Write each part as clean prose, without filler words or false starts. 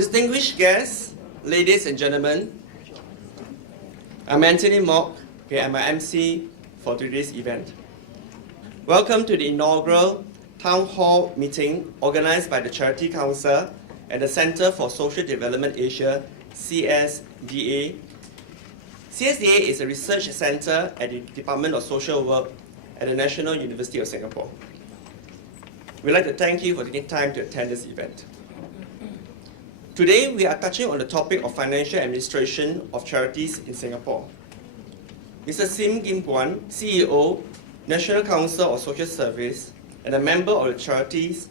Distinguished guests, ladies and gentlemen, I'm Anthony Mock. I'm an MC for today's event. Welcome to the inaugural Townhall meeting organized by the Charity Council and the Center for Social Development Asia, CSDA. CSDA is a research center at the Department of Social Work at the National University of Singapore. We'd like to thank you for taking time to attend this event. Today, we are touching on the topic of financial administration of charities in Singapore. Mr. Sim Kim Puan, CEO, National Council of Social Service, and a member of the Charities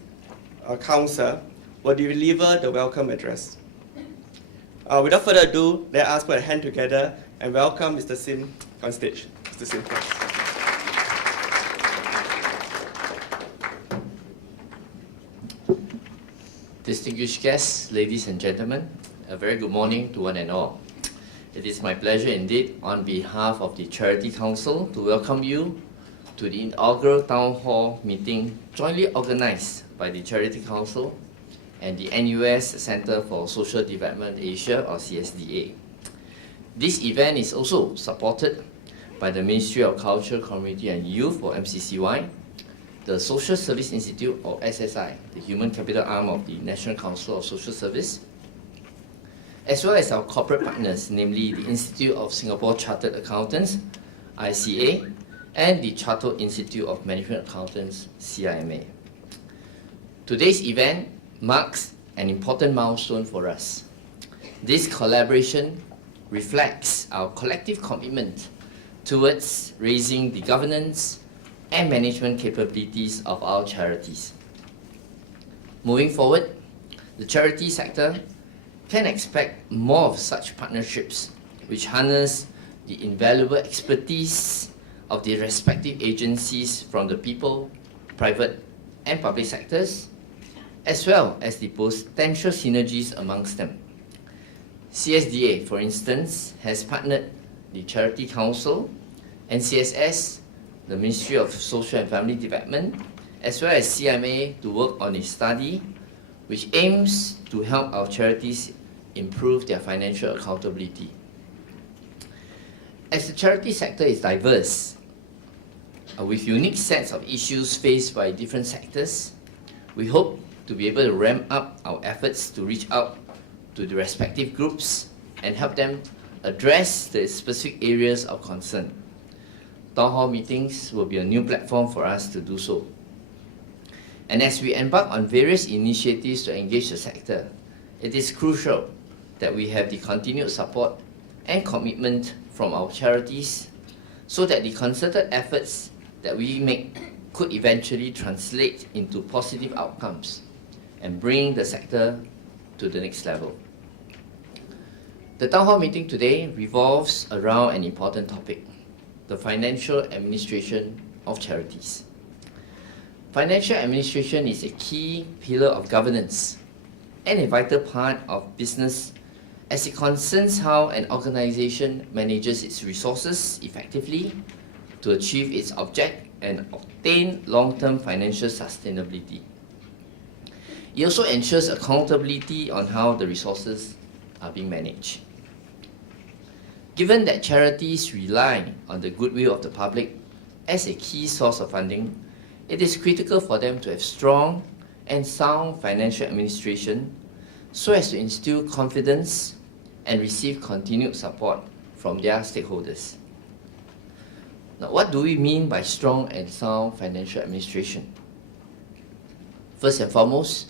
Council, will deliver the welcome address. Without further ado, let us put a hand together and welcome Mr. Sim on stage. Mr. Sim, please. Distinguished guests, ladies and gentlemen, a very good morning to one and all. It is my pleasure indeed, on behalf of the Charity Council, to welcome you to the inaugural Town Hall meeting jointly organized by the Charity Council and the NUS Center for Social Development Asia, or CSDA. This event is also supported by the Ministry of Culture, Community and Youth, or MCCY, the Social Service Institute, or SSI, the human capital arm of the National Council of Social Service, as well as our corporate partners, namely the Institute of Singapore Chartered Accountants, ICA, and the Chartered Institute of Management Accountants, CIMA. Today's event marks an important milestone for us. This collaboration reflects our collective commitment towards raising the governance and management capabilities of our charities. Moving forward, the charity sector can expect more of such partnerships which harness the invaluable expertise of the respective agencies from the people, private and public sectors, as well as the potential synergies amongst them. CSDA, for instance, has partnered the Charity Council and CSS, the Ministry of Social and Family Development, as well as CIMA to work on a study which aims to help our charities improve their financial accountability. As the charity sector is diverse, with unique sets of issues faced by different sectors, we hope to be able to ramp up our efforts to reach out to the respective groups and help them address the specific areas of concern. Town Hall meetings will be a new platform for us to do so. And as we embark on various initiatives to engage the sector, it is crucial that we have the continued support and commitment from our charities so that the concerted efforts that we make could eventually translate into positive outcomes and bring the sector to the next level. The Town Hall meeting today revolves around an important topic: the financial administration of charities. Financial administration is a key pillar of governance and a vital part of business as it concerns how an organization manages its resources effectively to achieve its object and obtain long-term financial sustainability. It also ensures accountability on how the resources are being managed. Given that charities rely on the goodwill of the public as a key source of funding, it is critical for them to have strong and sound financial administration so as to instill confidence and receive continued support from their stakeholders. Now, what do we mean by strong and sound financial administration? First and foremost,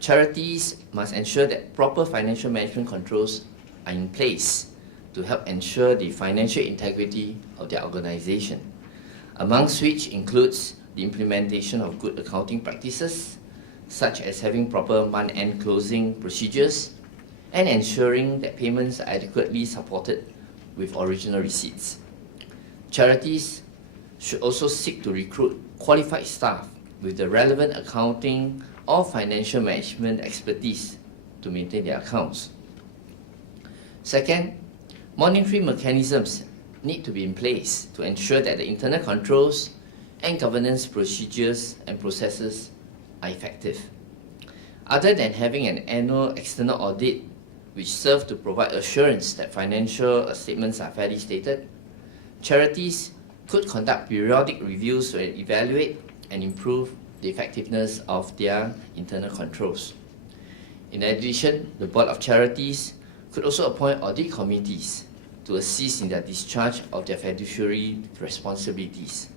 charities must ensure that proper financial management controls are in place to help ensure the financial integrity of their organization, amongst which includes the implementation of good accounting practices, such as having proper month-end closing procedures and ensuring that payments are adequately supported with original receipts. Charities should also seek to recruit qualified staff with the relevant accounting or financial management expertise to maintain their accounts. Second, monitoring mechanisms need to be in place to ensure that the internal controls and governance procedures and processes are effective. Other than having an annual external audit which serves to provide assurance that financial statements are fairly stated, charities could conduct periodic reviews to evaluate and improve the effectiveness of their internal controls. In addition, the Board of Charities could also appoint audit committees to assist in their discharge of their fiduciary responsibilities.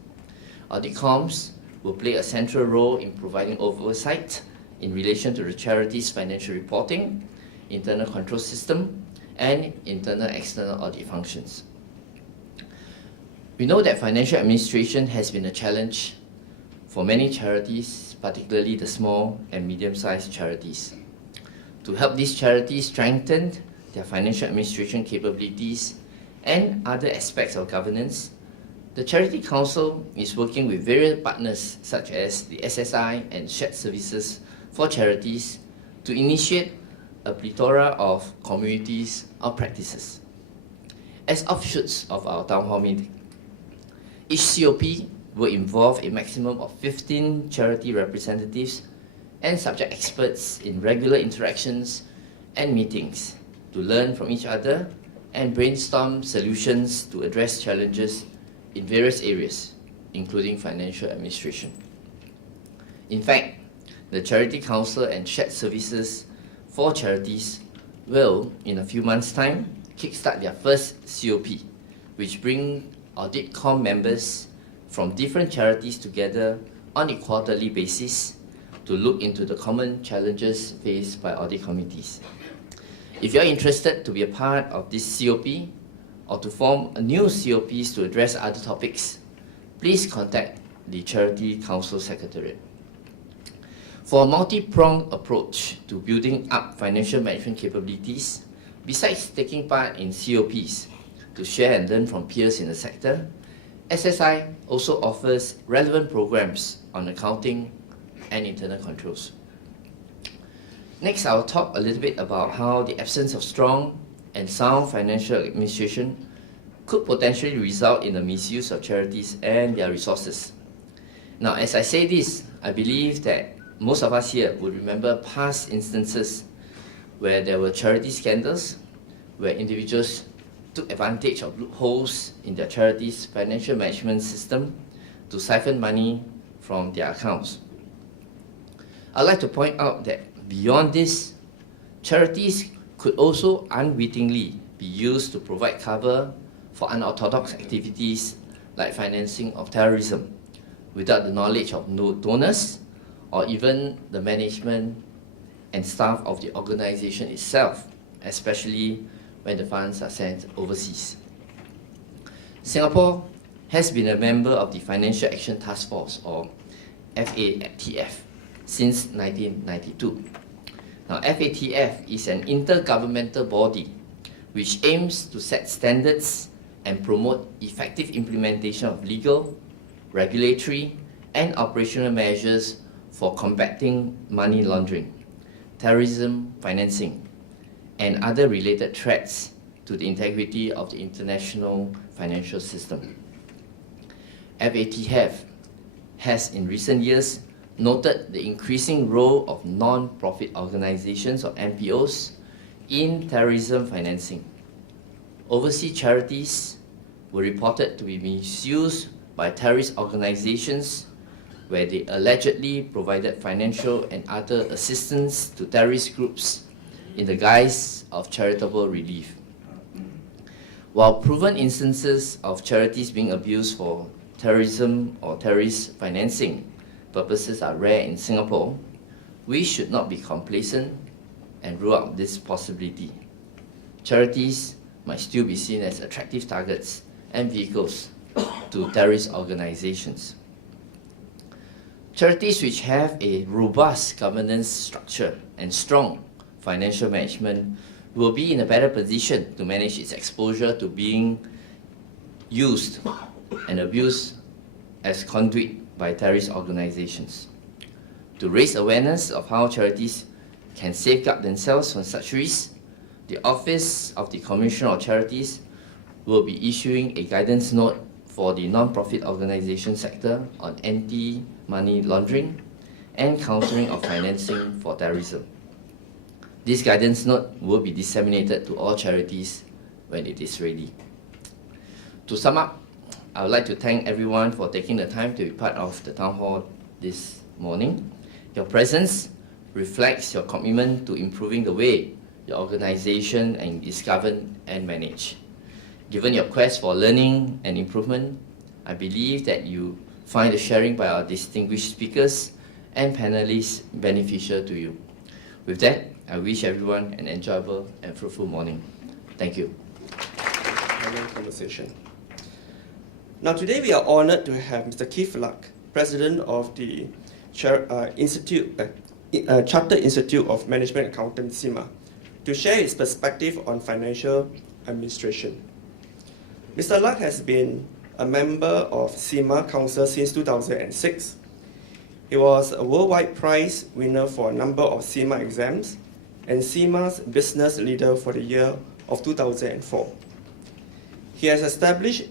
Audit comms will play a central role in providing oversight in relation to the charity's financial reporting, internal control system, and internal external audit functions. We know that financial administration has been a challenge for many charities, particularly the small and medium-sized charities. To help these charities strengthen their financial administration capabilities and other aspects of governance, the Charity Council is working with various partners such as the SSI and Shared Services for Charities to initiate a plethora of communities of practices. As offshoots of our town hall meeting, each COP will involve a maximum of 15 charity representatives and subject experts in regular interactions and meetings to learn from each other and brainstorm solutions to address challenges in various areas, including financial administration. In fact, the Charity Council and Shared Services for Charities will, in a few months' time, kickstart their first COP, which bring audit com members from different charities together on a quarterly basis to look into the common challenges faced by audit committees. If you're interested to be a part of this COP or to form a new COPs to address other topics, please contact the Charity Council Secretariat. For a multi-pronged approach to building up financial management capabilities, besides taking part in COPs to share and learn from peers in the sector, SSI also offers relevant programs on accounting and internal controls. Next, I'll talk a little bit about how the absence of strong and sound financial administration could potentially result in the misuse of charities and their resources. Now, as I say this, I believe that most of us here would remember past instances where there were charity scandals, where individuals took advantage of loopholes in their charity's financial management system to siphon money from their accounts. I'd like to point out that beyond this, charities could also unwittingly be used to provide cover for unorthodox activities like financing of terrorism without the knowledge of donors or even the management and staff of the organization itself, especially when the funds are sent overseas. Singapore has been a member of the Financial Action Task Force, or FATF, since 1992. Now, FATF is an intergovernmental body which aims to set standards and promote effective implementation of legal, regulatory, and operational measures for combating money laundering, terrorism financing, and other related threats to the integrity of the international financial system. FATF has in recent years noted the increasing role of non-profit organizations, or NPOs, in terrorism financing. Overseas charities were reported to be misused by terrorist organizations where they allegedly provided financial and other assistance to terrorist groups in the guise of charitable relief. While proven instances of charities being abused for terrorism or terrorist financing purposes are rare in Singapore, we should not be complacent and rule out this possibility. Charities might still be seen as attractive targets and vehicles to terrorist organizations. Charities which have a robust governance structure and strong financial management will be in a better position to manage its exposure to being used and abused as conduit by terrorist organizations. To raise awareness of how charities can safeguard themselves from such risks, the Office of the Commissioner of Charities will be issuing a guidance note for the non-profit organization sector on anti-money laundering and countering of financing for terrorism. This guidance note will be disseminated to all charities when it is ready. To sum up, I would like to thank everyone for taking the time to be part of the Town Hall this morning. Your presence reflects your commitment to improving the way your organization is governed and managed. Given your quest for learning and improvement, I believe that you find the sharing by our distinguished speakers and panelists beneficial to you. With that, I wish everyone an enjoyable and fruitful morning. Thank you. Conversation. Now today we are honored to have Mr. Keith Luck, President of the Chartered Institute of Management Accountants, CIMA, to share his perspective on financial administration. Mr. Luck has been a member of CIMA Council since 2006. He was a worldwide prize winner for a number of CIMA exams and CIMA's business leader for the year of 2004. He has established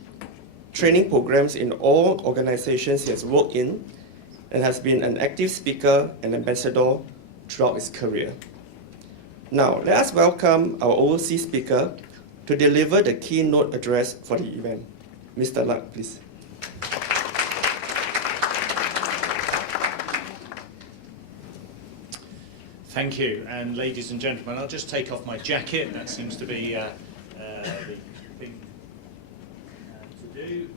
training programs in all organizations he has worked in and has been an active speaker and ambassador throughout his career. Now, let us welcome our overseas speaker to deliver the keynote address for the event. Mr. Luck, please. Thank you, and ladies and gentlemen, I'll just take off my jacket. That seems to be the thing to do.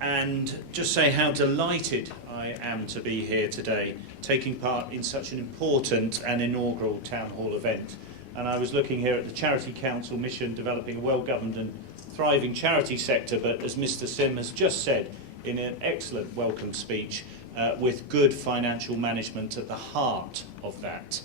And just say how delighted I am to be here today, taking part in such an important and inaugural Town Hall event. And I was looking here at the Charity Council mission, developing a well-governed and thriving charity sector, but as Mr. Sim has just said in an excellent welcome speech, with good financial management at the heart of that.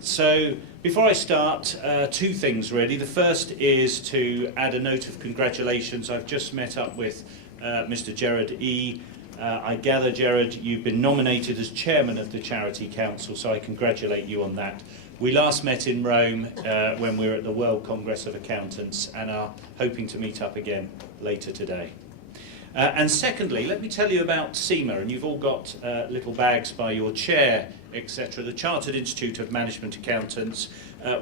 So before I start, two things really. The first is to add a note of congratulations. I've just met up with Mr. Gerard E. I gather, Gerard, you've been nominated as chairman of the Charity Council, so I congratulate you on that. We last met in Rome when we were at the World Congress of Accountants and are hoping to meet up again later today. And secondly, let me tell you about CIMA, and you've all got little bags by your chair, etc. The Chartered Institute of Management Accountants.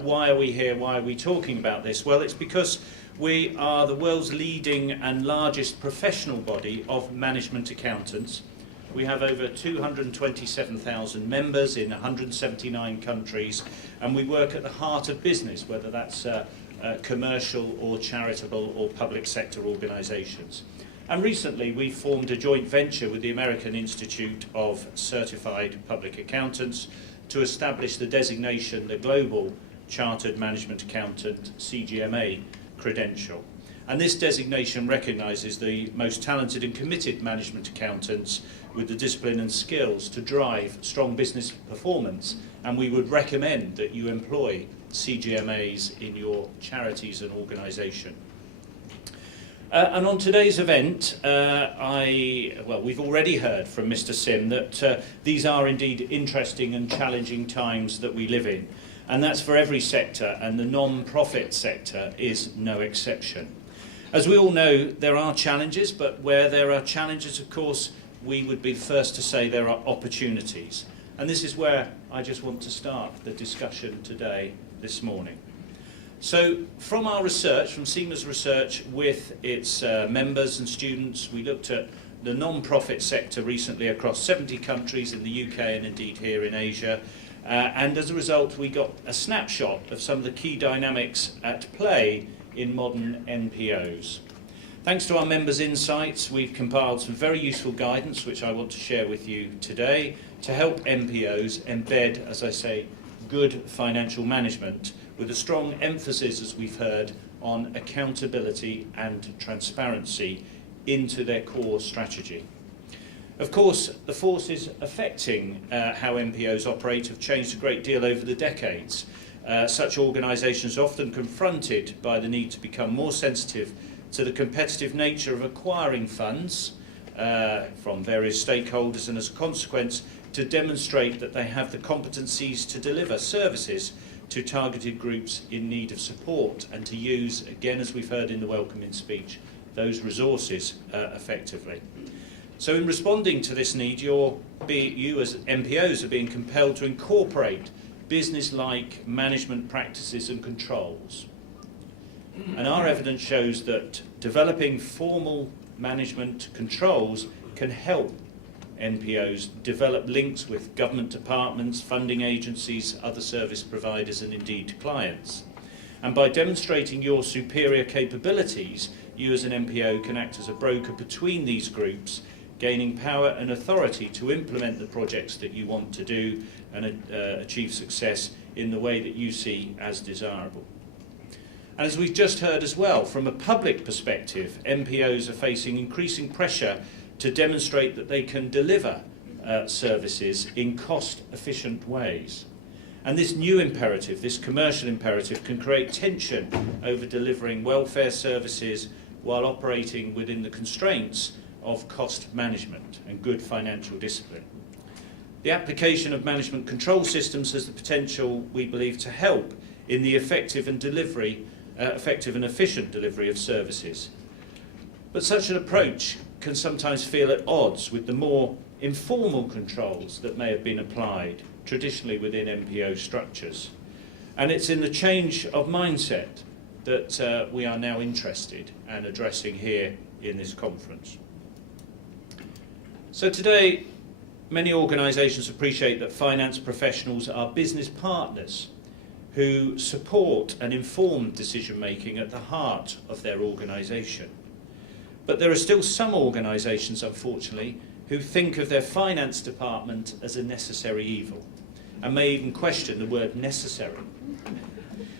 Why are we here? Why are we talking about this? Well, it's because we are the world's leading and largest professional body of management accountants. We have over 227,000 members in 179 countries, and we work at the heart of business, whether that's commercial or charitable or public sector organisations. And recently we formed a joint venture with the American Institute of Certified Public Accountants to establish the designation, the Global Chartered Management Accountant, CGMA, credential. And this designation recognises the most talented and committed management accountants with the discipline and skills to drive strong business performance, and we would recommend that you employ CGMAs in your charities and organisation. And on today's event, we've already heard from Mr. Sim that these are indeed interesting and challenging times that we live in, and that's for every sector, and the non-profit sector is no exception. As we all know, there are challenges, but where there are challenges, of course, we would be the first to say there are opportunities. And this is where I just want to start the discussion today, this morning. So from our research, from CIMA's research with its members and students, we looked at the non-profit sector recently across 70 countries in the UK and indeed here in Asia. And as a result, we got a snapshot of some of the key dynamics at play in modern NPOs. Thanks to our members' insights, we've compiled some very useful guidance, which I want to share with you today, to help NPOs embed, as I say, good financial management, with a strong emphasis, as we've heard, on accountability and transparency into their core strategy. Of course, the forces affecting how NPOs operate have changed a great deal over the decades. Such organisations are often confronted by the need to become more sensitive to the competitive nature of acquiring funds from various stakeholders, and as a consequence to demonstrate that they have the competencies to deliver services to targeted groups in need of support, and to use, again as we've heard in the welcoming speech, those resources effectively. So in responding to this need, you as MPOs are being compelled to incorporate business-like management practices and controls. And our evidence shows that developing formal management controls can help NPOs develop links with government departments, funding agencies, other service providers and indeed clients. And by demonstrating your superior capabilities, you as an MPO can act as a broker between these groups, gaining power and authority to implement the projects that you want to do and achieve success in the way that you see as desirable. And as we've just heard as well, from a public perspective, MPOs are facing increasing pressure to demonstrate that they can deliver services in cost-efficient ways. And this new imperative, this commercial imperative, can create tension over delivering welfare services while operating within the constraints of cost management and good financial discipline. The application of management control systems has the potential, we believe, to help in the effective and efficient delivery of services. But such an approach can sometimes feel at odds with the more informal controls that may have been applied traditionally within MPO structures. And it's in the change of mindset that we are now interested and addressing here in this conference. So today, many organisations appreciate that finance professionals are business partners who support and inform decision making at the heart of their organisation. But there are still some organisations, unfortunately, who think of their finance department as a necessary evil and may even question the word necessary.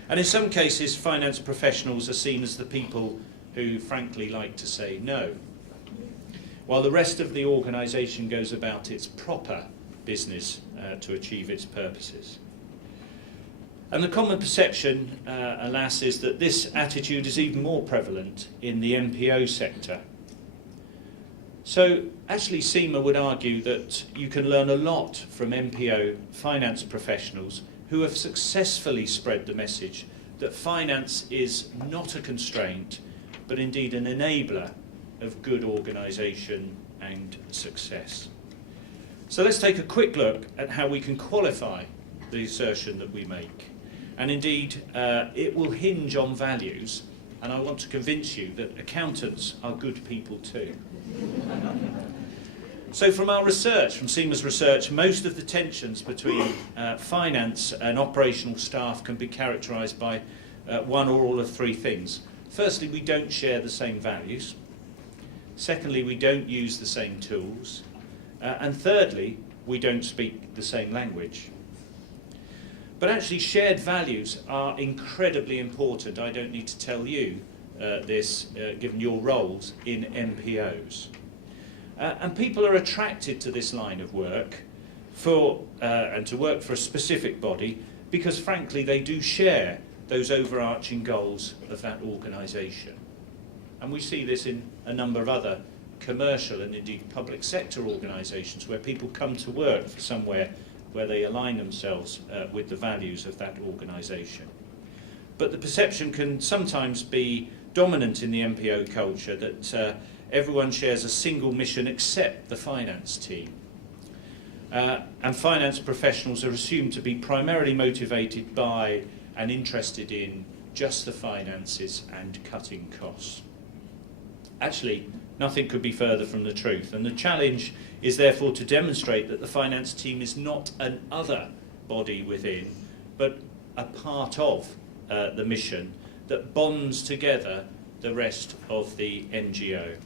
And in some cases, finance professionals are seen as the people who frankly like to say no, while the rest of the organisation goes about its proper business to achieve its purposes. And the common perception, alas, is that this attitude is even more prevalent in the MPO sector. So actually CIMA would argue that you can learn a lot from MPO finance professionals who have successfully spread the message that finance is not a constraint, but indeed an enabler of good organisation and success. So let's take a quick look at how we can qualify the assertion that we make. And indeed, it will hinge on values, and I want to convince you that accountants are good people too. So from our research, from CIMA's research, most of the tensions between finance and operational staff can be characterised by one or all of three things. Firstly, we don't share the same values. Secondly, we don't use the same tools. And thirdly, we don't speak the same language. But actually, shared values are incredibly important. I don't need to tell you this, given your roles in MPOs. And people are attracted to this line of work and to work for a specific body because, frankly, they do share those overarching goals of that organisation. And we see this in a number of other commercial and indeed public sector organisations where people come to work for somewhere where they align themselves with the values of that organisation. But the perception can sometimes be dominant in the MPO culture that everyone shares a single mission except the finance team. And finance professionals are assumed to be primarily motivated by and interested in just the finances and cutting costs. Actually, nothing could be further from the truth, and the challenge is therefore to demonstrate that the finance team is not an other body within, but a part of the mission that bonds together the rest of the NGO.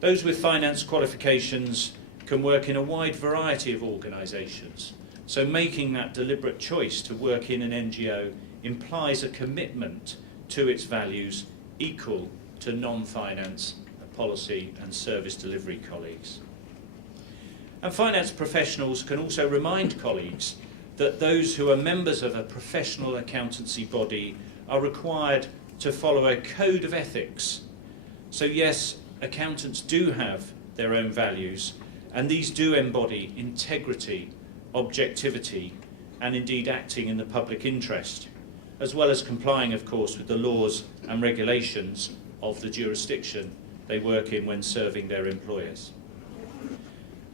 Those with finance qualifications can work in a wide variety of organisations, so making that deliberate choice to work in an NGO implies a commitment to its values equal to non-finance policy and service delivery colleagues. And finance professionals can also remind colleagues that those who are members of a professional accountancy body are required to follow a code of ethics. So yes, accountants do have their own values, and these do embody integrity, objectivity, and indeed acting in the public interest, as well as complying, of course, with the laws and regulations of the jurisdiction they work in when serving their employers.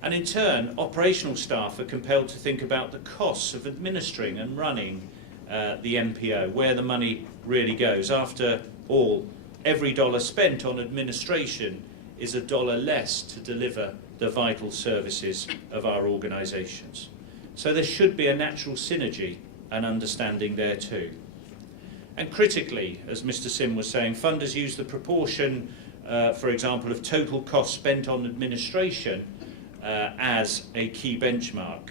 And in turn, operational staff are compelled to think about the costs of administering and running the MPO, where the money really goes. After all, every dollar spent on administration is a dollar less to deliver the vital services of our organisations. So there should be a natural synergy and understanding there too. And critically, as Mr. Sim was saying, funders use the proportion, for example, of total cost spent on administration as a key benchmark.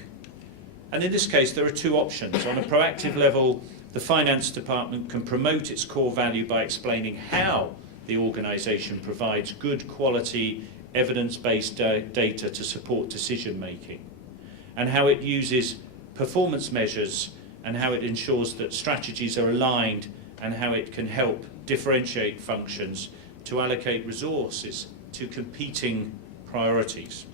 And in this case, there are two options. On a proactive level, the finance department can promote its core value by explaining how the organisation provides good quality, evidence-based data to support decision making, and how it uses performance measures and how it ensures that strategies are aligned and how it can help differentiate functions to allocate resources to competing priorities.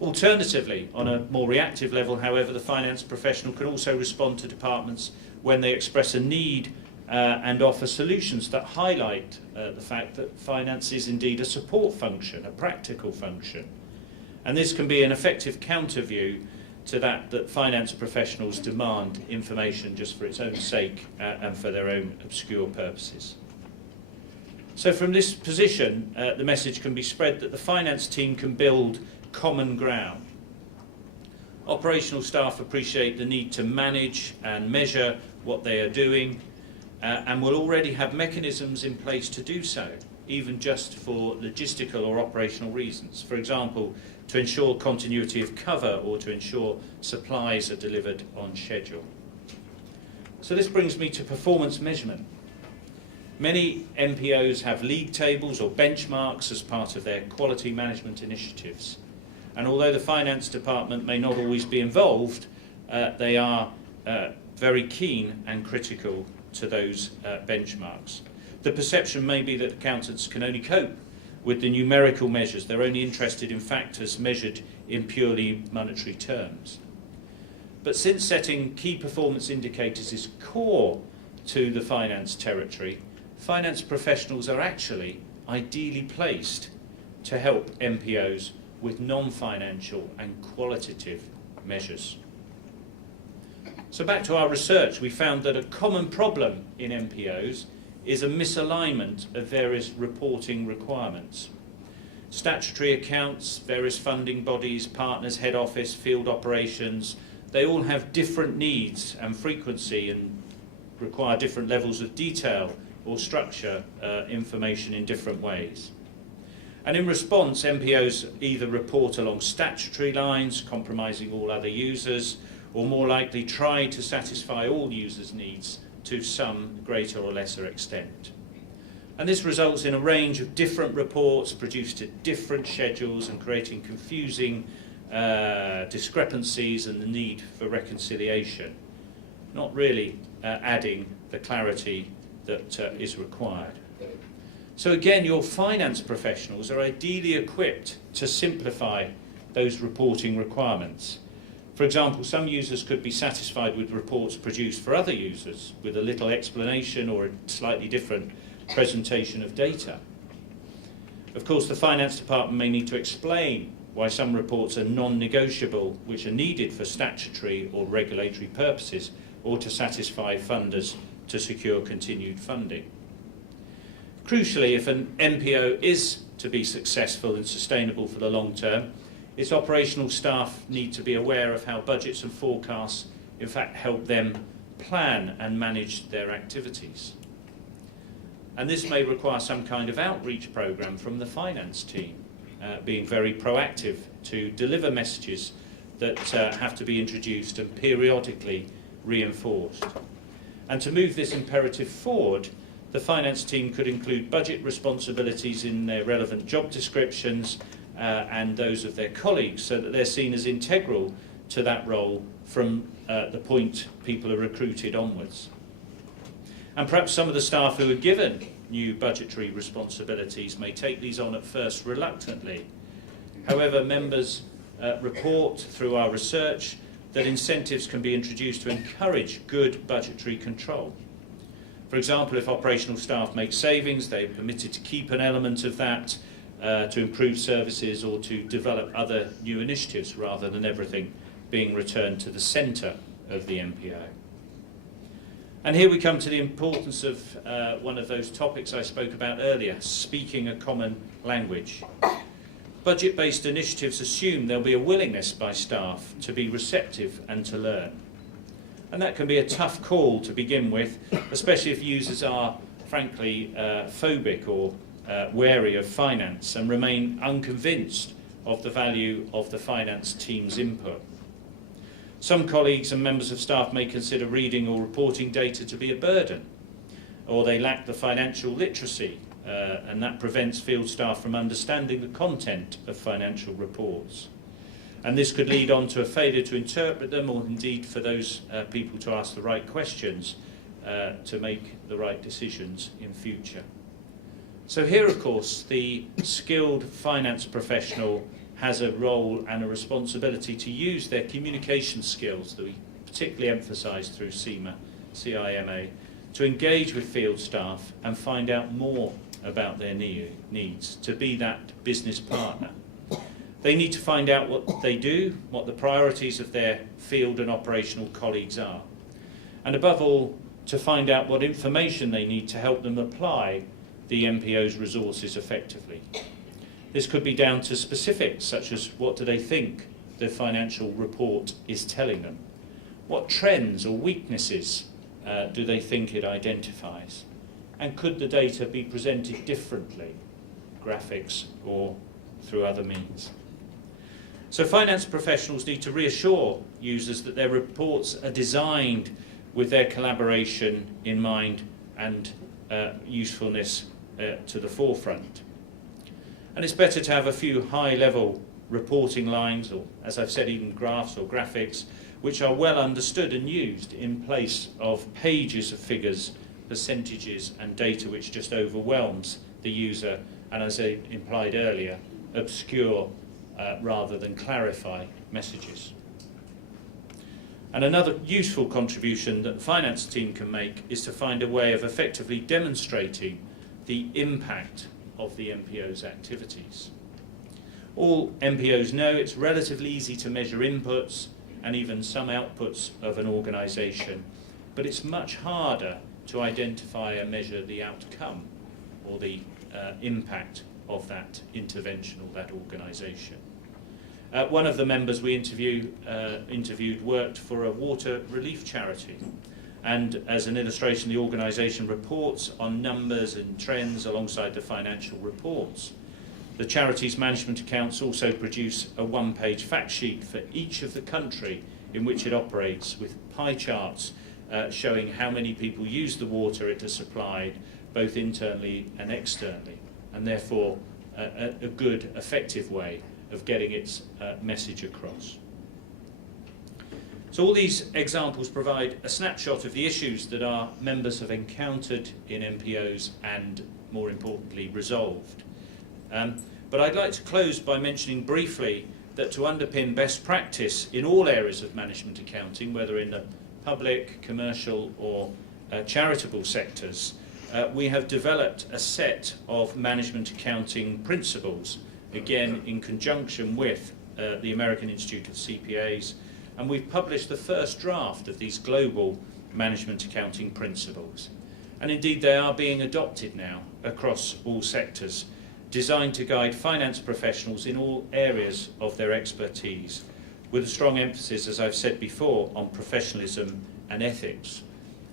Alternatively, on a more reactive level, however, the finance professional can also respond to departments when they express a need and offer solutions that highlight the fact that finance is indeed a support function, a practical function. And this can be an effective counter view to that finance professionals demand information just for its own sake and for their own obscure purposes. So from this position, the message can be spread that the finance team can build common ground. Operational staff appreciate the need to manage and measure what they are doing and will already have mechanisms in place to do so, even just for logistical or operational reasons. For example, to ensure continuity of cover or to ensure supplies are delivered on schedule. So this brings me to performance measurement. Many MPOs have league tables or benchmarks as part of their quality management initiatives. And although the finance department may not always be involved, they are very keen and critical to those benchmarks. The perception may be that accountants can only cope with the numerical measures. They're only interested in factors measured in purely monetary terms. But since setting key performance indicators is core to the finance territory, finance professionals are actually ideally placed to help MPOs with non-financial and qualitative measures. So back to our research, we found that a common problem in MPOs is a misalignment of various reporting requirements. Statutory accounts, various funding bodies, partners, head office, field operations, they all have different needs and frequency and require different levels of detail or structure information in different ways. And in response, MPOs either report along statutory lines, compromising all other users, or more likely try to satisfy all users' needs to some greater or lesser extent. And this results in a range of different reports produced at different schedules and creating confusing discrepancies and the need for reconciliation, not really adding the clarity that is required. So again, your finance professionals are ideally equipped to simplify those reporting requirements. For example, some users could be satisfied with reports produced for other users with a little explanation or a slightly different presentation of data. Of course, the finance department may need to explain why some reports are non-negotiable, which are needed for statutory or regulatory purposes, or to satisfy funders to secure continued funding. Crucially, if an MPO is to be successful and sustainable for the long term, its operational staff need to be aware of how budgets and forecasts in fact help them plan and manage their activities. And this may require some kind of outreach programme from the finance team, being very proactive to deliver messages that have to be introduced and periodically reinforced. And to move this imperative forward, the finance team could include budget responsibilities in their relevant job descriptions and those of their colleagues, so that they're seen as integral to that role from the point people are recruited onwards. And perhaps some of the staff who are given new budgetary responsibilities may take these on at first reluctantly. However, members report through our research that incentives can be introduced to encourage good budgetary control. For example, if operational staff make savings, they're permitted to keep an element of that to improve services or to develop other new initiatives rather than everything being returned to the centre of the MPO. And here we come to the importance of one of those topics I spoke about earlier, speaking a common language. Budget-based initiatives assume there'll be a willingness by staff to be receptive and to learn. And that can be a tough call to begin with, especially if users are, frankly, phobic or wary of finance and remain unconvinced of the value of the finance team's input. Some colleagues and members of staff may consider reading or reporting data to be a burden, or they lack the financial literacy, and that prevents field staff from understanding the content of financial reports. And this could lead on to a failure to interpret them, or indeed for those people to ask the right questions to make the right decisions in future. So here, of course, the skilled finance professional has a role and a responsibility to use their communication skills that we particularly emphasise through CIMA, to engage with field staff and find out more about their needs, to be that business partner. They need to find out what they do, what the priorities of their field and operational colleagues are, and above all, to find out what information they need to help them apply the MPO's resources effectively. This could be down to specifics such as what do they think the financial report is telling them? What trends or weaknesses do they think it identifies? And could the data be presented differently, graphics or through other means? So finance professionals need to reassure users that their reports are designed with their collaboration in mind and usefulness to the forefront. And it's better to have a few high-level reporting lines, or as I've said, even graphs or graphics, which are well understood and used in place of pages of figures, percentages and data which just overwhelms the user and, as I implied earlier, obscure rather than clarify messages. And another useful contribution that the finance team can make is to find a way of effectively demonstrating the impact of the MPO's activities. All MPOs know it's relatively easy to measure inputs and even some outputs of an organisation, but it's much harder to identify and measure the outcome or the impact of that intervention or that organisation. One of the members we interviewed worked for a water relief charity, and as an illustration, the organisation reports on numbers and trends alongside the financial reports. The charity's management accounts also produce a one-page fact sheet for each of the country in which it operates, with pie charts showing how many people use the water it has supplied, both internally and externally, and therefore a good, effective way of getting its message across. So all these examples provide a snapshot of the issues that our members have encountered in MPOs and, more importantly, resolved. But I'd like to close by mentioning briefly that to underpin best practice in all areas of management accounting, whether in the public, commercial or charitable sectors, we have developed a set of management accounting principles, again in conjunction with the American Institute of CPAs, and we've published the first draft of these global management accounting principles. And indeed they are being adopted now across all sectors, designed to guide finance professionals in all areas of their expertise, with a strong emphasis, as I've said before, on professionalism and ethics.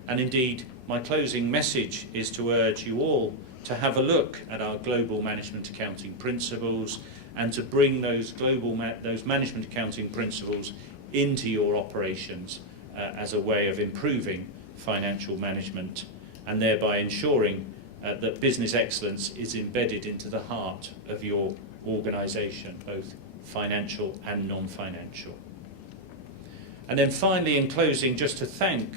And indeed, my closing message is to urge you all to have a look at our global management accounting principles and to bring those those management accounting principles into your operations as a way of improving financial management and thereby ensuring that business excellence is embedded into the heart of your organisation, both financial and non-financial. And then finally, in closing, just to thank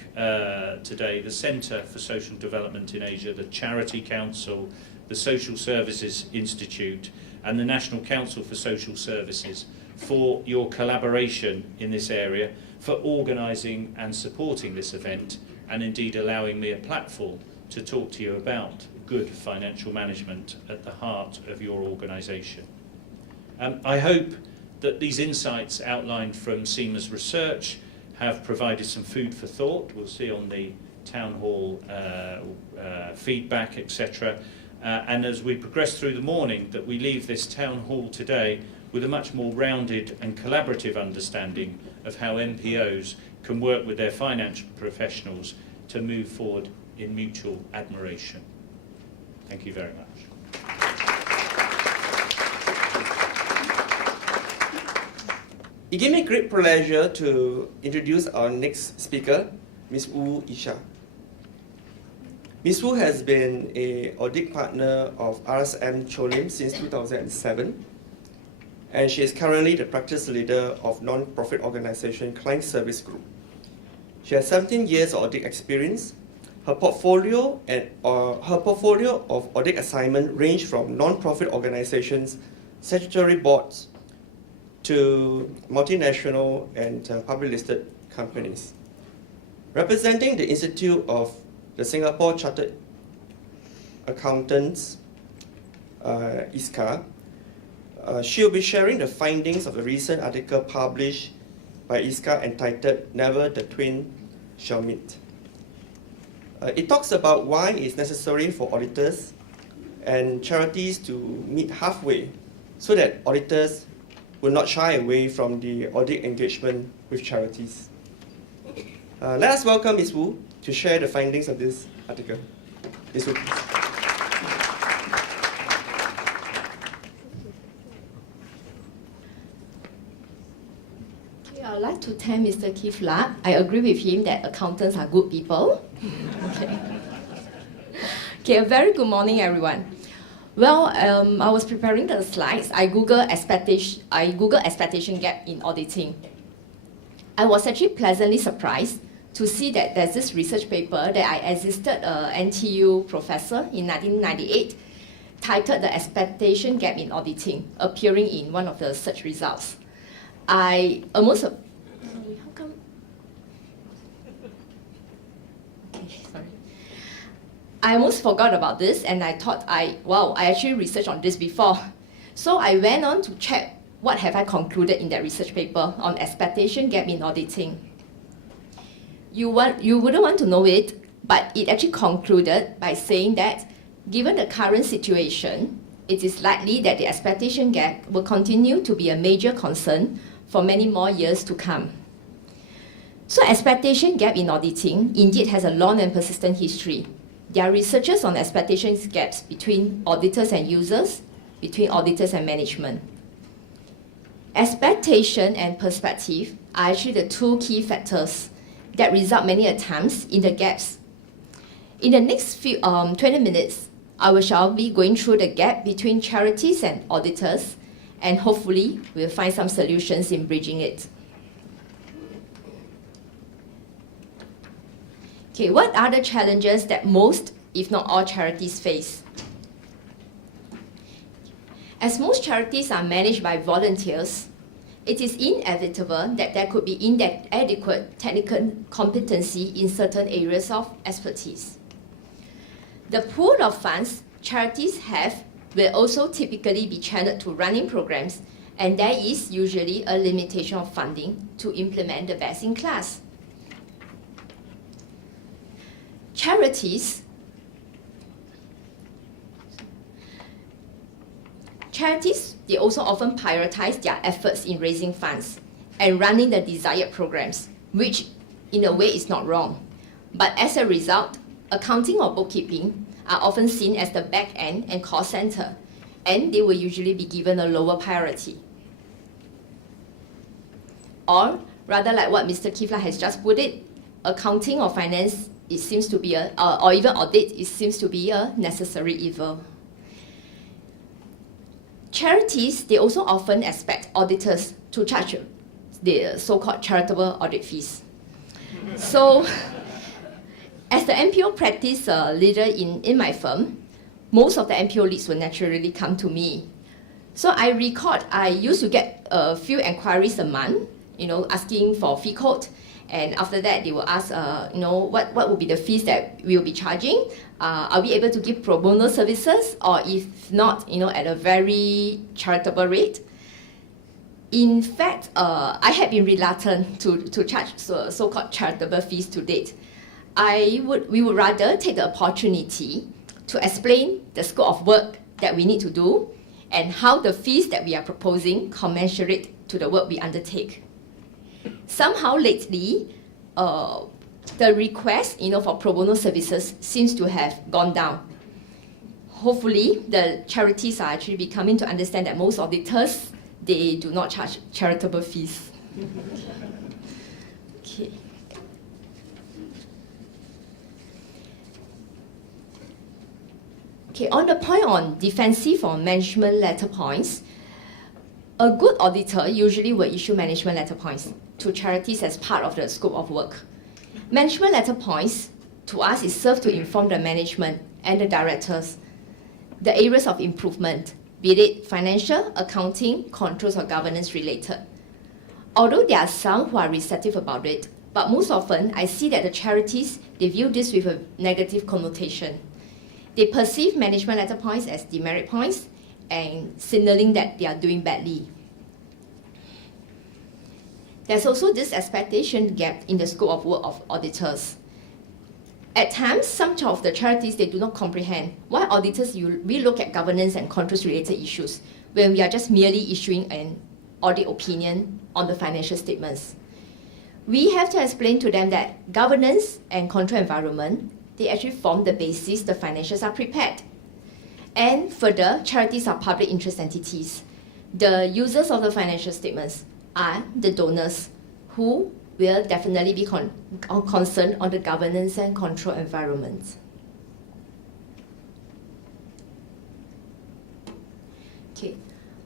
today the Centre for Social Development in Asia, the Charity Council, the Social Services Institute and the National Council for Social Services for your collaboration in this area, for organising and supporting this event, and indeed allowing me a platform to talk to you about good financial management at the heart of your organisation. I hope that these insights outlined from CIMA's research have provided some food for thought. We'll see on the Townhall feedback, etc. And as we progress through the morning, that we leave this Town Hall today with a much more rounded and collaborative understanding of how NPOs can work with their financial professionals to move forward in mutual admiration. Thank you very much. It gave me great pleasure to introduce our next speaker, Ms. Wu Isha. Ms. Wu has been an audit partner of RSM Cholim since 2007, and she is currently the practice leader of non-profit organization Client Service Group. She has 17 years of audit experience. Her portfolio of audit assignment range from non-profit organizations, statutory boards, to multinational and public listed companies. Representing the Institute of the Singapore Chartered Accountants, ISCA, she will be sharing the findings of a recent article published by ISCA entitled "Never the Twain Shall Meet." It talks about why it's necessary for auditors and charities to meet halfway so that auditors will not shy away from the audit engagement with charities. Let us welcome Ms. Wu to share the findings of this article. Ms. Wu, please. I would like to thank Mr. Keith Lack. I agree with him that accountants are good people. Okay, a very good morning, everyone. Well, I was preparing the slides. I Googled expectation gap in auditing. I was actually pleasantly surprised to see that there's this research paper that I assisted an NTU professor in 1998 titled "The Expectation Gap in Auditing," appearing in one of the search results. I almost forgot about this, and I thought, I actually researched on this before. So I went on to check what have I concluded in that research paper on expectation gap in auditing. You wouldn't want to know it, but it actually concluded by saying that given the current situation, it is likely that the expectation gap will continue to be a major concern for many more years to come. So expectation gap in auditing indeed has a long and persistent history. There are researchers on expectation gaps between auditors and users, between auditors and management. Expectation and perspective are actually the two key factors that result many times in the gaps. In the next 20 minutes, I shall be going through the gap between charities and auditors, and hopefully we'll find some solutions in bridging it. Okay, what are the challenges that most, if not all, charities face? As most charities are managed by volunteers, it is inevitable that there could be inadequate technical competency in certain areas of expertise. The pool of funds charities have will also typically be channeled to running programs, and there is usually a limitation of funding to implement the best in class. Charities, they also often prioritize their efforts in raising funds and running the desired programs, which in a way is not wrong. But as a result, accounting or bookkeeping are often seen as the back end and cost center, and they will usually be given a lower priority. Or rather, like what Mr. Kifla has just put it, accounting or finance, it seems to be or even audit, it seems to be a necessary evil. Charities, they also often expect auditors to charge the so-called charitable audit fees. So, as the NPO practice leader in my firm, most of the NPO leads will naturally come to me. So I record, I used to get a few inquiries a month, asking for fee quote, And after that, they will ask, what would be the fees that we will be charging? Are we able to give pro bono services, or if not, at a very charitable rate? In fact, I have been reluctant to charge so-called charitable fees to date. We would rather take the opportunity to explain the scope of work that we need to do and how the fees that we are proposing commensurate to the work we undertake. Somehow lately, the request for pro bono services seems to have gone down. Hopefully, the charities are actually becoming to understand that most auditors, they do not charge charitable fees. Okay. Okay, on the point on defensive or management letter points, a good auditor usually will issue management letter points to charities as part of the scope of work. Management letter points to us is served to inform the management and the directors the areas of improvement, be it financial, accounting, controls, or governance related. Although there are some who are receptive about it, but most often I see that the charities, they view this with a negative connotation. They perceive management letter points as demerit points and signaling that they are doing badly. There's also this expectation gap in the scope of work of auditors. At times, some of the charities, they do not comprehend why auditors we look at governance and controls related issues when we are just merely issuing an audit opinion on the financial statements. We have to explain to them that governance and control environment, they actually form the basis the financials are prepared. And further, charities are public interest entities. The users of the financial statements are the donors who will definitely be concerned on the governance and control environment. Okay,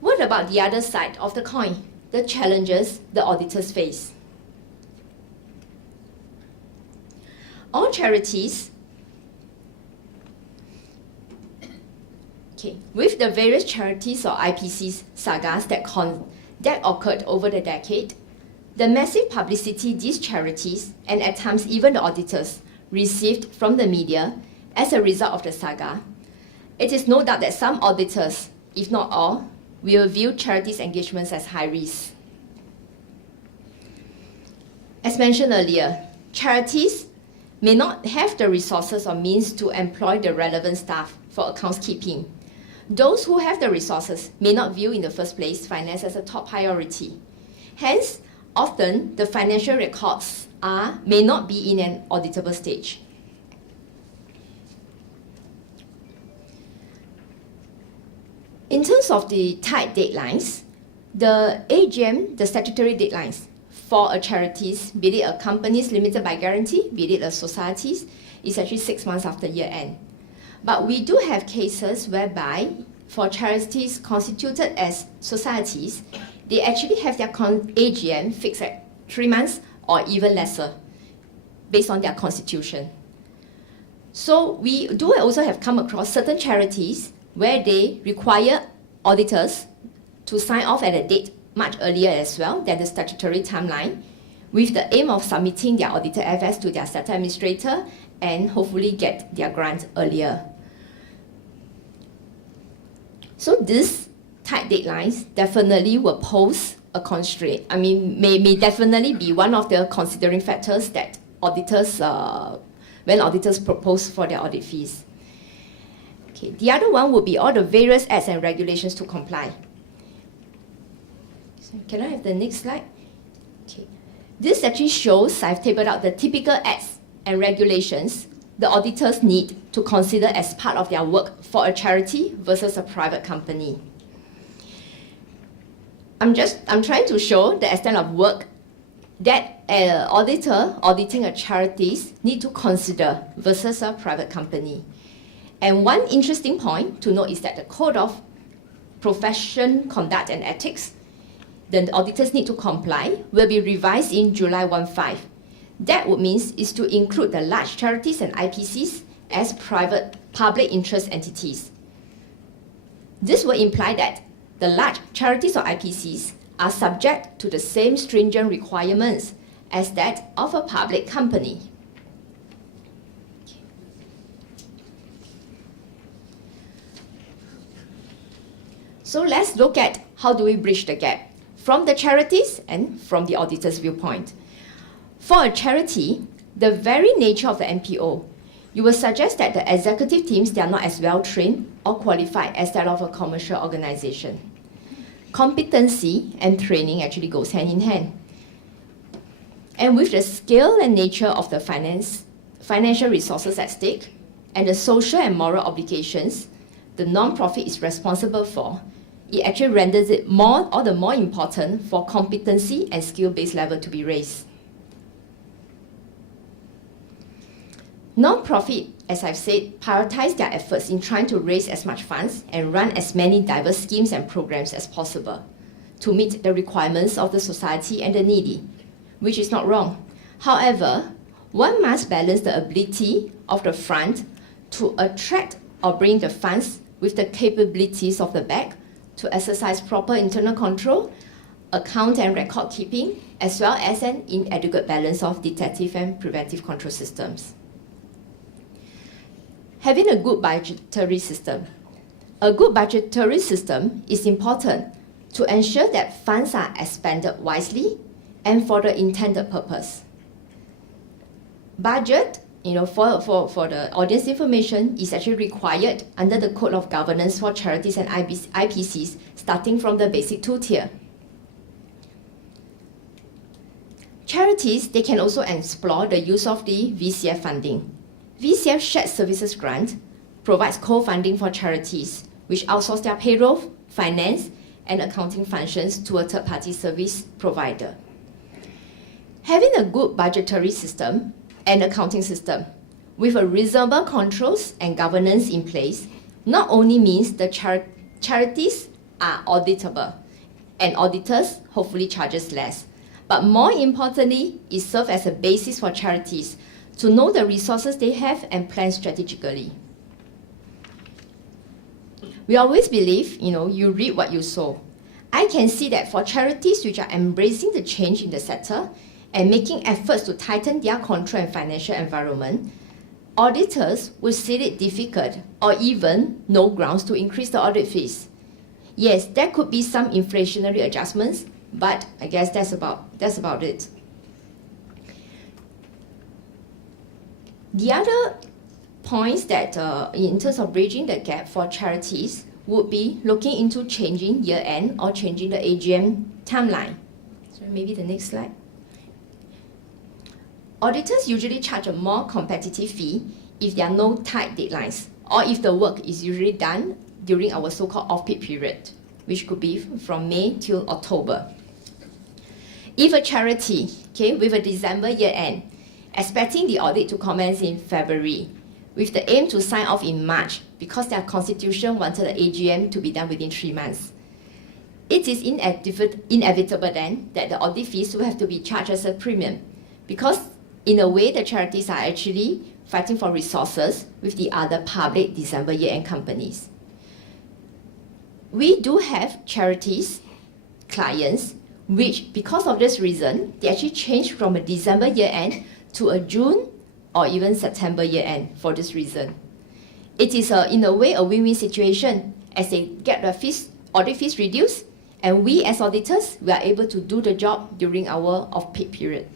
what about the other side of the coin? The challenges the auditors face. All charities, with the various charities or IPCs sagas that occurred over the decade, the massive publicity these charities, and at times even the auditors, received from the media as a result of the saga, it is no doubt that some auditors, if not all, will view charities' engagements as high risk. As mentioned earlier, charities may not have the resources or means to employ the relevant staff for accounts keeping. Those who have the resources may not view in the first place finance as a top priority. Hence, often the financial records may not be in an auditable stage. In terms of the tight deadlines, the AGM, the statutory deadlines for a charities, be it a companies limited by guarantee, be it a societies, is actually 6 months after year end. But we do have cases whereby for charities constituted as societies, they actually have their AGM fixed at 3 months or even lesser based on their constitution. So we do also have come across certain charities where they require auditors to sign off at a date much earlier as well than the statutory timeline, with the aim of submitting their audited FS to their statutory administrator and hopefully get their grant earlier. So these tight deadlines definitely will pose a constraint. I mean, may definitely be one of the considering factors that auditors, when auditors propose for their audit fees. Okay, the other one would be all the various acts and regulations to comply. So can I have the next slide? Okay, this actually shows, I've tabled out the typical acts and regulations the auditors need to consider as part of their work for a charity versus a private company. I'm trying to show the extent of work that an auditor auditing a charities need to consider versus a private company. And one interesting point to note is that the Code of Profession, Conduct and Ethics, the auditors need to comply, will be revised in July 15. That would mean is to include the large charities and IPCs as private public interest entities. This will imply that the large charities or IPCs are subject to the same stringent requirements as that of a public company. So let's look at how do we bridge the gap from the charities and from the auditor's viewpoint. For a charity, the very nature of the NPO, you will suggest that the executive teams, they are not as well trained or qualified as that of a commercial organization. Competency and training actually goes hand in hand. And with the scale and nature of the financial resources at stake and the social and moral obligations the non-profit is responsible for, it actually renders it all the more important for competency and skill-based level to be raised. Non-profit, as I've said, prioritize their efforts in trying to raise as much funds and run as many diverse schemes and programs as possible to meet the requirements of the society and the needy, which is not wrong. However, one must balance the ability of the front to attract or bring the funds with the capabilities of the back to exercise proper internal control, account and record keeping, as well as an inadequate balance of detective and preventive control systems. Having a good budgetary system. A good budgetary system is important to ensure that funds are expended wisely and for the intended purpose. Budget, for the audience information, is actually required under the Code of Governance for Charities and IPCs, starting from the basic 2-tier. Charities, they can also explore the use of the VCF funding. VCF Shared Services Grant provides co-funding for charities, which outsource their payroll, finance, and accounting functions to a third-party service provider. Having a good budgetary system and accounting system with a reasonable controls and governance in place not only means the charities are auditable and auditors hopefully charges less, but more importantly, it serves as a basis for charities to know the resources they have and plan strategically. We always believe, you reap what you sow. I can see that for charities which are embracing the change in the sector and making efforts to tighten their control and financial environment, auditors will see it difficult or even no grounds to increase the audit fees. Yes, there could be some inflationary adjustments, but I guess that's about it. The other points that in terms of bridging the gap for charities would be looking into changing year-end or changing the AGM timeline. So maybe the next slide. Auditors usually charge a more competitive fee if there are no tight deadlines or if the work is usually done during our so-called off-peak period, which could be from May till October. If a charity, with a December year-end, expecting the audit to commence in February, with the aim to sign off in March because their constitution wanted the AGM to be done within 3 months. It is inevitable then that the audit fees will have to be charged as a premium because in a way the charities are actually fighting for resources with the other public December year-end companies. We do have charities, clients, which because of this reason, they actually changed from a December year-end to a June or even September year-end for this reason. It is in a way a win-win situation as they get the audit fees reduced and we as auditors, we are able to do the job during our off-peak period.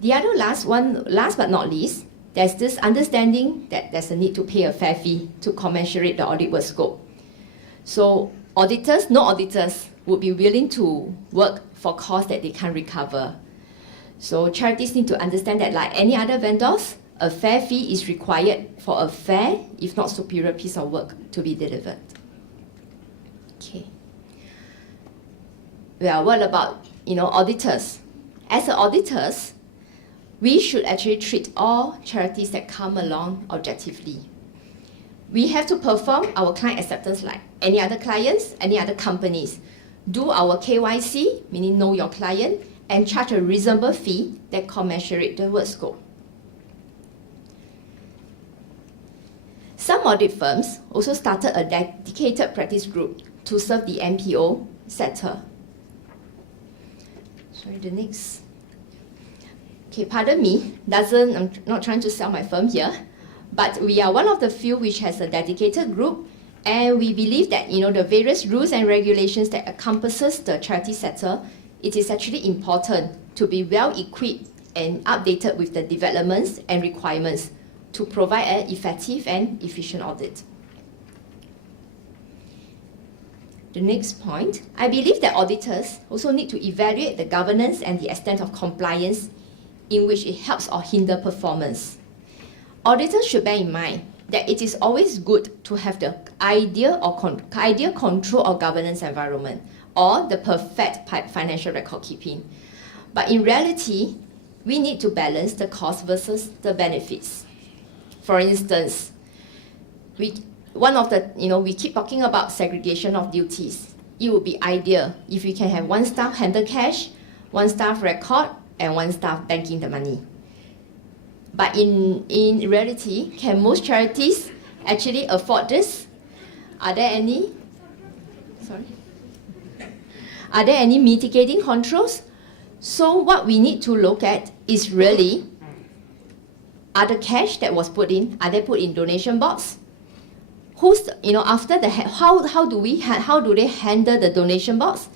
The other last but not least, there's this understanding that there's a need to pay a fair fee to commensurate the audit work scope. So no auditors would be willing to work for costs that they can't recover. So charities need to understand that like any other vendors, a fair fee is required for a fair, if not superior piece of work to be delivered. Okay. Well, what about, auditors? As auditors, we should actually treat all charities that come along objectively. We have to perform our client acceptance like any other clients, any other companies. Do our KYC, meaning know your client, and charge a reasonable fee that commensurate the work scope. Some audit firms also started a dedicated practice group to serve the NPO sector. Sorry, the next. Okay, pardon me, I'm not trying to sell my firm here, but we are one of the few which has a dedicated group, and we believe that the various rules and regulations that encompasses the charity sector, it is actually important to be well equipped and updated with the developments and requirements to provide an effective and efficient audit. The next point, I believe that auditors also need to evaluate the governance and the extent of compliance in which it helps or hinder performance. Auditors should bear in mind that it is always good to have the ideal control or governance environment or the perfect financial record keeping. But in reality, we need to balance the cost versus the benefits. For instance, we keep talking about segregation of duties. It would be ideal if we can have one staff handle cash, one staff record, and one staff banking the money. But in reality, can most charities actually afford this? Are there any mitigating controls? So what we need to look at is really, are the cash that was put in, are they put in donation box? After the how do they handle the donation box,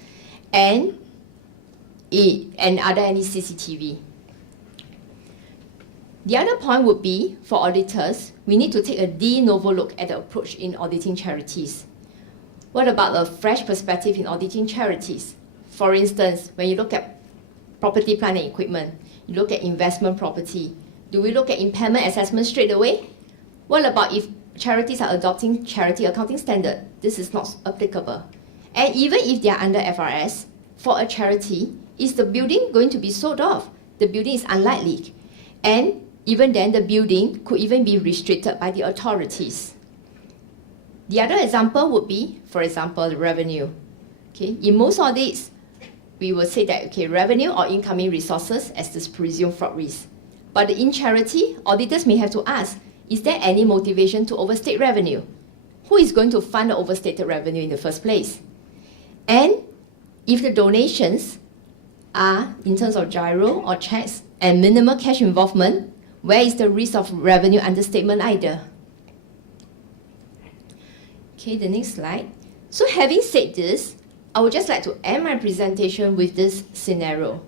and are there any CCTV? The other point would be, for auditors, we need to take a de novo look at the approach in auditing charities. What about a fresh perspective in auditing charities? For instance, when you look at property, plant and equipment, you look at investment property, do we look at impairment assessment straight away? What about if charities are adopting charity accounting standard? This is not applicable. And even if they are under FRS, for a charity, is the building going to be sold off? The building is unlikely. And even then, the building could even be restricted by the authorities. The other example would be, for example, revenue. Okay, in most audits, we will say that revenue or incoming resources as this presumed fraud risk. But in charity, auditors may have to ask, is there any motivation to overstate revenue? Who is going to fund the overstated revenue in the first place? And if the donations are in terms of gyro or checks and minimal cash involvement, where is the risk of revenue understatement either? Okay, the next slide. So having said this, I would just like to end my presentation with this scenario.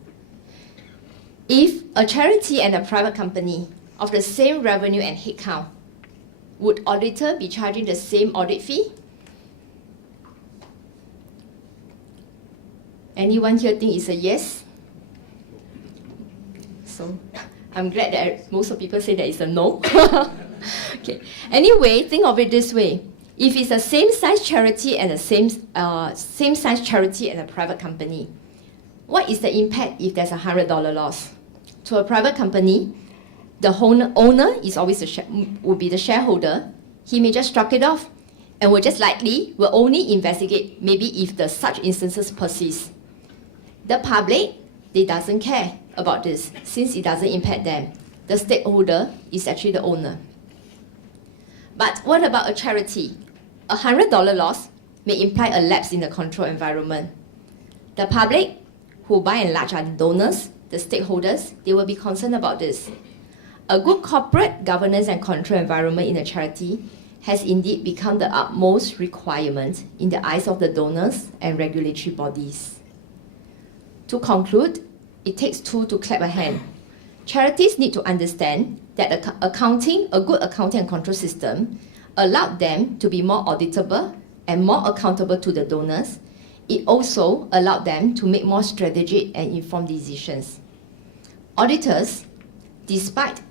If a charity and a private company of the same revenue and headcount, would auditor be charging the same audit fee? Anyone here think it's a yes? So I'm glad that most of people say that it's a no. Okay. Anyway, think of it this way. If it's a same size charity and a same size charity and a private company, what is the impact if there's a $100 loss? To a private company, the owner is always would be the shareholder. He may just shrug it off and will only investigate maybe if such instances persist. The public, they doesn't care about this since it doesn't impact them. The stakeholder is actually the owner. But what about a charity? A $100 loss may imply a lapse in the control environment. The public, who by and large are the donors, the stakeholders, they will be concerned about this. A good corporate governance and control environment in a charity has indeed become the utmost requirement in the eyes of the donors and regulatory bodies. To conclude, it takes two to clap a hand. Charities need to understand that a good accounting and control system allowed them to be more auditable and more accountable to the donors. It also allowed them to make more strategic and informed decisions. Auditors, despite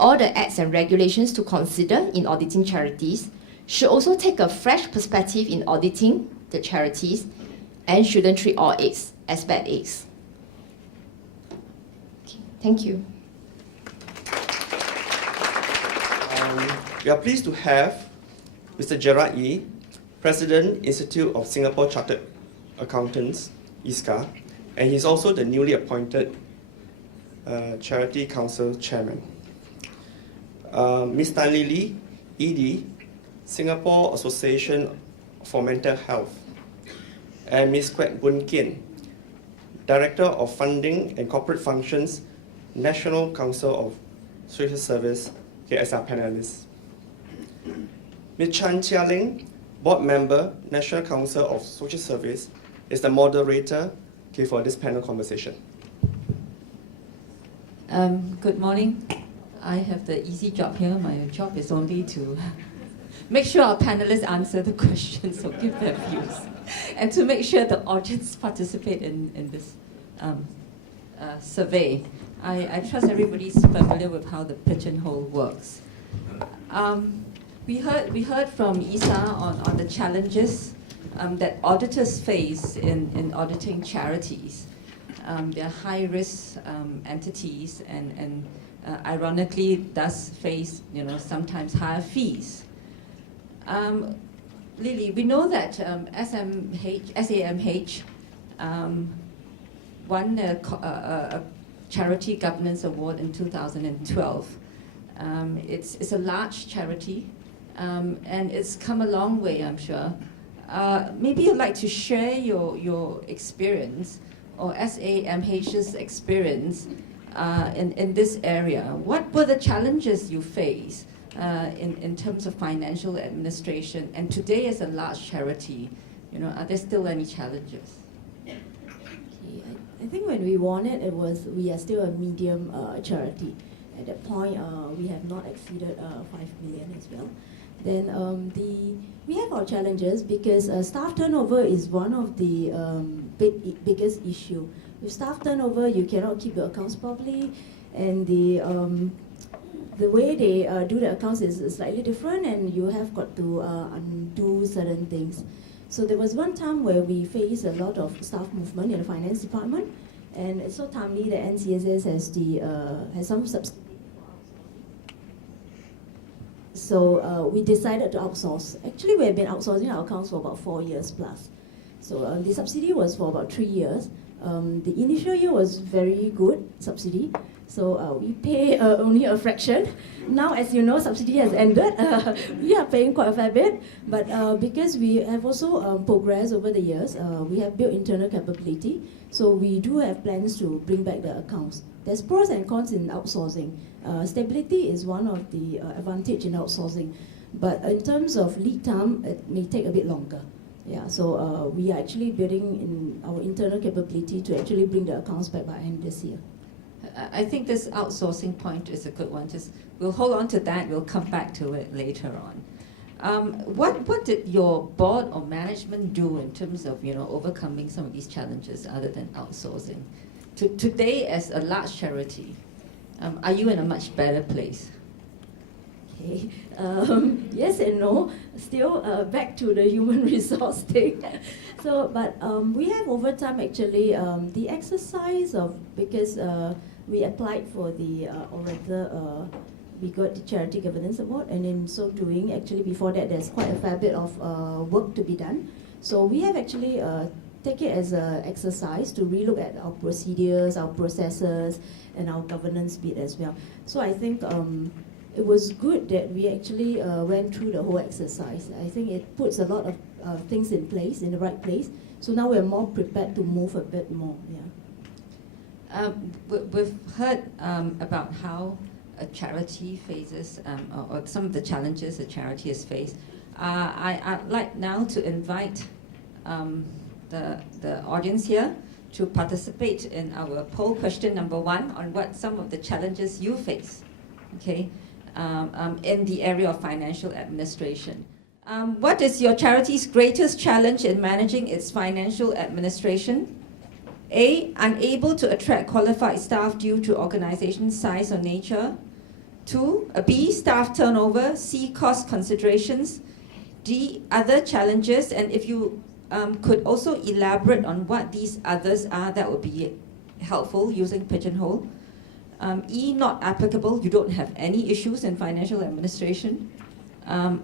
all the acts and regulations to consider in auditing charities, should also take a fresh perspective in auditing the charities and shouldn't treat all eggs as bad eggs. Okay, thank you. We are pleased to have Mr. Gerard Yee, President, Institute of Singapore Chartered Accountants, ISCA, and he's also the newly appointed Charity Council Chairman. Ms. Tan Lily, ED, Singapore Association for Mental Health, and Ms. Kwek Boon Kian, Director of Funding and Corporate Functions, National Council of Social Service, okay, as our panelists. Ms. Chan Chia Ling, Board Member, National Council of Social Service, is the moderator, okay, for this panel conversation. Good morning. I have the easy job here. My job is only to make sure our panelists answer the questions or give their views, and to make sure the audience participate in this survey. I trust everybody's familiar with how the pigeonhole works. We heard from Isa on the challenges that auditors face in auditing charities. They're high-risk entities, and ironically, does face sometimes higher fees. Lily, we know that SAMH won a charity governance award in 2012. It's a large charity, and it's come a long way, I'm sure. Maybe you'd like to share your experience, or SAMH's experience in this area. What were the challenges you faced in terms of financial administration? And today, as a large charity, are there still any challenges? I think when we won it, we are still a medium charity. At that point, we have not exceeded 5 million as well. Then we have our challenges because staff turnover is one of the biggest issue. With staff turnover, you cannot keep the accounts properly, and the way they do the accounts is slightly different, and you have got to undo certain things. So there was one time where we faced a lot of staff movement in the finance department, and it's so timely that NCSS has some subsidy. So we decided to outsource. Actually, we have been outsourcing our accounts for about 4 years plus. So the subsidy was for about 3 years. The initial year was very good subsidy. So we pay only a fraction. Now, as you know, subsidy has ended. We are paying quite a fair bit. But because we have also progressed over the years, we have built internal capability. So we do have plans to bring back the accounts. There's pros and cons in outsourcing. Stability is one of the advantage in outsourcing. But in terms of lead time, it may take a bit longer. Yeah, so we are actually building in our internal capability to actually bring the accounts back by end this year. I think this outsourcing point is a good one. We'll hold on to that. We'll come back to it later on. What did your board or management do in terms of overcoming some of these challenges other than outsourcing? Today, as a large charity, are you in a much better place? Okay. Yes and no. Still back to the human resource thing. So, but we have over time actually the exercise of, because we applied for the or rather we got the Charity Governance Award, and in so doing, actually before that, there's quite a fair bit of work to be done. So we have actually take it as an exercise to relook at our procedures, our processes, and our governance bit as well. So I think it was good that we actually went through the whole exercise. I think it puts a lot of things in place, in the right place. So now we're more prepared to move a bit more. Yeah. We've heard about how a charity faces, or some of the challenges a charity has faced. I'd like now to invite the audience here to participate in our poll question number 1 on what some of the challenges you face, okay, in the area of financial administration. What is your charity's greatest challenge in managing its financial administration? A, unable to attract qualified staff due to organization size or nature. 2, B, staff turnover. C, cost considerations. D, other challenges. And if you could also elaborate on what these others are, that would be helpful using Pigeonhole. E, not applicable, you don't have any issues in financial administration.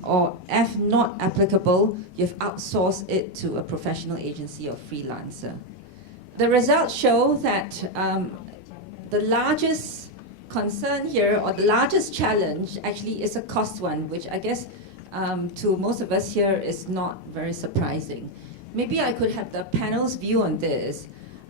Or F, not applicable, you've outsourced it to a professional agency or freelancer. The results show that the largest concern here, or the largest challenge, actually is a cost one, which I guess to most of us here is not very surprising. Maybe I could have the panel's view on this.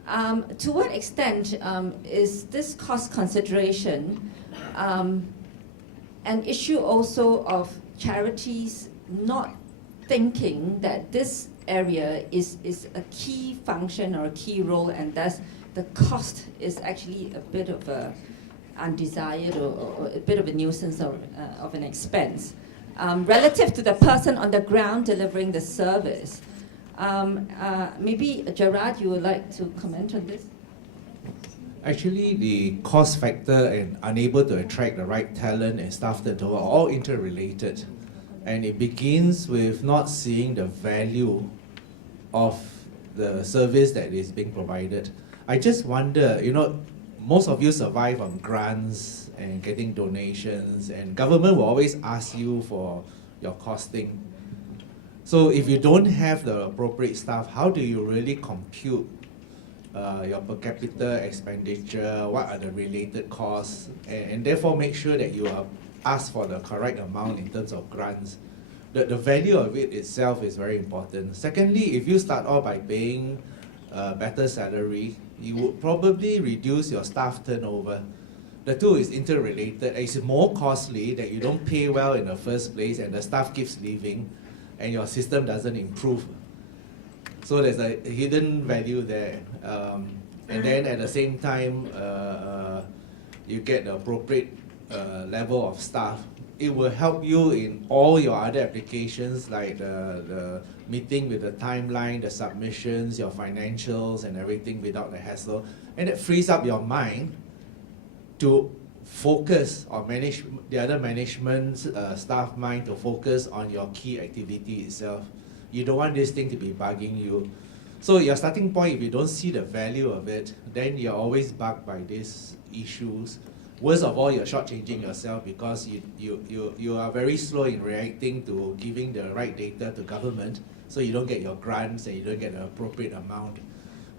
To what extent is this cost consideration an issue also of charities not thinking that this area is a key function or a key role, and thus the cost is actually a bit of a undesired or a bit of a nuisance or of an expense relative to the person on the ground delivering the service? Maybe Gerard, you would like to comment on this? Actually, the cost factor and unable to attract the right talent and staff turnover are all interrelated. And it begins with not seeing the value of the service that is being provided. I just wonder, you know, most of you survive on grants and getting donations, and government will always ask you for your costing. So if you don't have the appropriate staff, how do you really compute your per capita expenditure, what are the related costs, and therefore make sure that you are asked for the correct amount in terms of grants. The value of it itself is very important. Secondly, if you start off by paying better salary, you would probably reduce your staff turnover. The two is interrelated. It's more costly that you don't pay well in the first place and the staff keeps leaving and your system doesn't improve. So there's a hidden value there. And then at the same time, you get the appropriate level of staff. It will help you in all your other applications, like the meeting with the timeline, the submissions, your financials and everything without the hassle. And it frees up your mind to focus on the other management staff mind to focus on your key activity itself. You don't want this thing to be bugging you. So your starting point, if you don't see the value of it, then you're always bugged by these issues. Worst of all, you're shortchanging yourself because you are very slow in reacting to giving the right data to government, so you don't get your grants and you don't get the appropriate amount.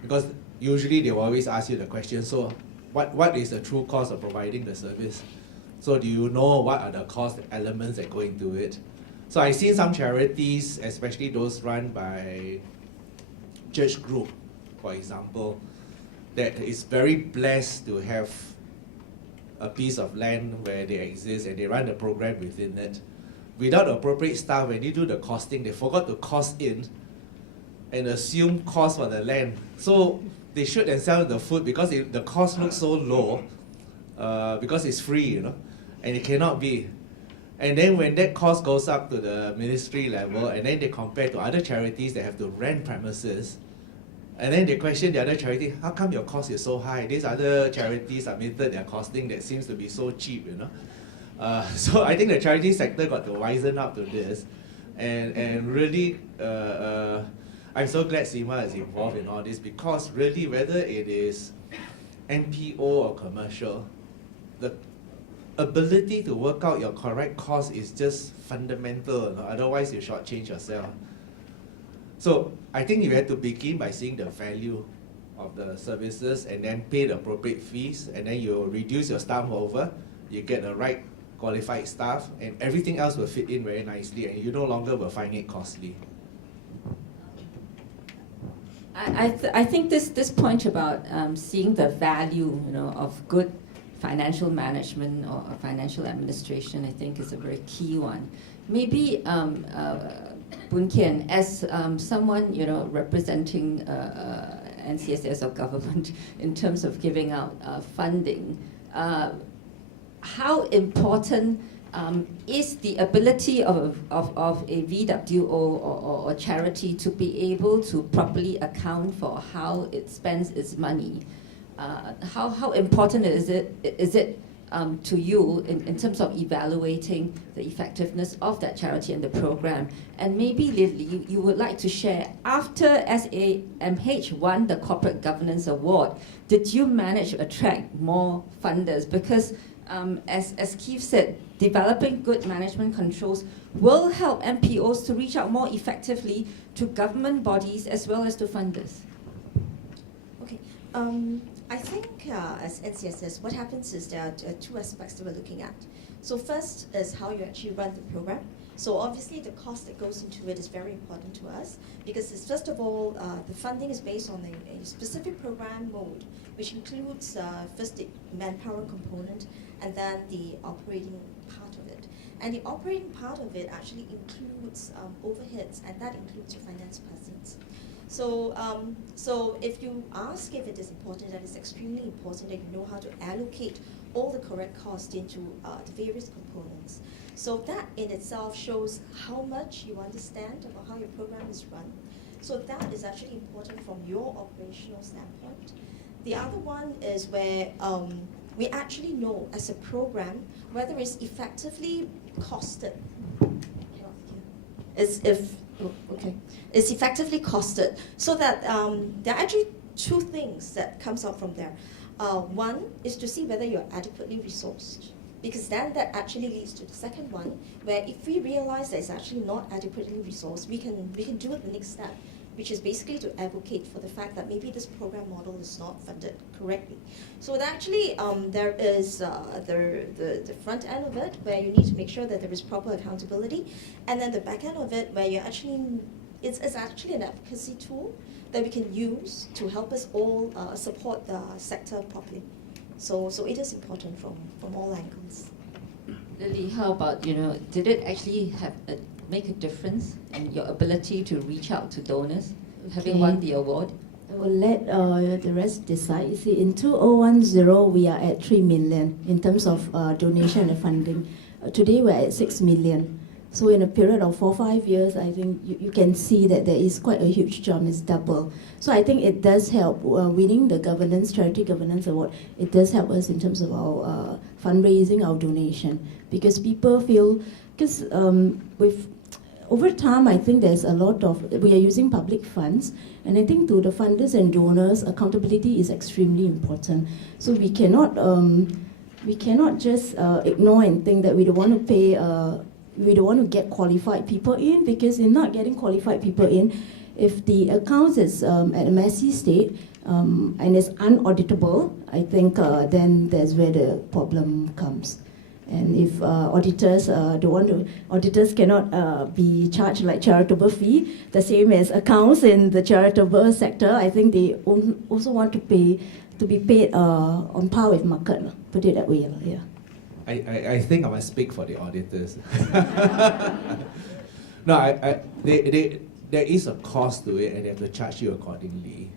Because usually they will always ask you the question, so what is the true cost of providing the service? So do you know what are the cost elements that go into it? So I've seen some charities, especially those run by church group, for example, that is very blessed to have a piece of land where they exist and they run the program within it. Without the appropriate staff, when they do the costing, they forgot to cost in and assume cost for the land. So they shoot themselves in the foot because the cost looks so low because it's free, you know, and it cannot be. And then when that cost goes up to the ministry level, and then they compare to other charities that have to rent premises, and then they question the other charity, how come your cost is so high? These other charities submitted their costing that seems to be so cheap, you know. So I think the charity sector got to wisen up to this, and really, I'm so glad SEMA is involved in all this, because really, whether it is NPO or commercial, the ability to work out your correct cost is just fundamental, you know? Otherwise you shortchange yourself. So I think you have to begin by seeing the value of the services and then pay the appropriate fees, and then you reduce your staff over, you get the right qualified staff, and everything else will fit in very nicely, and you no longer will find it costly. I think this point about seeing the value, you know, of good financial management or financial administration, I think is a very key one. Maybe Boon Kian, as someone, you know, representing NCSS or government in terms of giving out funding, how important is the ability of a VWO or charity to be able to properly account for how it spends its money? How important is it to you in terms of evaluating the effectiveness of that charity and the program? And maybe, Lily, you would like to share, after SAMH won the Corporate Governance Award, did you manage to attract more funders? Because as Keith said, developing good management controls will help MPOs to reach out more effectively to government bodies as well as to funders. Okay. I think as NCSS, what happens is there are two aspects that we're looking at. So first is how you actually run the program, So obviously the cost that goes into it is very important to us because it's, first of all, the funding is based on a specific program mode, which includes first the manpower component and then the operating part of it. And the operating part of it actually includes overheads, and that includes your finance persons. So, so if you ask if it is important, that it's extremely important that you know how to allocate all the correct cost into the various components. So that in itself shows how much you understand about how your program is run. So that is actually important from your operational standpoint. The other one is where we actually know as a program whether it's effectively costed. It's effectively costed. So that there are actually two things that comes out from there. One is to see whether you're adequately resourced, because then that actually leads to the second one, where if we realize that it's actually not adequately resourced, we can do it the next step, which is basically to advocate for the fact that maybe this program model is not funded correctly. So actually, there is the front end of it, where you need to make sure that there is proper accountability, and then the back end of it, where you actually, it's actually an advocacy tool that we can use to help us all support the sector properly. So it is important from all angles. Lily, how about, did it actually make a difference in your ability to reach out to donors, having won the award? I will let the rest decide. You see, in 2010, we are at 3 million in terms of donation and funding. Today, we're at 6 million. So in a period of 4 or 5 years, I think you can see that there is quite a huge jump, it's double. So I think it does help winning the Charity Governance Award. It does help us in terms of our fundraising, our donation, because people feel, because over time, I think there's a lot of, we are using public funds, and I think to the funders and donors, accountability is extremely important. So we cannot just ignore and think that we don't want to pay, we don't want to get qualified people in, because in not getting qualified people in, if the accounts is at a messy state and is unauditable, I think then that's where the problem comes. And if auditors auditors cannot be charged like charitable fee, the same as accounts in the charitable sector, I think they also want to be paid on par with market. Put it that way, yeah. I think I must speak for the auditors. No, there is a cost to it, and they have to charge you accordingly.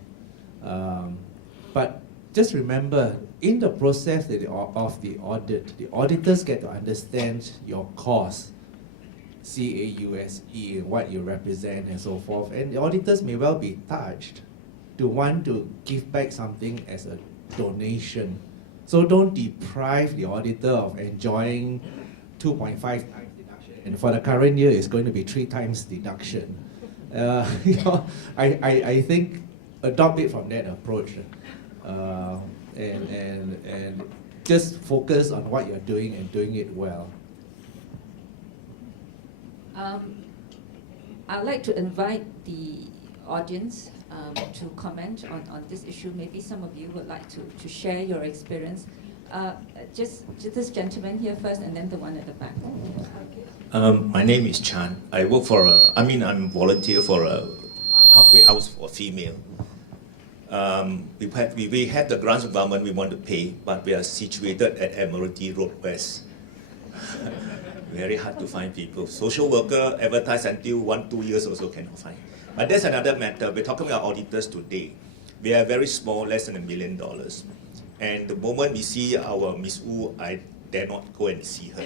But just remember, in the process of the audit, the auditors get to understand your cost, CAUSE, what you represent, and so forth. And the auditors may well be touched to want to give back something as a donation. So don't deprive the auditor of enjoying 2.5 times deduction. And for the current year, it's going to be 3 times deduction. I think adopt it from that approach. And just focus on what you're doing and doing it well. I'd like to invite the audience to comment on this issue. Maybe some of you would like to share your experience. Just this gentleman here first, and then the one at the back. My name is Chan. I work for I'm volunteer for a halfway house for female. We had the grants of government we want to pay, but we are situated at Admiralty Road West. Very hard to find people. Social worker advertise until 1-2 years also cannot find. But that's another matter. We're talking about auditors today. We are very small, less than $1 million. And the moment we see our Miss Wu, I dare not go and see her.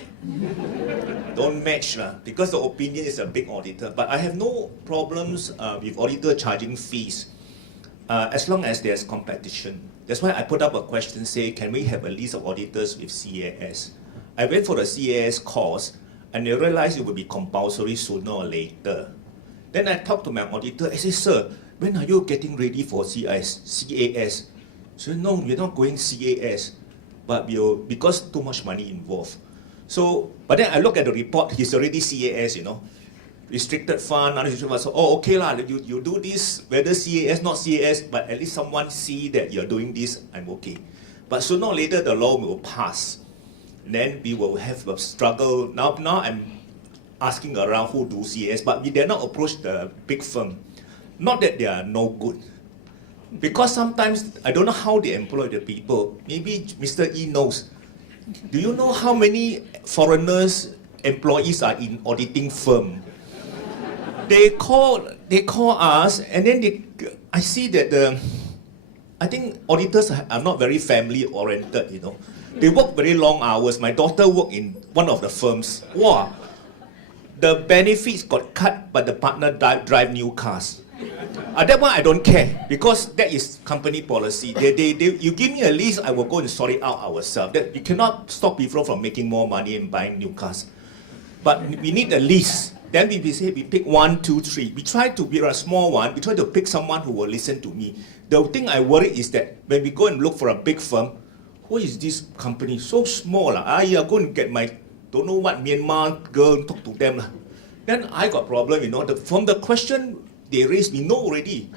Don't match, because the opinion is a big auditor. But I have no problems with auditor charging fees, as long as there's competition. That's why I put up a question, say, can we have a list of auditors with CAS? I went for the CAS course, and I realized it would be compulsory sooner or later. Then I talked to my auditor, I said, sir, when are you getting ready for CAS? So no, we're not going CAS, but because too much money involved. So, but then I look at the report, he's already CAS, restricted fund, unrestricted fund. So, okay lah, you do this, whether CAS, not CAS, but at least someone see that you're doing this, I'm okay. But sooner or later, the law will pass. Then we will have a struggle. Now asking around who do CS, but we dare not approach the big firm. Not that they are no good. Because sometimes, I don't know how they employ the people. Maybe Mr. E knows. Do you know how many foreigners employees are in auditing firm? They call us, and then I see that I think auditors are not very family oriented, you know. They work very long hours. My daughter worked in one of the firms. Wow, the benefits got cut, but the partner drive new cars. That one I don't care, because that is company policy. You give me a list, I will go and sort it out ourselves. That you cannot stop people from making more money and buying new cars. But we need a list. Then we say we pick 1, 2, 3. We try to be a small one. We try to pick someone who will listen to me. The thing I worry is that when we go and look for a big firm, who is this company so small? You are going to get my don't know what Myanmar girl and talk to them. Then I got problem, you know. From the question they raised, we know already.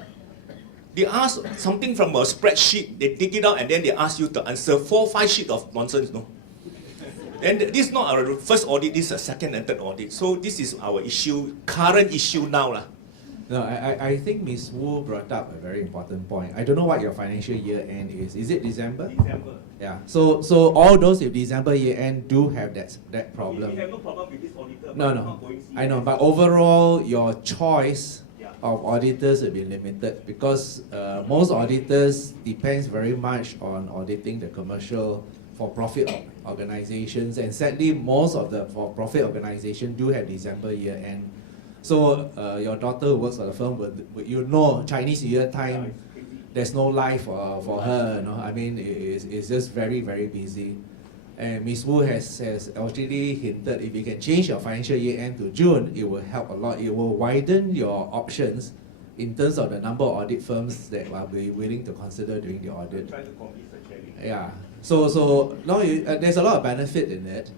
They ask something from a spreadsheet, they dig it out, and then they ask you to answer 4, 5 sheets of nonsense, no? And this is not our first audit, this is a second and third audit. So this is our issue, current issue now. No, I think Ms. Wu brought up a very important point. I don't know what your financial year end is. Is it December? December. Yeah. So all those with December year end do have that problem. We have no problem with this auditor. No. I know, but overall, your choice of auditors will be limited, because most auditors depends very much on auditing the commercial for-profit organizations, and sadly, most of the for-profit organizations do have December year end. So your daughter who works for the firm, you know, Chinese New Year time, there's no life for her. You know? I mean, it's just very, very busy. And Ms. Wu has already hinted, if you can change your financial year end to June, it will help a lot. It will widen your options in terms of the number of audit firms that will be willing to consider doing the audit. Try to convince the chairman. Yeah. So now there's a lot of benefit in it.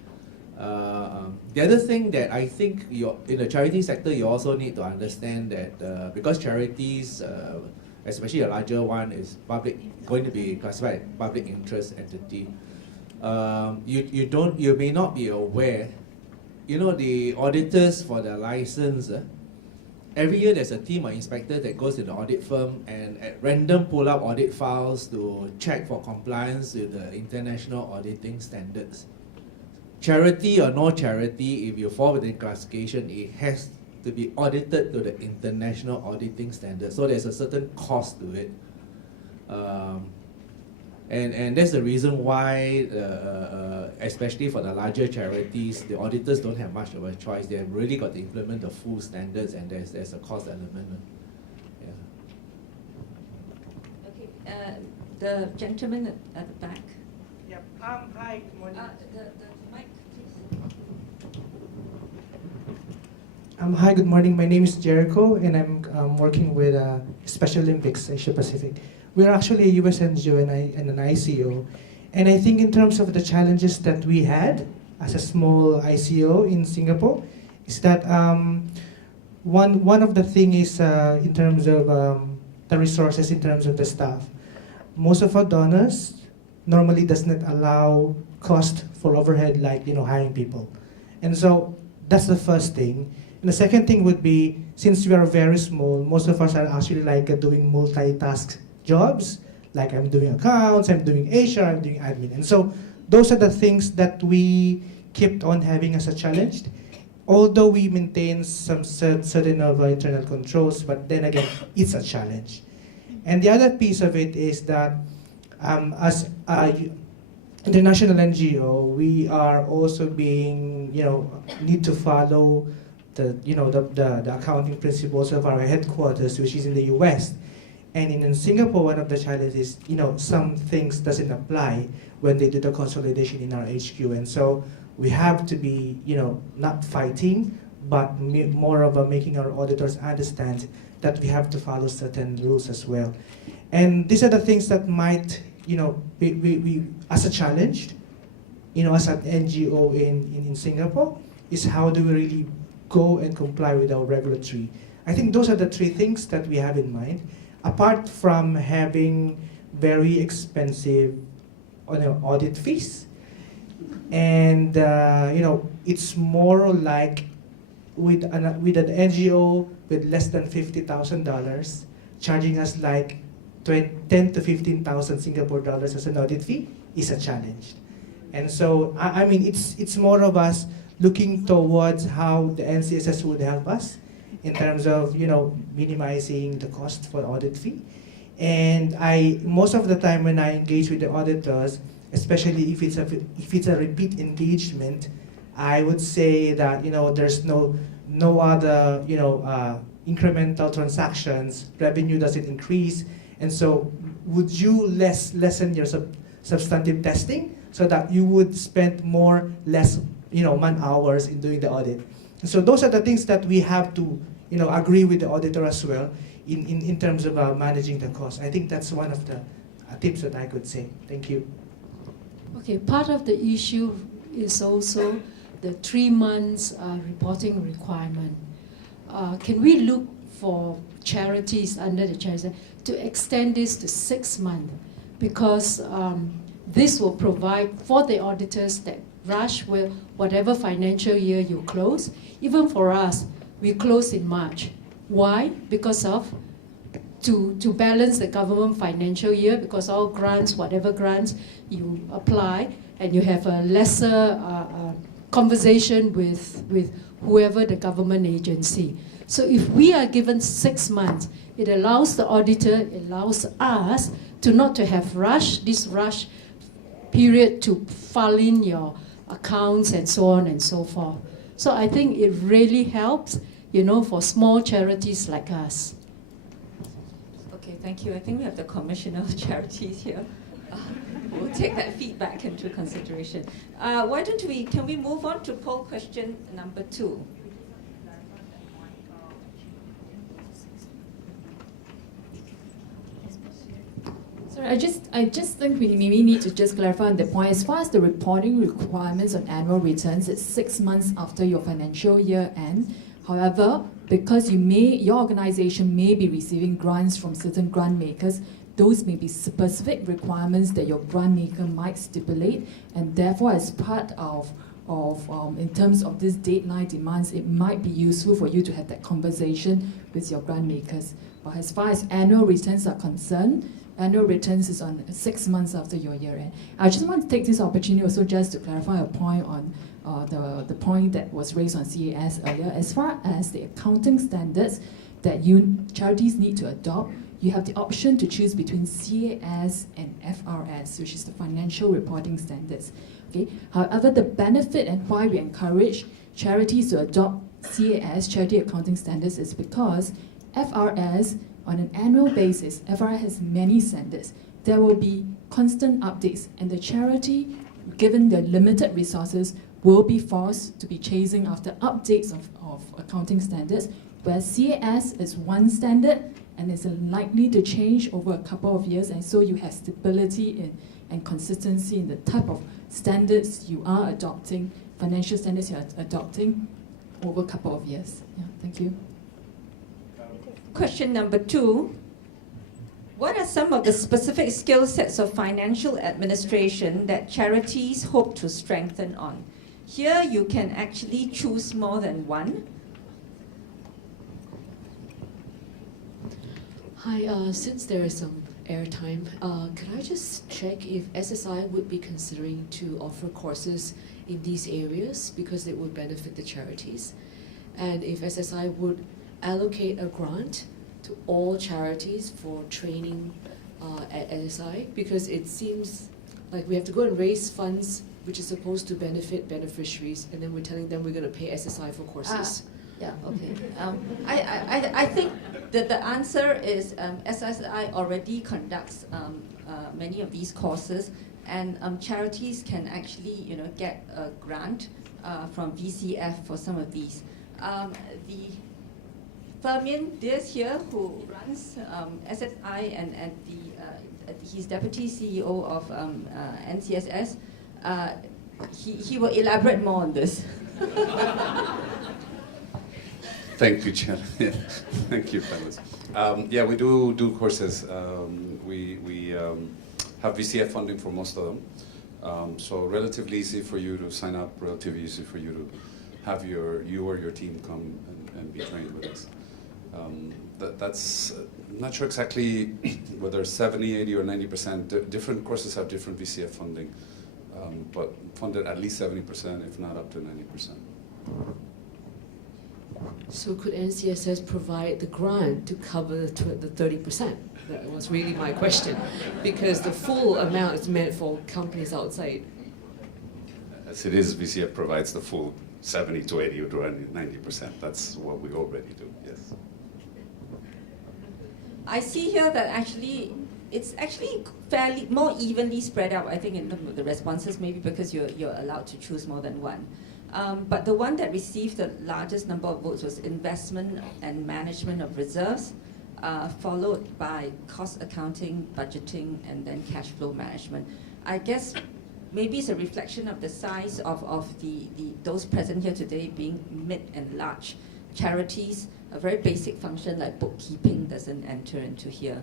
The other thing that I think in the charity sector, you also need to understand that because charities, especially a larger one, is going to be classified as public interest entity. You may not be aware, you know, the auditors for the license, every year there's a team of inspectors that goes to the audit firm and at random pull up audit files to check for compliance with the international auditing standards. Charity or no charity, if you fall within classification, it has to be audited to the international auditing standards. So there's a certain cost to it. And that's the reason why, especially for the larger charities, the auditors don't have much of a choice. They have really got to implement the full standards, and there's a cost element. Yeah. Okay, the gentleman at the back. Yep. Hi, good morning. The mic, please. Hi, good morning. My name is Jericho, and I'm working with Special Olympics Asia Pacific. We're actually a US NGO and an ICO. And I think in terms of the challenges that we had as a small ICO in Singapore, is that one of the things is in terms of the resources, in terms of the staff. Most of our donors normally does not allow cost for overhead, like hiring people. And so that's the first thing. And the second thing would be, since we are very small, most of us are actually doing multitask jobs, like I'm doing accounts, I'm doing HR, I'm doing admin. And so those are the things that we kept on having as a challenge, although we maintain some certain of internal controls, but then again, it's a challenge. And the other piece of it is that as an international NGO, we are also being, need to follow the accounting principles of our headquarters, which is in the US. And in Singapore, one of the challenges is, some things doesn't apply when they do the consolidation in our HQ. And so we have to be, not fighting, but more of making our auditors understand that we have to follow certain rules as well. And these are the things that might, we as a challenge, as an NGO in Singapore, is how do we really go and comply with our regulatory. I think those are the three things that we have in mind. Apart from having very expensive audit fees, and it's more like with an NGO with less than $50,000, charging us like 10 to 15,000 Singapore dollars as an audit fee is a challenge. And so, I mean, it's more of us looking towards how the NCSS would help us in terms of, you know, minimizing the cost for audit fee. And most of the time when I engage with the auditors, especially if it's a repeat engagement, I would say that, you know, there's no other, you know, incremental transactions, revenue doesn't increase, and so would you lessen your substantive testing so that you would spend less, you know, man hours in doing the audit? And so those are the things that we have to, you know, agree with the auditor as well in terms of managing the cost. I think that's one of the tips that I could say. Thank you. Okay, part of the issue is also the 3 months reporting requirement. Can we look for charities under the Charities Act to extend this to 6 months? Because this will provide for the auditors that rush with whatever financial year you close. Even for us, we close in March. Why? Because of to balance the government financial year, because all grants, whatever grants you apply, and you have a lesser conversation with whoever the government agency. So if we are given 6 months, it allows the auditor, it allows us not to have this rush period to file in your accounts and so on and so forth. So I think it really helps, you know, for small charities like us. Okay, thank you. I think we have the Commissioner of Charities here. We'll take that feedback into consideration. Can we move on to poll question number 2? Sorry, I just think we maybe need to just clarify on the point. As far as the reporting requirements on annual returns, it's 6 months after your financial year end. However, because your organization may be receiving grants from certain grant makers, those may be specific requirements that your grant maker might stipulate, and therefore as part of in terms of this deadline demands, it might be useful for you to have that conversation with your grant makers. But as far as annual returns are concerned, annual returns is on 6 months after your year end. I just want to take this opportunity also just to clarify a point on the point that was raised on CAS earlier. As far as the accounting standards that charities need to adopt, you have the option to choose between CAS and FRS, which is the financial reporting standards. Okay. However, the benefit and why we encourage charities to adopt CAS, charity accounting standards, is because FRS, on an annual basis, FRS has many standards. There will be constant updates, and the charity, given the limited resources, will be forced to be chasing after updates of accounting standards, whereas CAS is one standard and is likely to change over a couple of years, and so you have stability and consistency in the type of standards you are adopting, financial standards you are adopting over a couple of years. Yeah, thank you. Question number 2. What are some of the specific skill sets of financial administration that charities hope to strengthen on? Here you can actually choose more than one. Hi, since there is some airtime, could I just check if SSI would be considering to offer courses in these areas because it would benefit the charities? And if SSI would allocate a grant to all charities for training at SSI, because it seems like we have to go and raise funds which is supposed to benefit beneficiaries, and then we're telling them we're going to pay SSI for courses. Yeah, okay. I think that the answer is SSI already conducts many of these courses, and charities can actually, you know, get a grant from VCF for some of these. The Fermion Diaz here, who runs SSI and he's deputy CEO of NCSS, he will elaborate more on this. Thank you, Chair. Thank you, fellas. Yeah, we do courses. We have VCF funding for most of them. So relatively easy for you to sign up, relatively easy for you have you or your team come and be trained with us. That's I'm not sure exactly whether 70, 80, or 90%. Different courses have different VCF funding, but funded at least 70%, if not up to 90%. So could NCSS provide the grant to cover the 30%? That was really my question, because the full amount is meant for companies outside. As it is, VCF provides the full 70 to 80 to 90%. That's what we already do, yes. I see here that actually it's actually fairly more evenly spread out, I think, in terms of the responses, maybe because you're allowed to choose more than one. But the one that received the largest number of votes was investment and management of reserves, followed by cost accounting, budgeting, and then cash flow management. I guess maybe it's a reflection of the size of those present here today being mid and large charities. A very basic function like bookkeeping doesn't enter into here.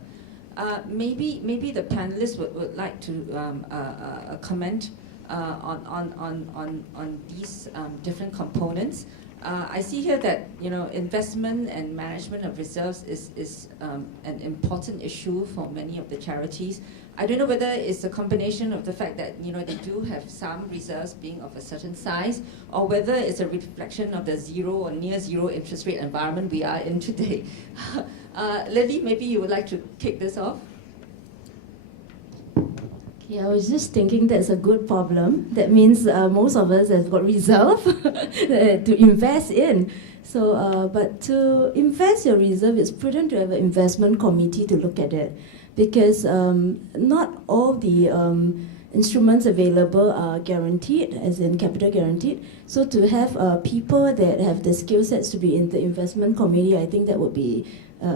Maybe the panelists would like to comment on these different components. I see here that investment and management of reserves is an important issue for many of the charities. I don't know whether it's a combination of the fact that they do have some reserves being of a certain size, or whether it's a reflection of the zero or near zero interest rate environment we are in today. Lily, maybe you would like to kick this off. Yeah, I was just thinking that's a good problem. That means most of us have got reserve to invest in. So, but to invest your reserve, it's prudent to have an investment committee to look at it, because not all the instruments available are guaranteed, as in capital guaranteed. So to have people that have the skill sets to be in the investment committee, I think that would be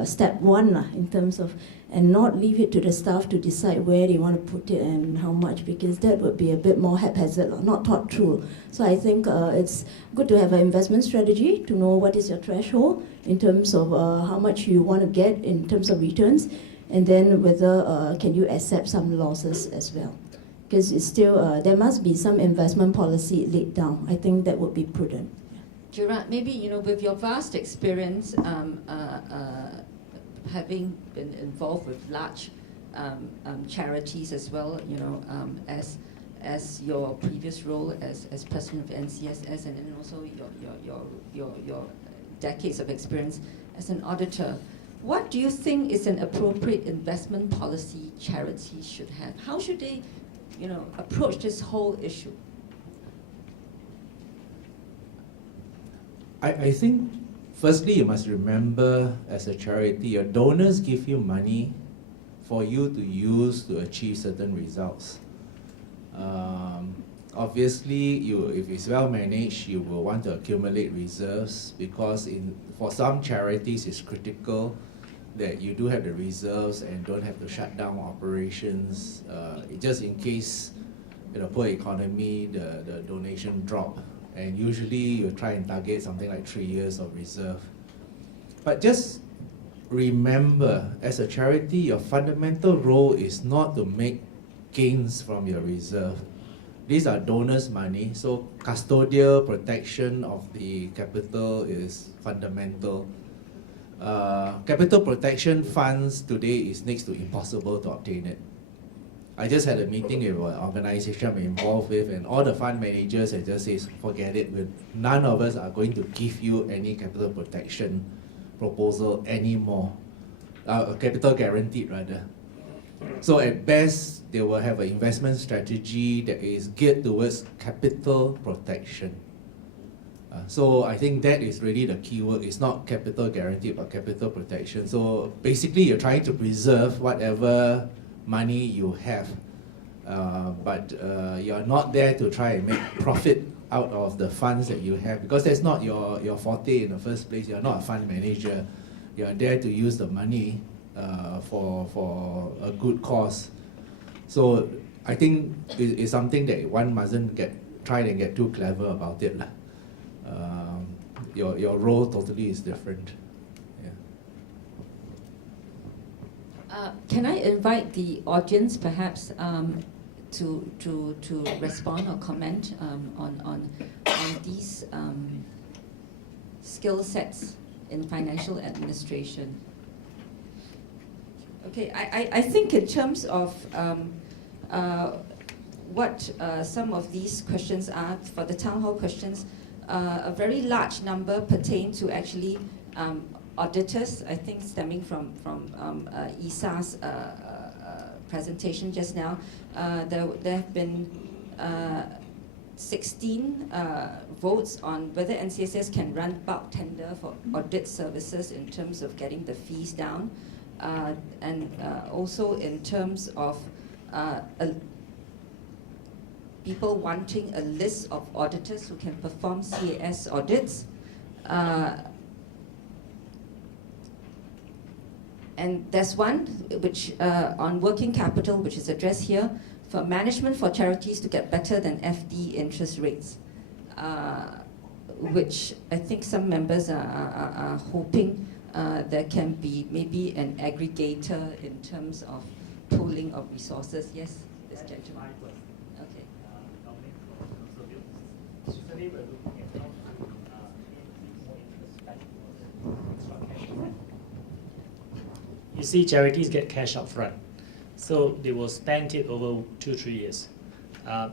step one in terms of, and not leave it to the staff to decide where they want to put it and how much, because that would be a bit more haphazard, not thought through. So I think it's good to have an investment strategy to know what is your threshold in terms of how much you want to get in terms of returns, and then whether can you accept some losses as well. Because it's still, there must be some investment policy laid down. I think that would be prudent. Gerard, maybe with your vast experience, having been involved with large charities as well, as your previous role as president of NCSS, and then also your decades of experience as an auditor, what do you think is an appropriate investment policy charities should have? How should they, approach this whole issue? I think, firstly, you must remember, as a charity, your donors give you money for you to use to achieve certain results. Obviously, if it's well managed, you will want to accumulate reserves, because for some charities, it's critical that you do have the reserves and don't have to shut down operations, just in case, poor economy, the donation drop. And usually you try and target something like 3 years of reserve. But just remember, as a charity, your fundamental role is not to make gains from your reserve. These are donors' money, so custodial protection of the capital is fundamental. Capital protection funds today is next to impossible to obtain it. I just had a meeting with an organization I'm involved with, and all the fund managers have just said, forget it, none of us are going to give you any capital protection proposal anymore. Capital guaranteed rather. So at best, they will have an investment strategy that is geared towards capital protection. So I think that is really the key word. It's not capital guaranteed, but capital protection. So basically, you're trying to preserve whatever money you have, but you're not there to try and make profit out of the funds that you have, because that's not your forte in the first place. You're not a fund manager. You're there to use the money for a good cause. So I think it's something that one mustn't try and get too clever about it. Your role totally is different. Can I invite the audience perhaps to respond or comment on on these skill sets in financial administration? Okay, I think in terms of what some of these questions are, for the town hall questions, a very large number pertain to actually auditors, I think stemming from Isa's presentation just now. There have been 16 votes on whether NCSS can run bulk tender for audit services in terms of getting the fees down, and also in terms of people wanting a list of auditors who can perform CAS audits. And there's one which on working capital, which is addressed here, for management for charities to get better than FD interest rates, which I think some members are hoping there can be maybe an aggregator in terms of pooling of resources. Yes, this gentleman. Okay. Usually we're looking at how to more interest back extra cash. You see, charities get cash up front, so they will spend it over 2-3 years.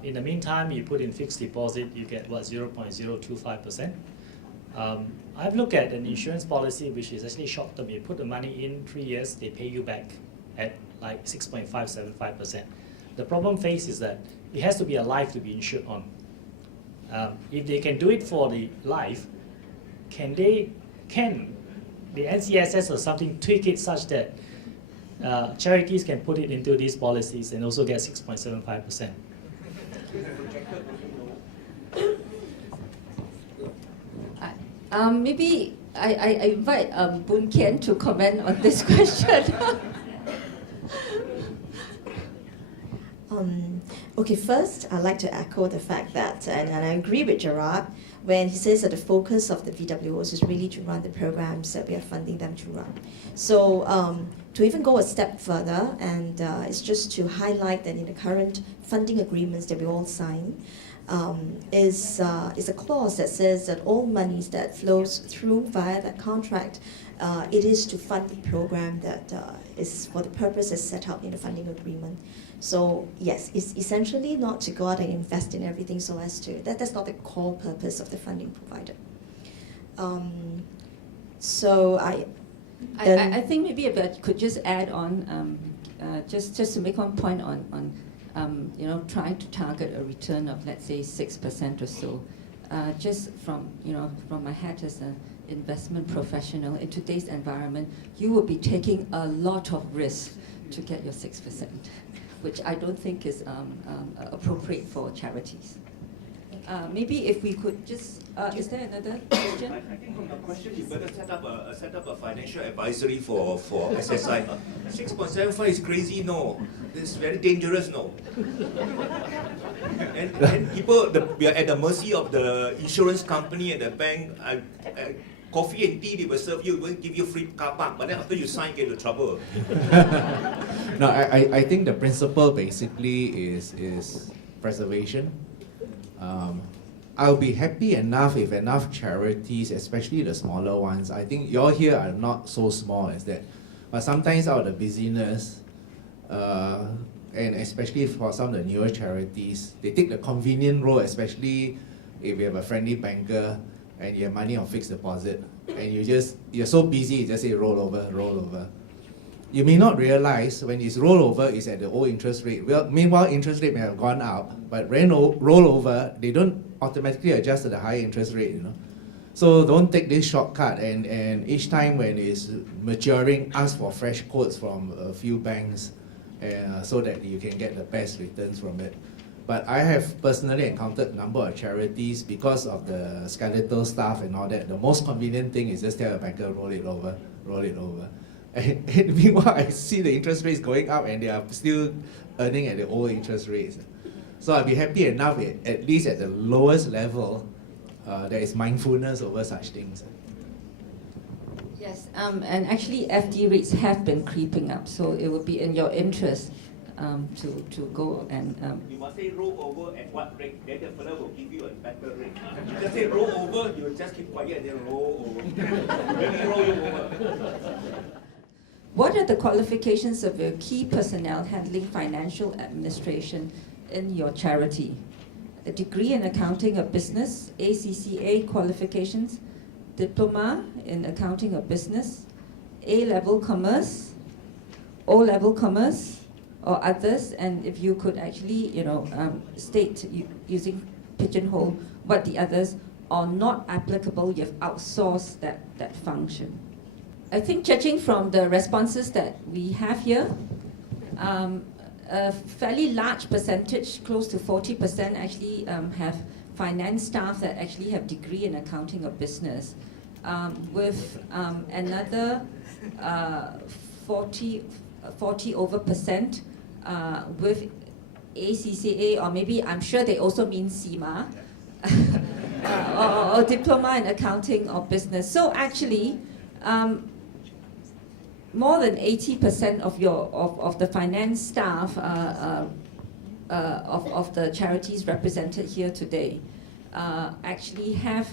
In the meantime, you put in fixed deposit, you get what, 0.025%. I've looked at an insurance policy which is actually short term. You put the money in 3 years, they pay you back at like 6.575%. The problem faced is that it has to be a life to be insured on. If they can do it for the life, can the NCSS or something tweak it such that charities can put it into these policies and also get 6.75%? Maybe I invite Boon Kian to comment on this question. Okay, first, I'd like to echo the fact that, and I agree with Gerard, when he says that the focus of the VWOs is really to run the programs that we are funding them to run. So to even go a step further, and it's just to highlight that in the current funding agreements that we all sign, is a clause that says that all monies that flows through via that contract, it is to fund the program that is for the purpose as set out in the funding agreement. So yes, it's essentially not to go out and invest in everything so as to, that's not the core purpose of the funding provided. So I think maybe if I could just add on, just to make one point on trying to target a return of, let's say, 6% or so. Just from my hat as an investment professional, in today's environment, you will be taking a lot of risk to get your 6%, which I don't think is appropriate for charities. Maybe if we could just, is there another question? I think from the question, you better set up a financial advisory for SSI. 6.75 is crazy, no. It's very dangerous, no. and people, we are at the mercy of the insurance company and the bank. Coffee and tea, they will serve you, won't give you free car park, but then after you sign, get into trouble. No, I think the principle basically is preservation. I'll be happy enough if enough charities, especially the smaller ones, I think you all here are not so small as that, but sometimes out of the busyness, and especially for some of the newer charities, they take the convenient road, especially if you have a friendly banker and you have money on fixed deposit, and you're so busy, you just say roll over. You may not realize when it's rollover, it's at the old interest rate. Well, meanwhile, interest rate may have gone up, but rollover, they don't automatically adjust to the higher interest rate, So don't take this shortcut, and each time when it's maturing, ask for fresh quotes from a few banks, so that you can get the best returns from it. But I have personally encountered a number of charities because of the skeletal staff and all that. The most convenient thing is just tell a banker, roll it over. And meanwhile, I see the interest rates going up and they are still earning at the old interest rates. So I'd be happy enough, at least at the lowest level, there is mindfulness over such things. Yes, and actually FD rates have been creeping up, so it would be in your interest to go and You must say roll over at what rate, then the fellow will give you a better rate. If you just say roll over, you will just keep quiet and then roll over. Maybe roll you over. What are the qualifications of your key personnel handling financial administration in your charity? A degree in accounting or business, ACCA qualifications, diploma in accounting or business, A-level commerce, O-level commerce, or others, and if you could actually, state using pigeonhole what the others are not applicable, you've outsourced that function. I think judging from the responses that we have here, a fairly large percentage, close to 40%, actually have finance staff that actually have degree in accounting or business, with another 40% with ACCA, or maybe I'm sure they also mean CIMA, or diploma in accounting or business. So actually, more than 80% of the finance staff of the charities represented here today actually have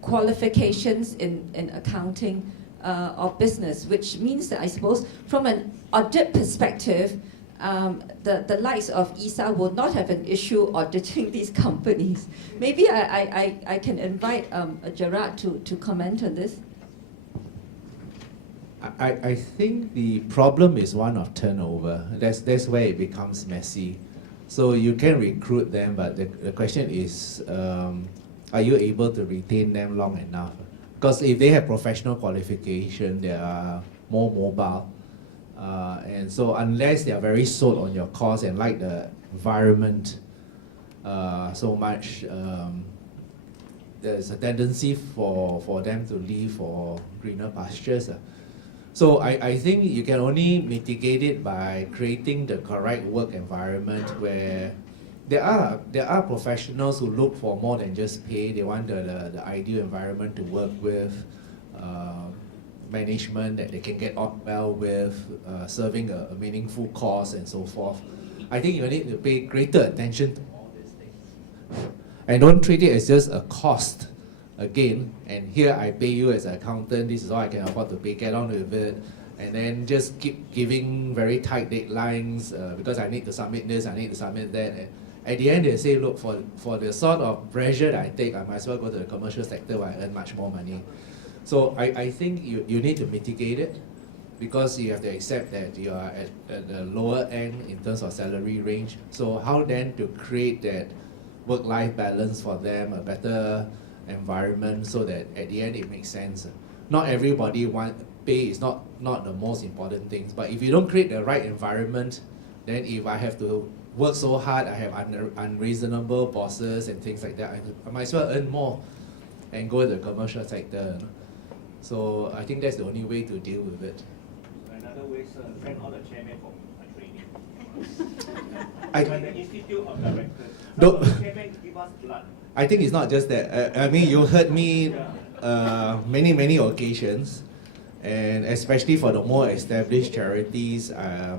qualifications in accounting or business, which means that I suppose from an audit perspective, the likes of ISA will not have an issue auditing these companies. Maybe I can invite Gerard to comment on this. I think the problem is one of turnover. That's where it becomes messy. So you can recruit them, but the question is, are you able to retain them long enough? Because if they have professional qualification, they are more mobile. And so unless they are very sold on your cause and like the environment so much, there's a tendency for them to leave for greener pastures. So I think you can only mitigate it by creating the correct work environment where there are professionals who look for more than just pay. They want the ideal environment to work with, management that they can get on well with, serving a meaningful cause and so forth. I think you need to pay greater attention to all these things. And don't treat it as just a cost. Again, and here I pay you as an accountant, this is all I can afford to pay, get on with it, and then just keep giving very tight deadlines because I need to submit this, I need to submit that. And at the end they say, look, for the sort of pressure that I take, I might as well go to the commercial sector where I earn much more money. So I think you need to mitigate it because you have to accept that you are at the lower end in terms of salary range. So how then to create that work-life balance for them, a better environment, so that at the end it makes sense. Not everybody pay is not the most important thing, but if you don't create the right environment, then if I have to work so hard, I have unreasonable bosses and things like that, I might as well earn more and go to the commercial sector. So I think that's the only way to deal with it. Another way, sir, send all the chairmen for training. The Institute of Directors. The chairmen give us blood. I think it's not just that. I mean, you heard me many occasions, and especially for the more established charities,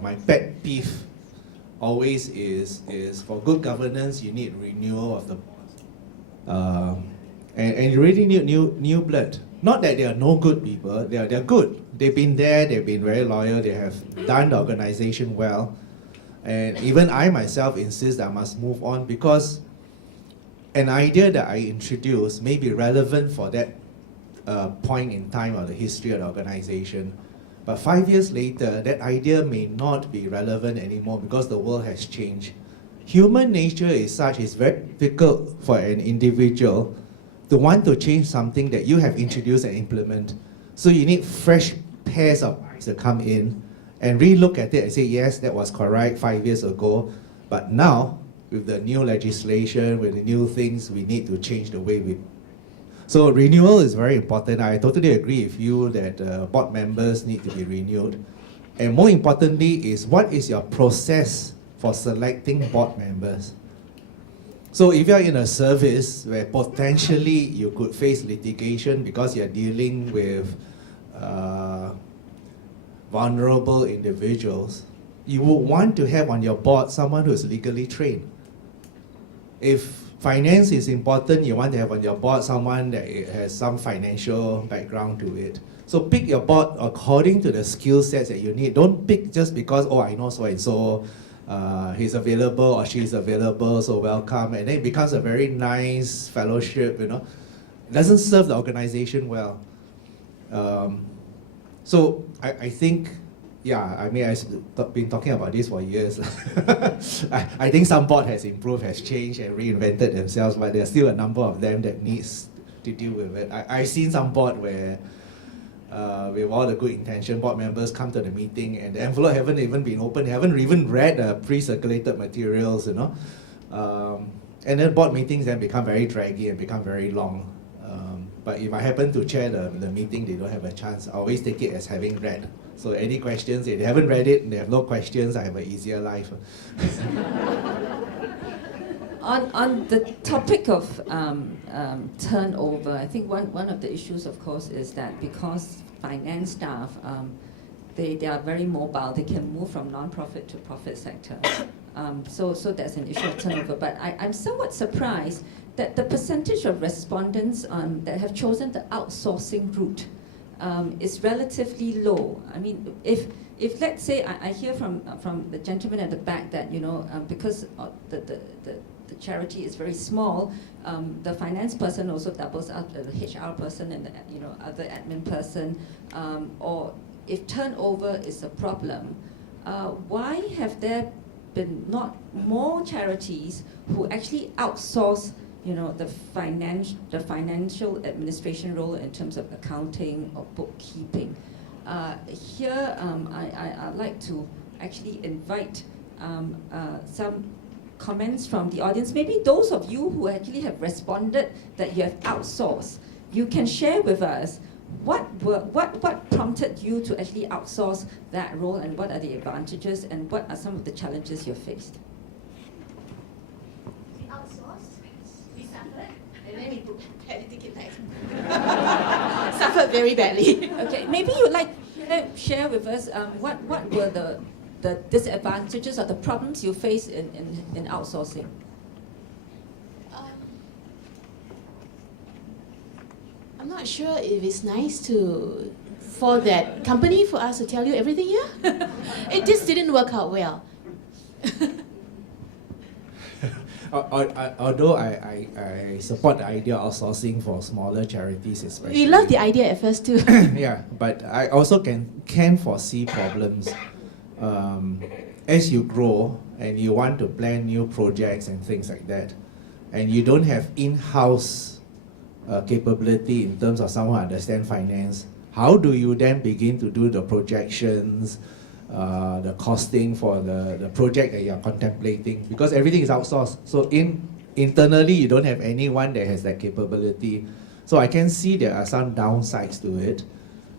my pet peeve always is for good governance, you need renewal of the board. And you really need new blood. Not that they are no good people, they're good. They've been there, they've been very loyal, they have done the organization well. And even I myself insist that I must move on because an idea that I introduced may be relevant for that point in time of the history of the organization. But 5 years later, that idea may not be relevant anymore because the world has changed. Human nature is such, it's very difficult for an individual to want to change something that you have introduced and implement. So you need fresh pairs of eyes to come in and re-look at it and say, yes, that was correct 5 years ago, but now, with the new legislation, with the new things, we need to change the way we... So renewal is very important. I totally agree with you that board members need to be renewed. And more importantly is, what is your process for selecting board members? So if you're in a service where potentially you could face litigation because you're dealing with vulnerable individuals, you would want to have on your board someone who is legally trained. If finance is important, you want to have on your board someone that has some financial background to it. So pick your board according to the skill sets that you need. Don't pick just because, oh, I know so and so, he's available or she's available, so welcome. And then it becomes a very nice fellowship, you know. It doesn't serve the organization well. So I think, yeah, I mean, I've been talking about this for years. I think some board has improved, has changed and reinvented themselves, but there's still a number of them that needs to deal with it. I've seen some board where with all the good intention, board members come to the meeting and the envelope haven't even been opened, they haven't even read the pre-circulated materials, you know. And then board meetings then become very draggy and become very long. But if I happen to chair the meeting, they don't have a chance. I always take it as having read. So any questions, if they haven't read it and they have no questions, I have an easier life. On the topic of turnover, I think one of the issues, of course, is that because finance staff, they are very mobile, they can move from non-profit to profit sector. So that's an issue of turnover. But I'm somewhat surprised that the percentage of respondents that have chosen the outsourcing route is relatively low. I mean, if let's say I hear from the gentleman at the back that, you know, because the charity is very small, the finance person also doubles up as the HR person and the, you know, other admin person, or if turnover is a problem, why have there been not more charities who actually outsource, you know, the financial administration role in terms of accounting or bookkeeping? Here, I'd like to actually invite some comments from the audience. Maybe those of you who actually have responded that you have outsourced, you can share with us what prompted you to actually outsource that role, and what are the advantages, and what are some of the challenges you faced? We outsourced, we suffered, and then we had to take it back. Suffered very badly. Okay, maybe you'd like to share with us what were the disadvantages or the problems you face in outsourcing? I'm not sure if it's nice for that company for us to tell you everything here. It just didn't work out well. Although I support the idea of outsourcing for smaller charities especially. We love the idea at first too. Yeah, but I also can foresee problems. As you grow and you want to plan new projects and things like that, and you don't have in-house capability in terms of someone who understands finance, how do you then begin to do the projections, the costing for the project that you're contemplating? Because everything is outsourced. So internally, you don't have anyone that has that capability. So I can see there are some downsides to it.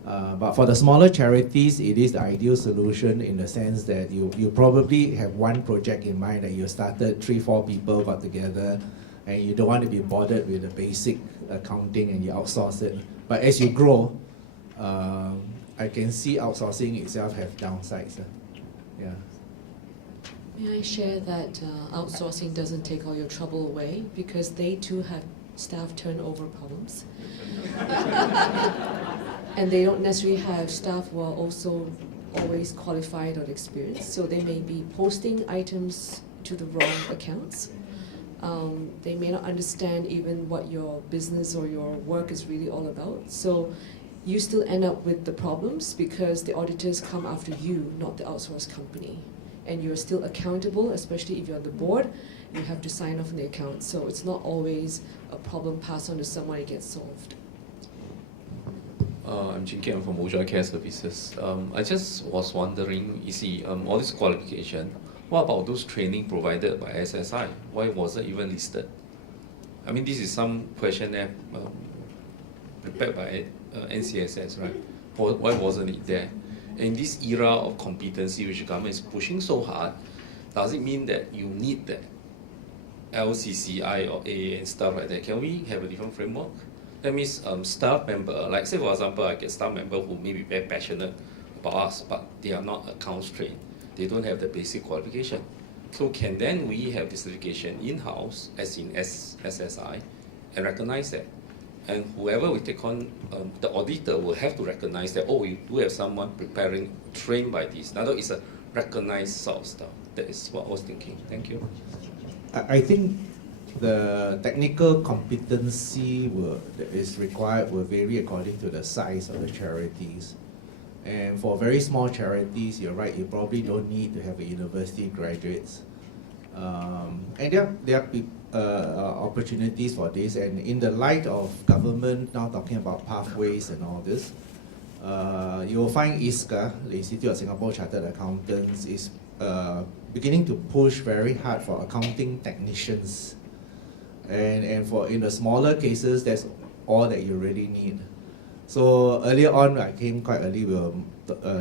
But for the smaller charities, it is the ideal solution in the sense that you probably have one project in mind that you started, 3-4 people got together, and you don't want to be bothered with the basic accounting and you outsource it. But as you grow, I can see outsourcing itself have downsides. Yeah. May I share that outsourcing doesn't take all your trouble away, because they too have staff turnover problems. And they don't necessarily have staff who are also always qualified or experienced, so they may be posting items to the wrong accounts. They may not understand even what your business or your work is really all about. So you still end up with the problems because the auditors come after you, not the outsourced company. And you're still accountable, especially if you're on the board, you have to sign off on the account. So it's not always a problem passed on to someone, it gets solved. I'm Jin Kian from Moja Care Services. I just was wondering, you see, all this qualification, what about those training provided by SSI? Why was it even listed? I mean, this is some questionnaire prepared by NCSS, right? Why wasn't it there? In this era of competency, which the government is pushing so hard, does it mean that you need that LCCI or AA and stuff like that? Can we have a different framework? That means staff member, like say for example, I get staff member who may be very passionate about us, but they are not accounts trained. they don't have the basic qualification. So can then we have this certification in-house, as in SSI, and recognize that? And whoever we take on, the auditor will have to recognize that, oh, we do have someone preparing, trained by this. In other words, it's a recognized sort of stuff. That is what I was thinking. Thank you. I think the technical competency that is required will vary according to the size of the charities. And for very small charities, you're right, you probably don't need to have a university graduates. And there are opportunities for this, and in the light of government now talking about pathways and all this, you will find ISCA, the Institute of Singapore Chartered Accountants, is beginning to push very hard for accounting technicians. And for in the smaller cases, that's all that you really need. So earlier on, I came quite early, we were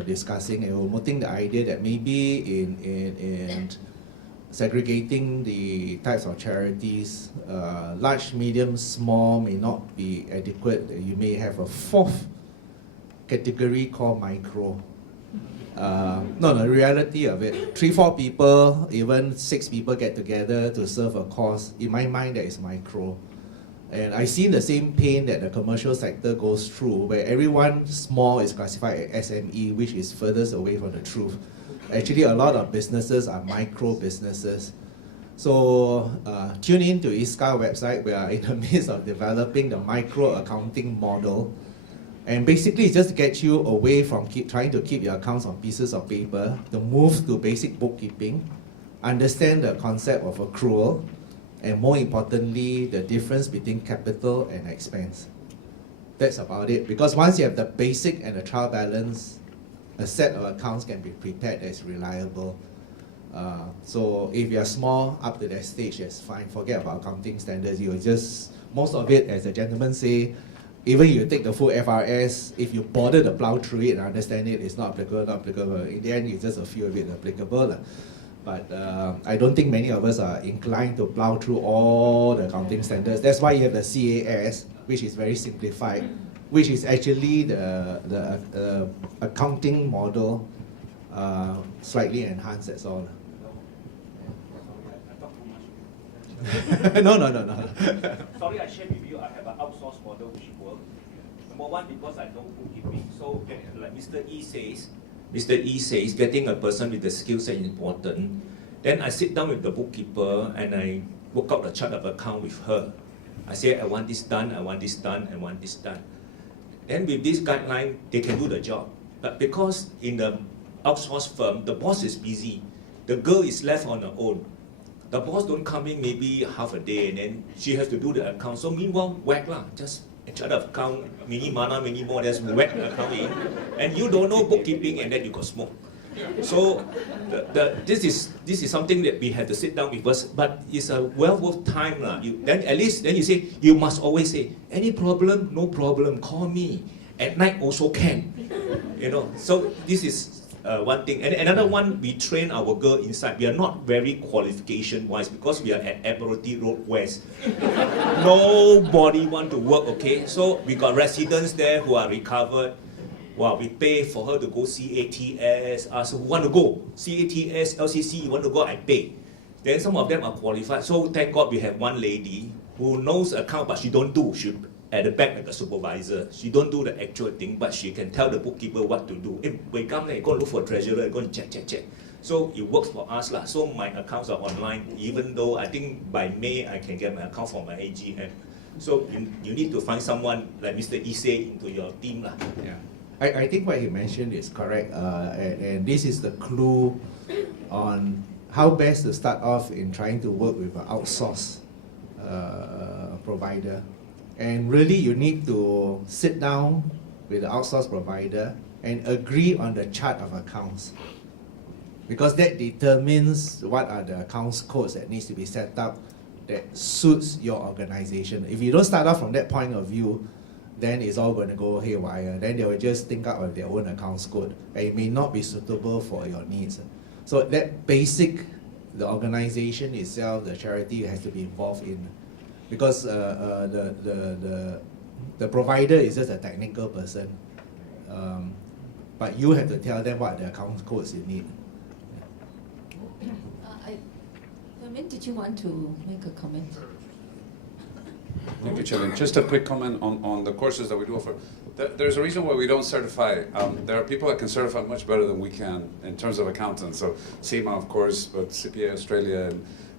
discussing and we were promoting the idea that maybe in segregating the types of charities, large, medium, small may not be adequate. You may have a fourth category called micro. No, the reality of it, 3-4 people, even 6 people get together to serve a cause. In my mind, that is micro. And I see the same pain that the commercial sector goes through, where everyone small is classified as SME, which is furthest away from the truth. Actually, a lot of businesses are micro businesses. So tune in to ISCA website. We are in the midst of developing the micro accounting model. And basically, it's just to get you away from trying to keep your accounts on pieces of paper, to move to basic bookkeeping, understand the concept of accrual, and more importantly, the difference between capital and expense. That's about it. Because once you have the basic and the trial balance, a set of accounts can be prepared that's reliable. So if you're small, up to that stage, that's fine. Forget about accounting standards. You just, most of it, as the gentleman say, even you take the full FRS, if you bother to plow through it and understand it, it's not applicable. In the end, it's just a few of it applicable. But I don't think many of us are inclined to plow through all the accounting standards. That's why you have the CAS, which is very simplified, which is actually the accounting model slightly enhanced, that's all. No. Sorry, I shared with you, I have an outsourced model which works. Number one, because I know bookkeeping. So like Mr. E says, getting a person with the skill set is important. Then I sit down with the bookkeeper and I work out the chart of account with her. I say, I want this done, I want this done, I want this done. Then with this guideline, they can do the job. But because in the outsourced firm, the boss is busy. The girl is left on her own. The boss don't come in maybe half a day and then she has to do the account. So meanwhile, whack lah, just a chart of account, mini mana, mini more, just whack the account in. And you don't know bookkeeping and then you got smoke. So this is something that we have to sit down with us, but it's a well worth time lah. Then at least then you say, you must always say, any problem, no problem, call me. At night also can. So this is one thing. And another one, we train our girl inside. We are not very qualification-wise because we are at Admiralty Road West. Nobody want to work, okay? So we got residents there who are recovered. Wow, we pay for her to go CATS, ask who want to go. CATS, LCC, you want to go, I pay. Then some of them are qualified. So thank God we have one lady who knows account, but she don't do. She at the back like a supervisor. She don't do the actual thing, but she can tell the bookkeeper what to do. Hey, wake up, go look for treasurer, go and check. So it works for us lah. So my accounts are online, even though I think by May I can get my account from my AGM. So you need to find someone like Mr. Ise into your team lah. Yeah. I think what he mentioned is correct, and this is the clue on how best to start off in trying to work with an outsourced provider. And really you need to sit down with the outsourced provider and agree on the chart of accounts, because that determines what are the accounts codes that needs to be set up that suits your organization. If you don't start off from that point of view, then it's all going to go haywire. Then they will just think out of their own accounts code, and it may not be suitable for your needs. So that basic, the organization itself, the charity has to be involved in, because the provider is just a technical person, but you have to tell them what the account codes you need. Min, did you want to make a comment? Thank you, Chairman. Just a quick comment on the courses that we do offer. There's a reason why we don't certify. There are people that can certify much better than we can in terms of accountants. So CIMA, of course, but CPA Australia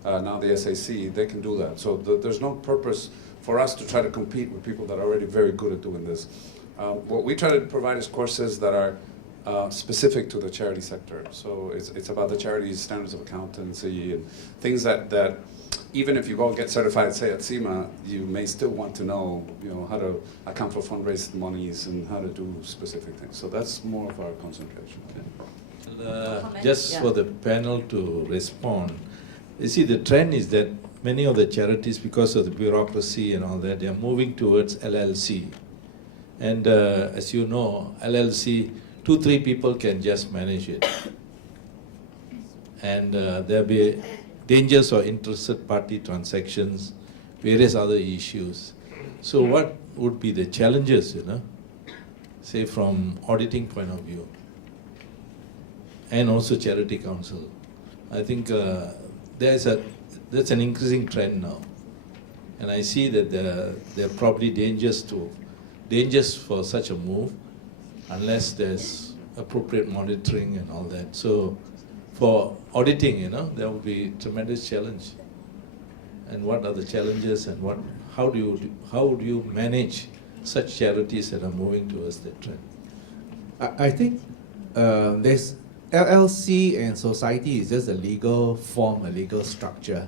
and now the SAC, they can do that. So there's no purpose for us to try to compete with people that are already very good at doing this. What we try to provide is courses that are specific to the charity sector. So it's about the charity's standards of accountancy and things that even if you go and get certified, say at CIMA, you may still want to know, how to account for fundraised monies and how to do specific things. So that's more of our concentration. Just for the panel to respond, you see, the trend is that many of the charities, because of the bureaucracy and all that, they are moving towards LLC. And as you know, LLC, 2-3 people can just manage it. And there'll be dangers or interested party transactions, various other issues. So what would be the challenges, say from auditing point of view, and also Charity Council? I think that's an increasing trend now. And I see that there are probably dangers for such a move, unless there's appropriate monitoring and all that. So for auditing, there will be tremendous challenge. And what are the challenges, and how do you manage such charities that are moving towards that trend? I think there's LLC and society is just a legal form, a legal structure.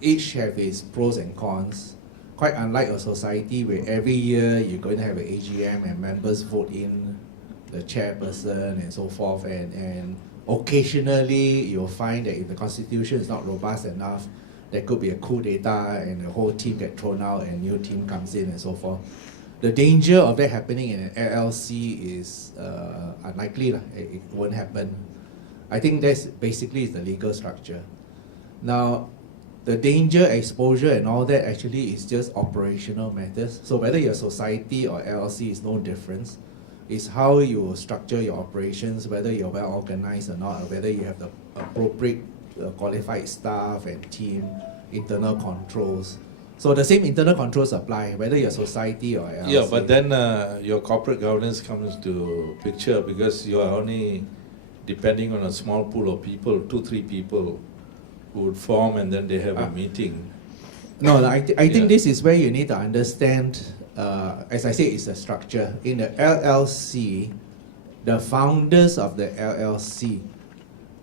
Each have its pros and cons. Quite unlike a society where every year you're going to have an AGM and members vote in the chairperson and so forth, and occasionally you'll find that if the constitution is not robust enough, there could be a coup d'etat and the whole team get thrown out and new team comes in and so forth. The danger of that happening in an LLC is unlikely. It won't happen. I think that's basically the legal structure. Now, the danger, exposure and all that actually is just operational matters. So whether you're a society or LLC is no difference. It's how you structure your operations, whether you're well organized or not, or whether you have the appropriate qualified staff and team, internal controls. So the same internal controls apply, whether you're a society or LLC. Yeah, but then your corporate governance comes to picture, because you are only depending on a small pool of people, 2-3 people who would form, and then they have a meeting. No, I think this is where you need to understand, as I said, it's a structure. In the LLC, the founders of the LLC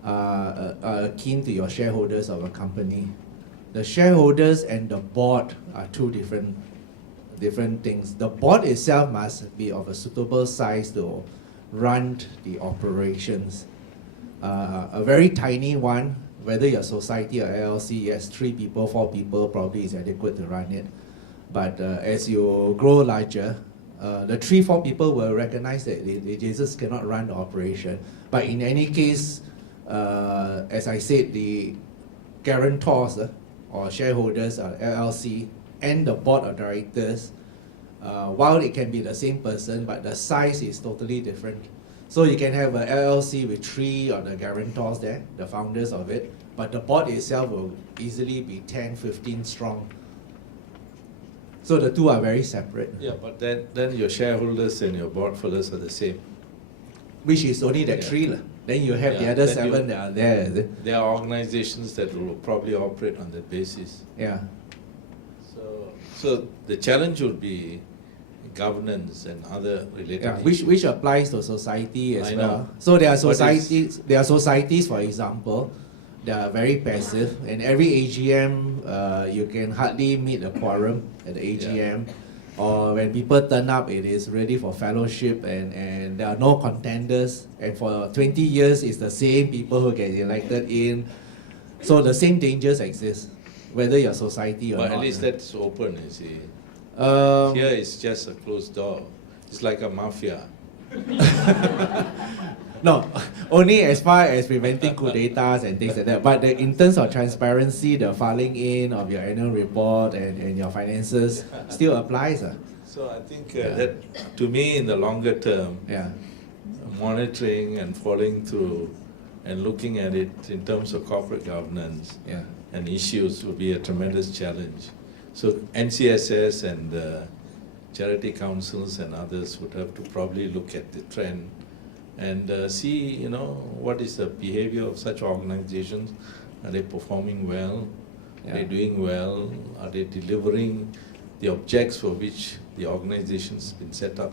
are akin to your shareholders of a company. The shareholders and the board are two different things. The board itself must be of a suitable size to run the operations. A very tiny one, whether you're a society or LLC, yes, 3 people, 4 people probably is adequate to run it. But as you grow larger, the 3-4 people will recognize that they just cannot run the operation. But in any case, as I said, the guarantors or shareholders are LLC and the board of directors, while it can be the same person, but the size is totally different. So you can have an LLC with 3 of the guarantors there, the founders of it, but the board itself will easily be 10, 15 strong. So the two are very separate. Yeah, but then your shareholders and your board fellows are the same. Which is only the 3. Then you have the other 7 that are there. Is it? There are organizations that will probably operate on that basis. Yeah. So the challenge would be governance and other related issues. Which applies to society as well. So there are societies, for example, that are very passive, and every AGM you can hardly meet a quorum at the AGM. Or when people turn up, it is ready for fellowship, and there are no contenders, and for 20 years it's the same people who get elected in. So the same dangers exist, whether you're society or not. But at least that's open, you see. Here it's just a closed door. It's like a mafia. No, only as far as preventing coup d'etats and things like that. But in terms of transparency, the filing in of your annual report and your finances still applies. So I think that, to me, in the longer term, monitoring and following through and looking at it in terms of corporate governance Yeah. and issues would be a tremendous challenge. So NCSS and charity councils and others would have to probably look at the trend and see, what is the behavior of such organizations. Are they performing well? Are they doing well? Are they delivering the objects for which the organization's been set up?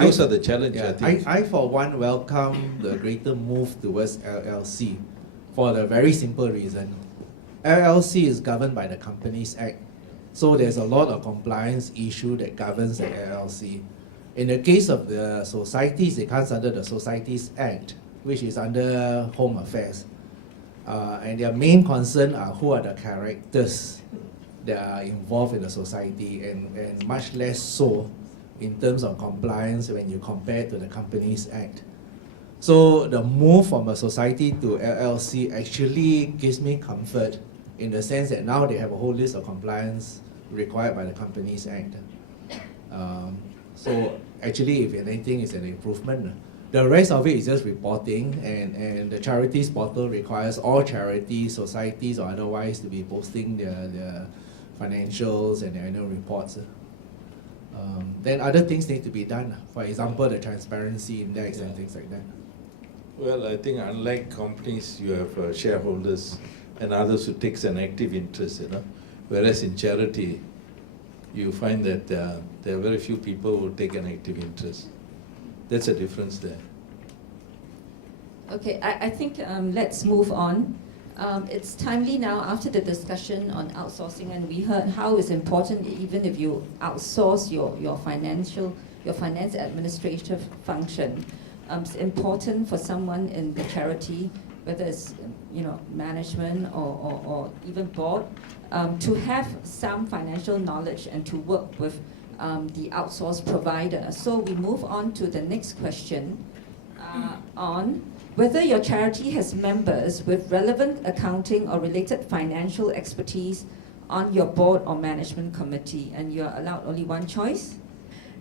Those are the challenges, I think. I, for one, welcome the greater move towards LLC for the very simple reason. LLC is governed by the Companies Act. So there's a lot of compliance issue that governs the LLC. In the case of the societies, it comes under the Societies Act, which is under Home Affairs. And their main concern are who are the characters that are involved in the society, and much less so in terms of compliance when you compare to the Companies Act. So the move from a society to LLC actually gives me comfort in the sense that now they have a whole list of compliance required by the Companies Act. So actually, if anything, it's an improvement. The rest of it is just reporting, and the charities portal requires all charities, societies or otherwise to be posting their financials and their annual reports. Then other things need to be done. For example, the transparency index and things like that. Well, I think unlike companies, you have shareholders and others who takes an active interest, Whereas in charity, you find that there are very few people who take an active interest. That's a difference there. Okay, I think let's move on. It's timely now after the discussion on outsourcing, and we heard how it's important even if you outsource your finance administrative function. It's important for someone in the charity, whether it's management or even board, to have some financial knowledge and to work with the outsourced provider. So we move on to the next question on whether your charity has members with relevant accounting or related financial expertise on your board or management committee, and you're allowed only one choice.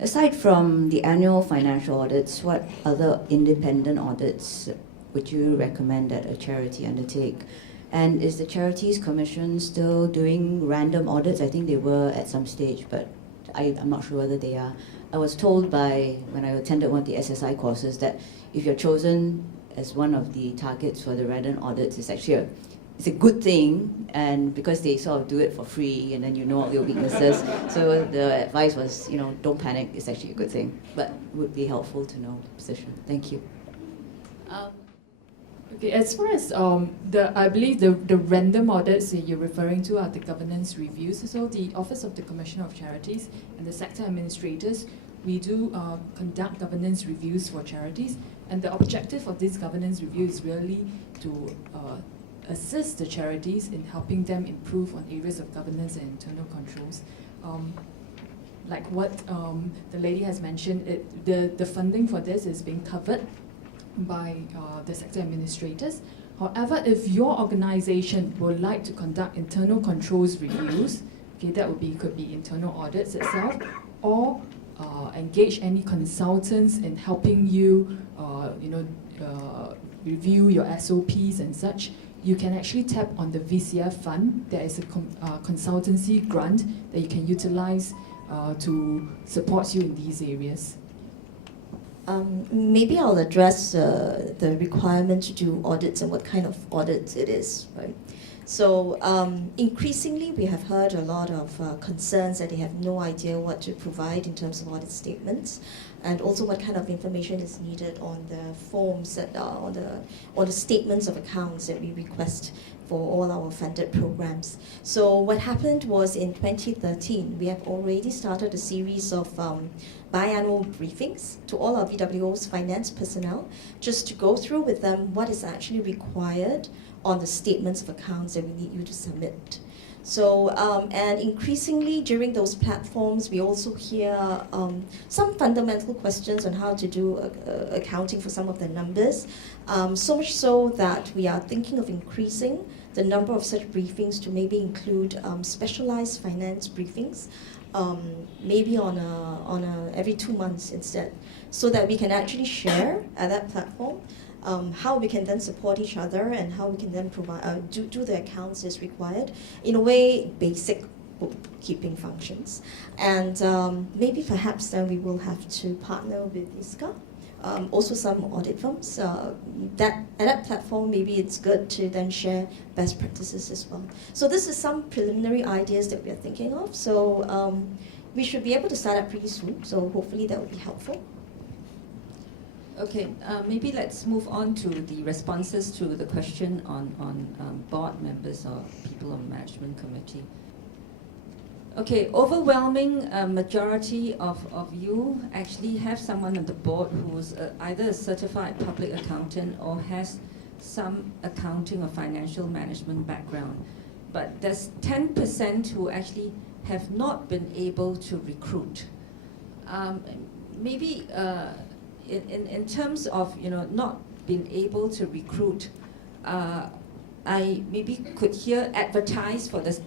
Aside from the annual financial audits, what other independent audits would you recommend that a charity undertake? And is the Charities Commission still doing random audits? I think they were at some stage, but I'm not sure whether they are. I was told when I attended one of the SSI courses that if you're chosen as one of the targets for the random audits, it's actually it's a good thing, and because they sort of do it for free and then you know all your weaknesses. So the advice was, don't panic, it's actually a good thing. But it would be helpful to know the position. Thank you. Okay, as far as I believe the random audits that you're referring to are the governance reviews. So the Office of the Commissioner of Charities and the sector administrators, we do conduct governance reviews for charities, and the objective of this governance review is really to assist the charities in helping them improve on areas of governance and internal controls. Like what the lady has mentioned, the funding for this is being covered by the sector administrators. However, if your organization would like to conduct internal controls reviews, okay, that could be internal audits itself, or engage any consultants in helping you, review your SOPs and such, you can actually tap on the VCF fund. There is a consultancy grant that you can utilize to support you in these areas. Maybe I'll address the requirement to do audits and what kind of audits it is, right? So increasingly we have heard a lot of concerns that they have no idea what to provide in terms of audit statements, and also what kind of information is needed on the forms that are on the statements of accounts that we request for all our funded programs. So what happened was in 2013, we have already started a series of biannual briefings to all our VWO's finance personnel, just to go through with them what is actually required on the statements of accounts that we need you to submit. So, and increasingly during those platforms, we also hear some fundamental questions on how to do accounting for some of the numbers, so much so that we are thinking of increasing the number of such briefings to maybe include specialized finance briefings, maybe on a every 2 months instead, so that we can actually share at that platform how we can then support each other and how we can then provide do the accounts as required. In a way, basic bookkeeping functions. And maybe perhaps then we will have to partner with ISCA. Also some audit firms. At that platform, maybe it's good to then share best practices as well. So this is some preliminary ideas that we are thinking of. So we should be able to start up pretty soon. So hopefully that will be helpful. Okay, maybe let's move on to the responses to the question on board members or people on management committee. Okay, overwhelming majority of you actually have someone on the board who's either a certified public accountant or has some accounting or financial management background. But there's 10% who actually have not been able to recruit. Maybe in terms of not being able to recruit, I maybe could here advertise for the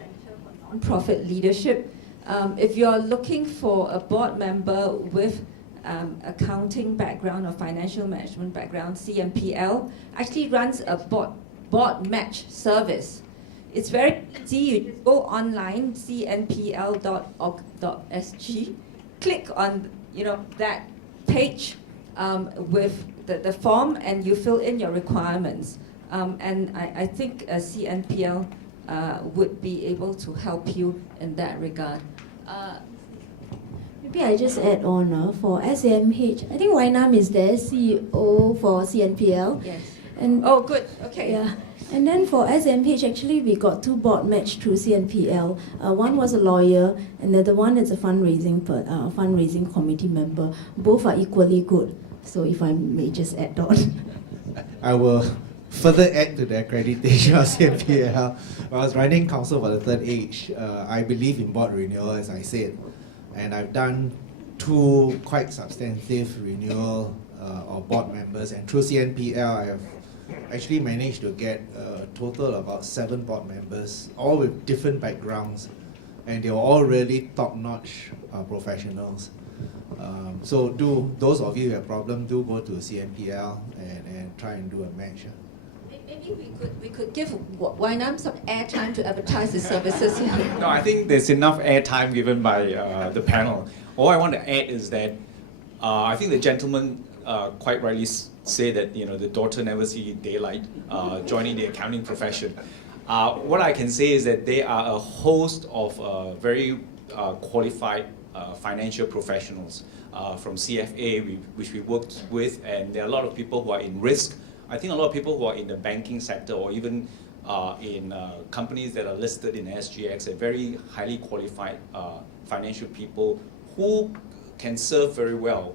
non-profit leadership. If you're looking for a board member with accounting background or financial management background, CMPL actually runs a board match service. It's very easy. You go online, cnpl.org.sg, click on that page with the form, and you fill in your requirements. And I think CNPL would be able to help you in that regard. Maybe I just add on for SAMH. I think Wainam is there, CEO for CNPL. Yes. And oh, good. Okay. Yeah. And then for SMH, actually, we got 2 board matched through CNPL. One was a lawyer, and the other one is a fundraising committee member. Both are equally good. So if I may just add on. I will further add to the accreditation of CNPL. When I was running council for the third age, I believe in board renewal, as I said. And I've done 2 quite substantive renewal of board members. And through CNPL, I have actually managed to get a total of about 7 board members, all with different backgrounds. And they were all really top-notch professionals. So those of you who have a problem, do go to CNPL and try and do a match. Maybe we could give Wainam some airtime to advertise the services. No, I think there's enough airtime given by the panel. All I want to add is that I think the gentleman quite rightly say that the daughter never see daylight joining the accounting profession. What I can say is that there are a host of very qualified financial professionals from CFA, which we worked with, and there are a lot of people who are in risk. I think a lot of people who are in the banking sector or even in companies that are listed in SGX are very highly qualified financial people who can serve very well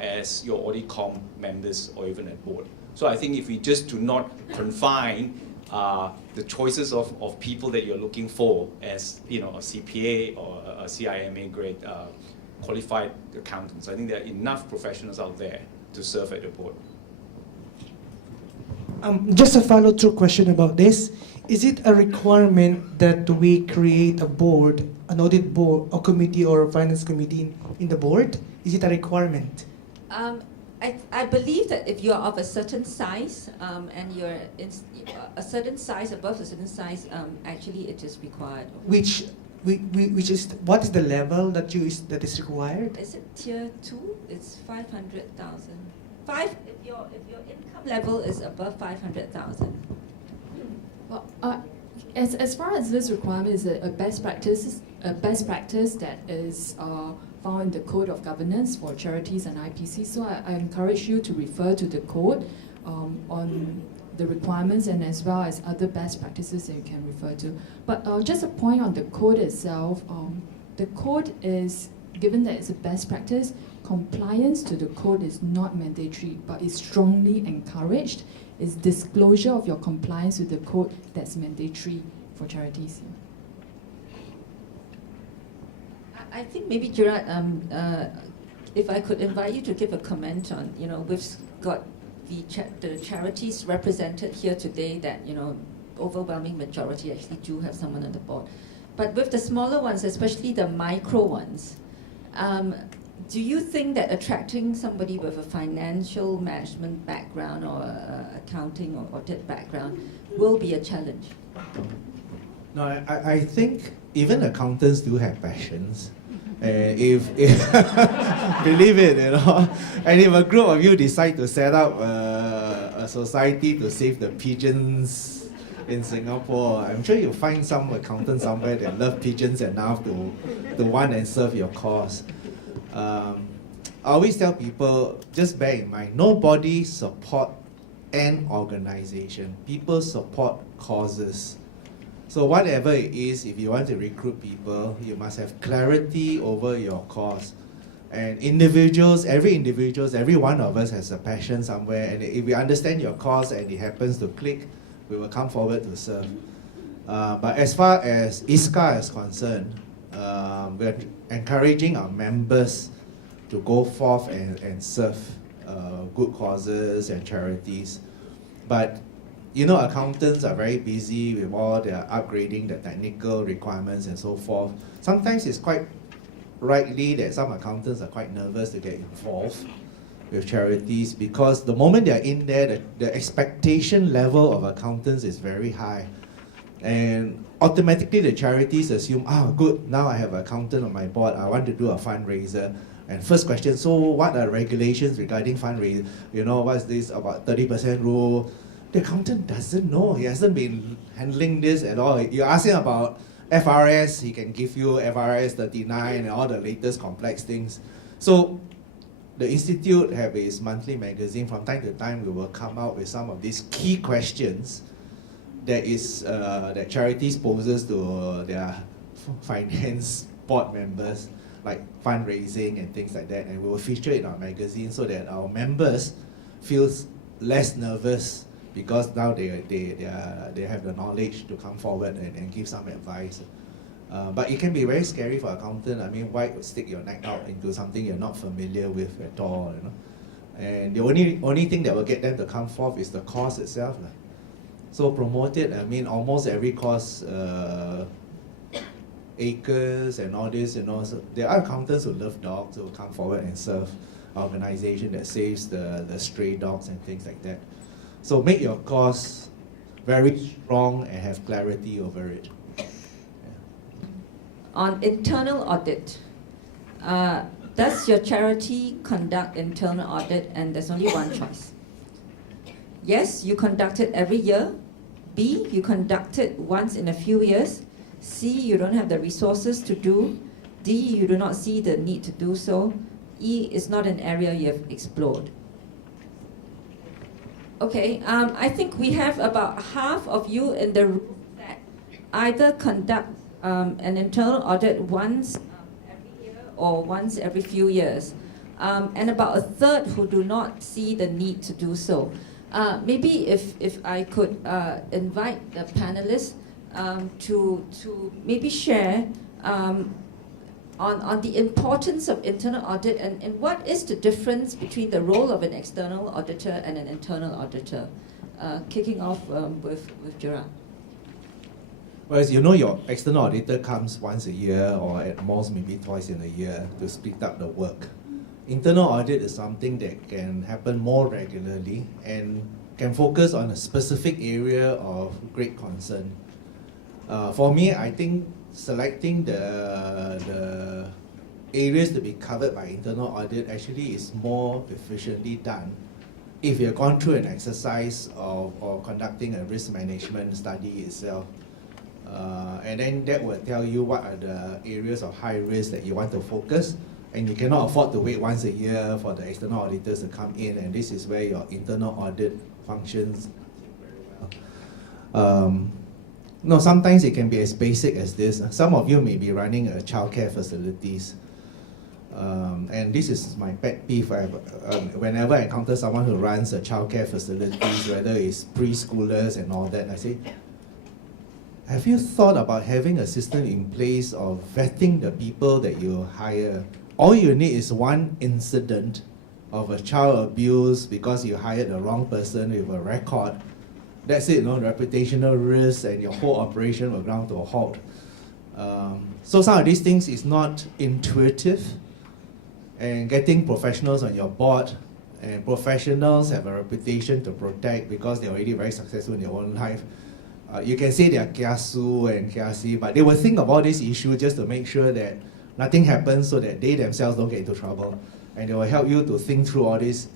as your Audicom members or even at board. So I think if we just do not confine the choices of people that you're looking for as a CPA or a CIMA grade qualified accountants, I think there are enough professionals out there to serve at the board. Just a follow-through question about this. Is it a requirement that we create a board, an audit board, a committee or a finance committee in the board? Is it a requirement? I believe that if you're of a certain size and you're in a certain size, above a certain size, actually it is required. Which is, what is the level that is required? Is it tier 2? It's 500,000. If your income level is above 500,000. Well, as far as this requirement is a best practice that is found in the Code of Governance for Charities and IPC. So I encourage you to refer to the code on the requirements and as well as other best practices that you can refer to. But just a point on the code itself, the code is, given that it's a best practice, compliance to the code is not mandatory, but is strongly encouraged. It's disclosure of your compliance with the code that's mandatory for charities. I think maybe Gerard, if I could invite you to give a comment on, we've got the charities represented here today that, overwhelming majority actually do have someone on the board. But with the smaller ones, especially the micro ones, do you think that attracting somebody with a financial management background or accounting or audit background will be a challenge? No, I think even accountants do have passions. If believe it, you know, and if a group of you decide to set up a society to save the pigeons in Singapore, I'm sure you'll find some accountant somewhere that love pigeons enough to want and serve your cause. I always tell people, just bear in mind, nobody support an organization. People support causes. So whatever it is, if you want to recruit people, you must have clarity over your cause. And every one of us has a passion somewhere, and if we understand your cause and it happens to click, we will come forward to serve. But as far as ISCA is concerned, we're encouraging our members to go forth and serve good causes and charities. But you know, accountants are very busy with all their upgrading, the technical requirements and so forth. Sometimes it's quite rightly that some accountants are quite nervous to get involved with charities, because the moment they're in there, the expectation level of accountants is very high. And automatically the charities assume, good, now I have an accountant on my board, I want to do a fundraiser. And first question, so what are regulations regarding fundraising? You know, what's this about 30% rule? The accountant doesn't know. He hasn't been handling this at all. You ask him about FRS, he can give you FRS 39 and all the latest complex things. So the Institute have its monthly magazine. From time to time, we will come out with some of these key questions that charities poses to their finance board members, like fundraising and things like that. And we will feature it in our magazine so that our members feel less nervous, because now they have the knowledge to come forward and give some advice. But it can be very scary for an accountant. I mean, why stick your neck out into something you're not familiar with at all, you know? And the only thing that will get them to come forth is the cause itself. So promote it. I mean, almost every cause, acres and all this, you know. So there are accountants who love dogs who will come forward and serve an organization that saves the stray dogs and things like that. So make your cause very strong and have clarity over it. Yeah. On internal audit, does your charity conduct internal audit? And there's only one choice. Yes, you conduct it every year. B, you conduct it once in a few years. C, you don't have the resources to do. D, you do not see the need to do so. E, is not an area you have explored. Okay, I think we have about half of you in the room that either conduct an internal audit once every year or once every few years, and about a third who do not see the need to do so. Maybe if I could invite the panelists to maybe share on the importance of internal audit and what is the difference between the role of an external auditor and an internal auditor. Kicking off with Gerard. Well, as you know, your external auditor comes once a year or at most maybe twice in a year to split up the work. Internal audit is something that can happen more regularly and can focus on a specific area of great concern. For me, I think selecting the areas to be covered by internal audit actually is more efficiently done if you've gone through an exercise of conducting a risk management study itself. And then that will tell you what are the areas of high risk that you want to focus, and you cannot afford to wait once a year for the external auditors to come in, and this is where your internal audit functions very well. No, sometimes it can be as basic as this. Some of you may be running a childcare facilities. And this is my pet peeve. Whenever I encounter someone who runs a childcare facilities, whether it's preschoolers and all that, I say, have you thought about having a system in place of vetting the people that you hire? All you need is one incident of a child abuse because you hired the wrong person with a record. That's it, reputational risk, and your whole operation will ground to a halt. So some of these things is not intuitive, And getting professionals on your board, and professionals have a reputation to protect because they're already very successful in their own life. You can say they are kiasu and kiasi, but they will think about this issue just to make sure that nothing happens so that they themselves don't get into trouble. And they will help you to think through all this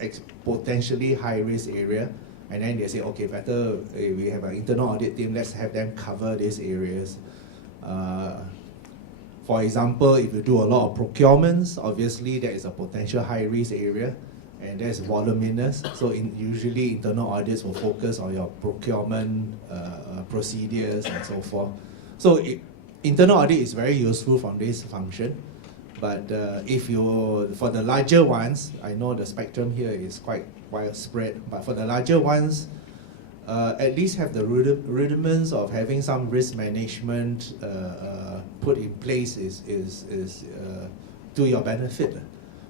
potentially high-risk area. And then they say, okay, better we have an internal audit team, let's have them cover these areas. For example, if you do a lot of procurements, obviously there is a potential high-risk area, and that's voluminous. So usually internal audits will focus on your procurement procedures and so forth. So internal audit is very useful from this function. But for the larger ones, I know the spectrum here is quite widespread, but for the larger ones, at least have the rudiments of having some risk management put in place is to your benefit.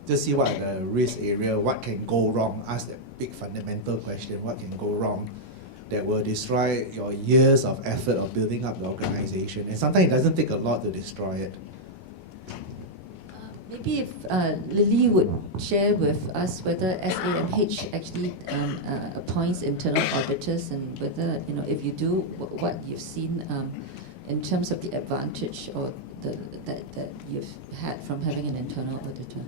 Just see what the risk area, what can go wrong, ask that big fundamental question, what can go wrong that will destroy your years of effort of building up the organization. And sometimes it doesn't take a lot to destroy it. Maybe if Lily would share with us whether SAMH actually appoints internal auditors, and whether, if you do, what you've seen in terms of the advantage or that you've had from having an internal auditor.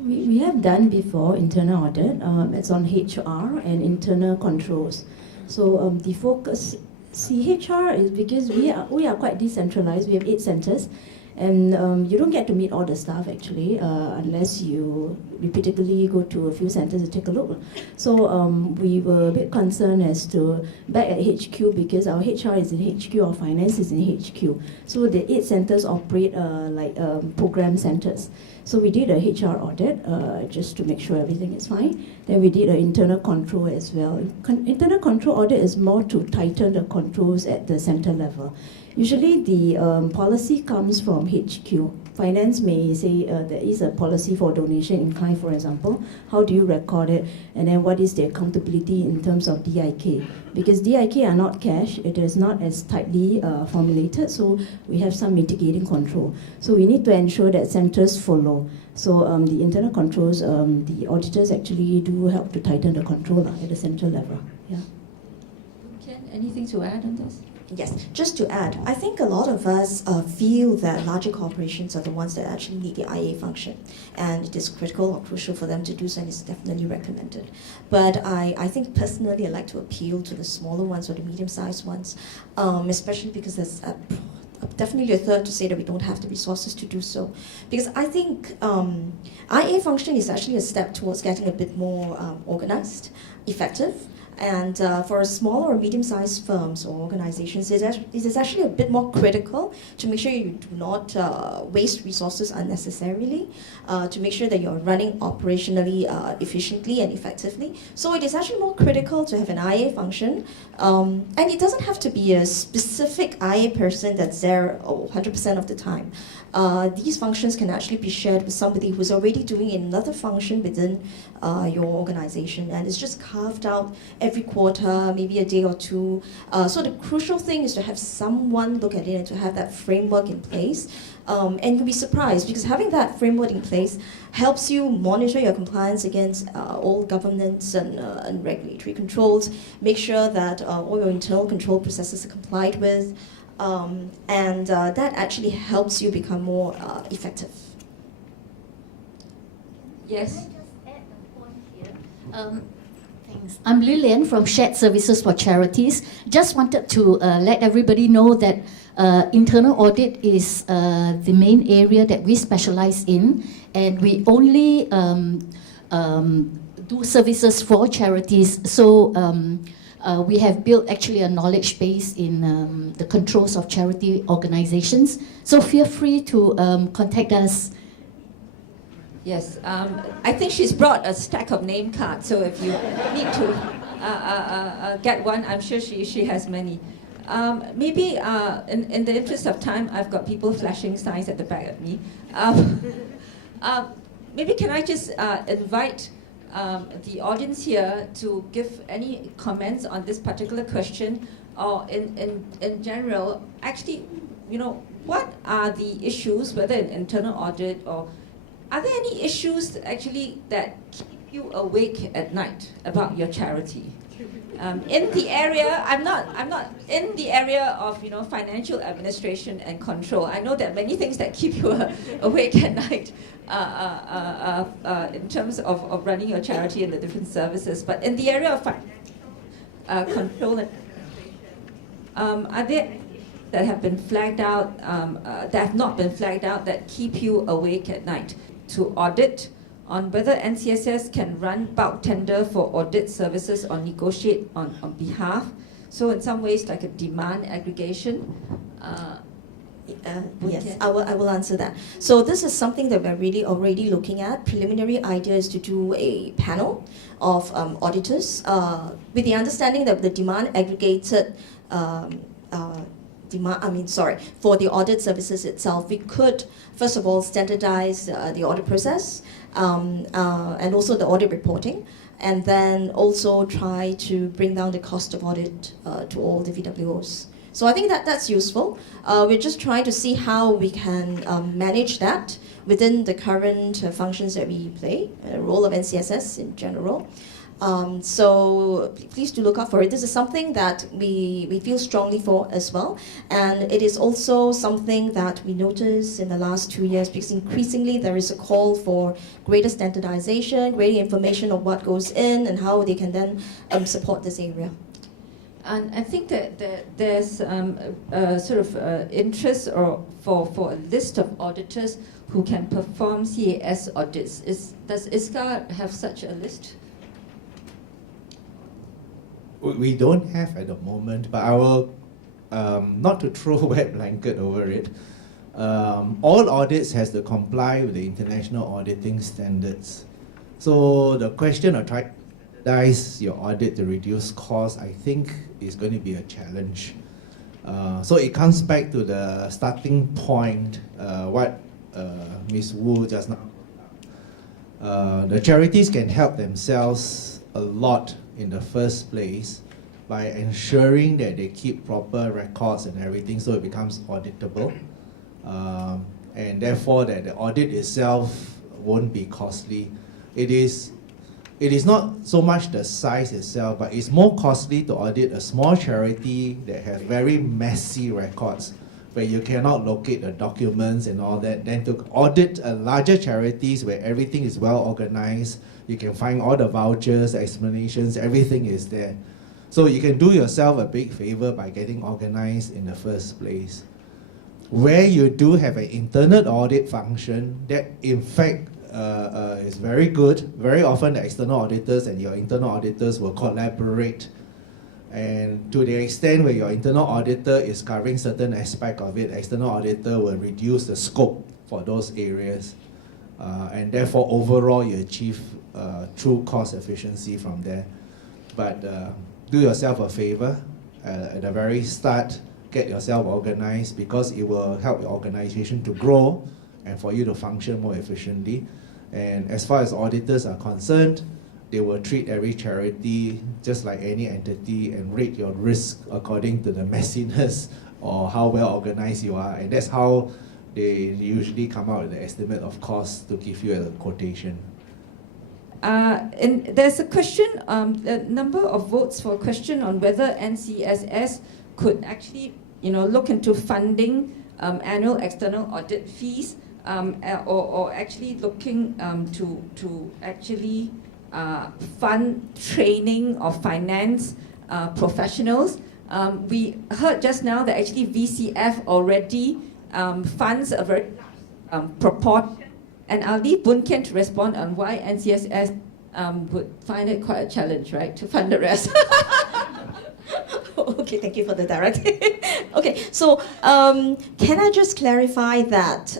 We have done before internal audit. It's on HR and internal controls. So the focus, HR is because we are quite decentralized. We have 8 centers. And you don't get to meet all the staff actually, unless you repeatedly go to a few centers to take a look. So we were a bit concerned as to back at HQ, because our HR is in HQ, our finance is in HQ. So the 8 centers operate like program centers. So we did a HR audit just to make sure everything is fine. Then we did an internal control as well. Internal control audit is more to tighten the controls at the center level. Usually the policy comes from HQ. Finance may say there is a policy for donation in kind, for example. How do you record it? And then what is the accountability in terms of DIK? Because DIK are not cash, it is not as tightly formulated, so we have some mitigating control. So we need to ensure that centers follow. So the internal controls, the auditors actually do help to tighten the control at the central level. Yeah. Ken, anything to add on this? Yes, just to add, I think a lot of us feel that larger corporations are the ones that actually need the IA function, and it is critical or crucial for them to do so, and it's definitely recommended. But I think personally I'd like to appeal to the smaller ones or the medium-sized ones, especially because there's definitely a third to say that we don't have the resources to do so. Because I think IA function is actually a step towards getting a bit more organized, effective. And for smaller or medium-sized firms or organizations, it is actually a bit more critical to make sure you do not waste resources unnecessarily, to make sure that you're running operationally efficiently and effectively. So it is actually more critical to have an IA function, and it doesn't have to be a specific IA person that's there 100% of the time. These functions can actually be shared with somebody who's already doing another function within your organization, and it's just carved out every quarter, maybe a day or two. So the crucial thing is to have someone look at it and to have that framework in place. And you'll be surprised, because having that framework in place helps you monitor your compliance against all governance and regulatory controls, make sure that all your internal control processes are complied with, and that actually helps you become more effective. Yes? Thanks. I'm Lillian from Shared Services for Charities. Just wanted to let everybody know that internal audit is the main area that we specialize in, and we only do services for charities. So we have built actually a knowledge base in the controls of charity organizations. So feel free to contact us. Yes, I think she's brought a stack of name cards, so if you need to get one, I'm sure she has many. Maybe in the interest of time, I've got people flashing signs at the back of me. Maybe can I just invite the audience here to give any comments on this particular question, or in general, actually, what are the issues, whether in internal audit or Are there any issues actually that keep you awake at night about your charity? In the area, I'm not in the area of financial administration and control. I know there are many things that keep you awake at night in terms of running your charity and the different services. But in the area of control and are there that have been flagged out, that have not been flagged out, that keep you awake at night to audit on whether NCSS can run bulk tender for audit services or negotiate on behalf? So in some ways like a demand aggregation? Yes, I will answer that. So this is something that we're really already looking at. Preliminary idea is to do a panel of auditors with the understanding that the demand aggregated for the audit services itself, we could first of all standardize the audit process and also the audit reporting, and then also try to bring down the cost of audit to all the VWOs. So I think that's useful. We're just trying to see how we can manage that within the current functions that we play, the role of NCSS in general. So please do look out for it. This is something that we feel strongly for as well. And it is also something that we notice in the last 2 years, because increasingly there is a call for greater standardization, greater information of what goes in and how they can then support this area. And I think that there's sort of interest for a list of auditors who can perform CAS audits. Does ISCA have such a list? We don't have at the moment, but I will, not to throw a wet blanket over it, all audits has to comply with the international auditing standards. So the question of trying to standardize your audit to reduce costs, I think, is going to be a challenge. So it comes back to the starting point, what Ms. Wu just now. The charities can help themselves a lot in the first place by ensuring that they keep proper records and everything, so it becomes auditable, and therefore that the audit itself won't be costly. It is not so much the size itself, but it's more costly to audit a small charity that has very messy records, where you cannot locate the documents and all that, than to audit larger charities where everything is well organized. You can find all the vouchers, explanations, everything is there. So you can do yourself a big favor by getting organized in the first place. Where you do have an internal audit function, that in fact is very good. Very often the external auditors and your internal auditors will collaborate. And to the extent where your internal auditor is covering certain aspect of it, external auditor will reduce the scope for those areas. And therefore overall you achieve true cost efficiency from there. But do yourself a favor at the very start, get yourself organized, because it will help your organization to grow and for you to function more efficiently. And as far as auditors are concerned, they will treat every charity just like any entity and rate your risk according to the messiness or how well organized you are. And that's how they usually come out with the estimate of cost to give you a quotation. And there's a question, the number of votes for a question on whether NCSS could actually, look into funding annual external audit fees, or actually looking to actually fund training of finance professionals. We heard just now that actually VCF already funds a very proportion. And I'll leave Boon Kian to respond on why NCSS would find it quite a challenge, right, to fund the rest. Okay, thank you for the directive. Okay, so can I just clarify that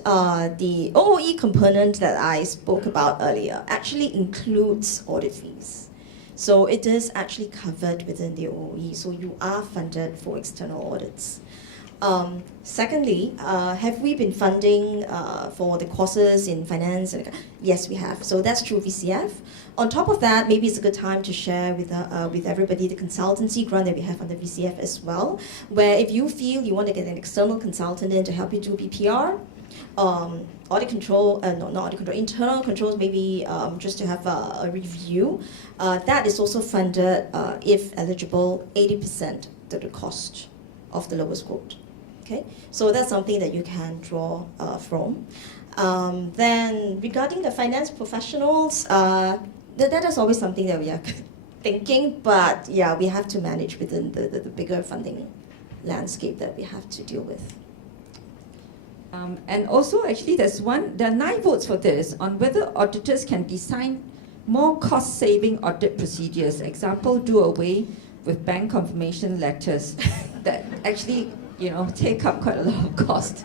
the OOE component that I spoke about earlier actually includes audit fees. So it is actually covered within the OOE, so you are funded for external audits. Secondly, have we been funding for the courses in finance? Yes, we have. So that's through VCF. On top of that, maybe it's a good time to share with everybody the consultancy grant that we have under VCF as well, where if you feel you want to get an external consultant in to help you do BPR, audit control, not audit control, internal controls, maybe just to have a review. That is also funded, if eligible, 80% to the cost of the lowest quote. Okay, so that's something that you can draw from. Then regarding the finance professionals, that is always something that we are thinking, but yeah, we have to manage within the bigger funding landscape that we have to deal with. And also, actually, there are 9 votes for this on whether auditors can design more cost-saving audit procedures. Example, do away with bank confirmation letters that actually, take up quite a lot of cost.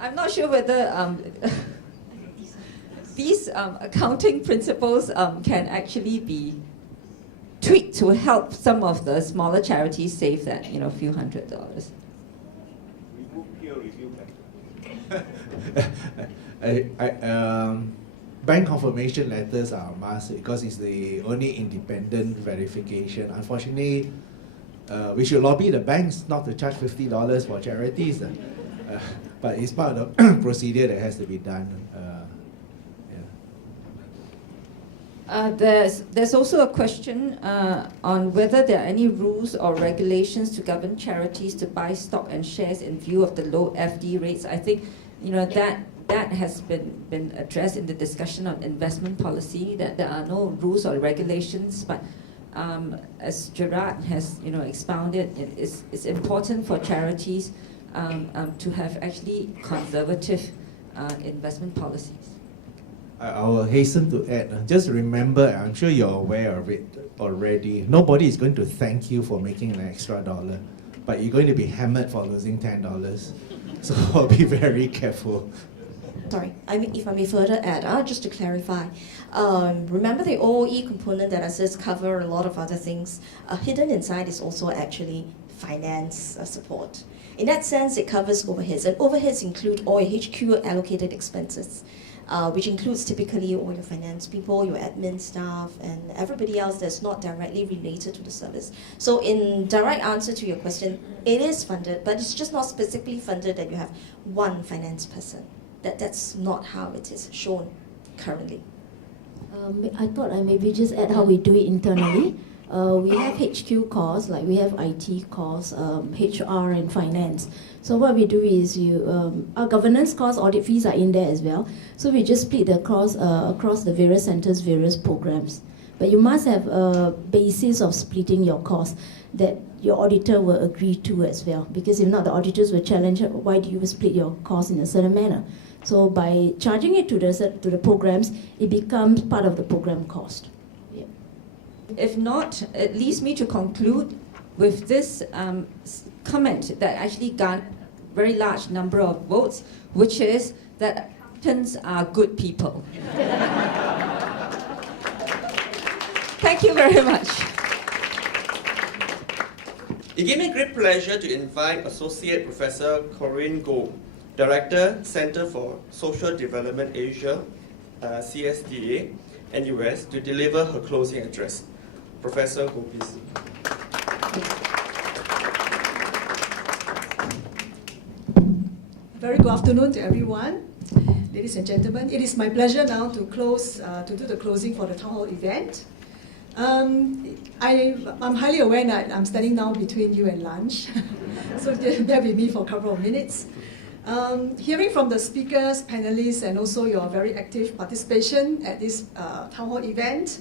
I'm not sure whether these accounting principles can actually be tweaked to help some of the smaller charities save that, few $100s. Bank confirmation letters are a must because it's the only independent verification. Unfortunately, we should lobby the banks not to charge $50 for charities, but it's part of the procedure that has to be done. There's also a question on whether there are any rules or regulations to govern charities to buy stock and shares in view of the low FD rates. I think that has been addressed in the discussion on investment policy, that there are no rules or regulations, but as Gerard has expounded, it's important for charities to have actually conservative investment policies. I will hasten to add, just remember, I'm sure you're aware of it already, nobody is going to thank you for making an extra $1, but you're going to be hammered for losing $10. So be very careful. Sorry, if I may further add, just to clarify, remember the OOE component that I just cover a lot of other things. Hidden inside is also actually finance support. In that sense, it covers overheads, and overheads include all your HQ allocated expenses, which includes typically all your finance people, your admin staff, and everybody else that's not directly related to the service. So in direct answer to your question, it is funded, but it's just not specifically funded that you have one finance person. That's not how it is shown currently. I thought I maybe just add how we do it internally. We have HQ costs, like we have IT costs, HR and finance. So what we do is our governance costs, audit fees are in there as well. So we just split the costs across the various centers, various programs. But you must have a basis of splitting your costs that your auditor will agree to as well. Because if not, the auditors will challenge, why do you split your costs in a certain manner? So by charging it to the programs, it becomes part of the program cost. Yeah. If not, it leads me to conclude with this comment that actually got a very large number of votes, which is that accountants are good people. Thank you very much. It gave me great pleasure to invite Associate Professor Corinne Goh, Director, Center for Social Development Asia, CSDA, NUS, to deliver her closing address. Professor Goh, please. Very good afternoon to everyone. Ladies and gentlemen, it is my pleasure now to do the closing for the Town Hall event. I'm highly aware that I'm standing now between you and lunch, so bear with me for a couple of minutes. Hearing from the speakers, panelists, and also your very active participation at this Town Hall event,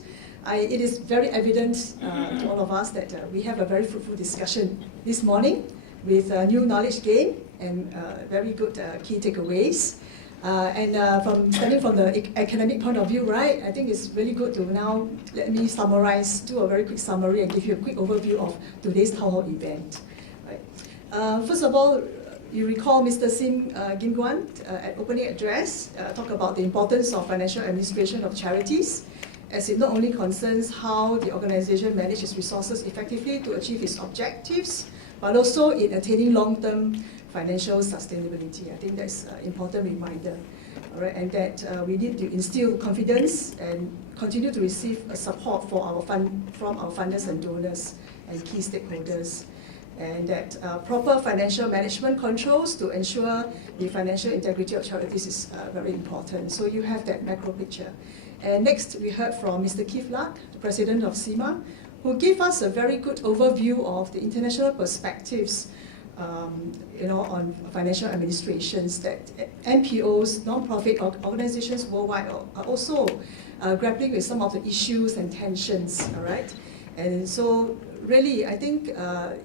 it is very evident to all of us that we have a very fruitful discussion this morning with new knowledge gain and very good key takeaways. Standing from the academic point of view, right, I think it's really good to now let me do a very quick summary and give you a quick overview of today's Town Hall event. Right. First of all, you recall Mr. Sim Gimguan at opening address talk about the importance of financial administration of charities, as it not only concerns how the organization manages resources effectively to achieve its objectives, but also in attaining long-term financial sustainability. I think that's an important reminder, all right, and that we need to instill confidence and continue to receive support from our funders and donors and key stakeholders. and that proper financial management controls to ensure the financial integrity of charities is very important. So you have that macro picture. And next, we heard from Mr. Keith Luck, the president of CIMA, who gave us a very good overview of the international perspectives on financial administrations, that NPOs, non-profit organizations worldwide are also grappling with some of the issues and tensions, all right? And so really, I think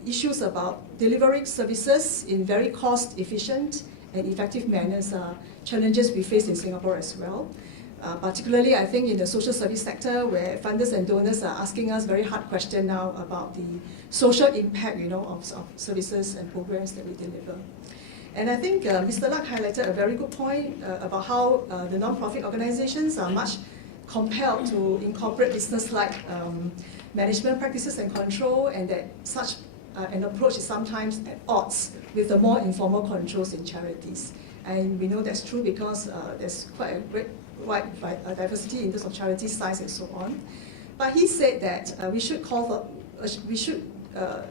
issues about delivering services in very cost-efficient and effective manners are challenges we face in Singapore as well. Particularly, I think, in the social service sector, where funders and donors are asking us very hard questions now about the social impact, of services and programs that we deliver. And I think Mr. Luck highlighted a very good point about how the non-profit organizations are much compelled to incorporate business-like management practices and control, and that such an approach is sometimes at odds with the more informal controls in charities. And we know that's true because there's quite a great wide diversity in terms of charity size and so on. But he said that we should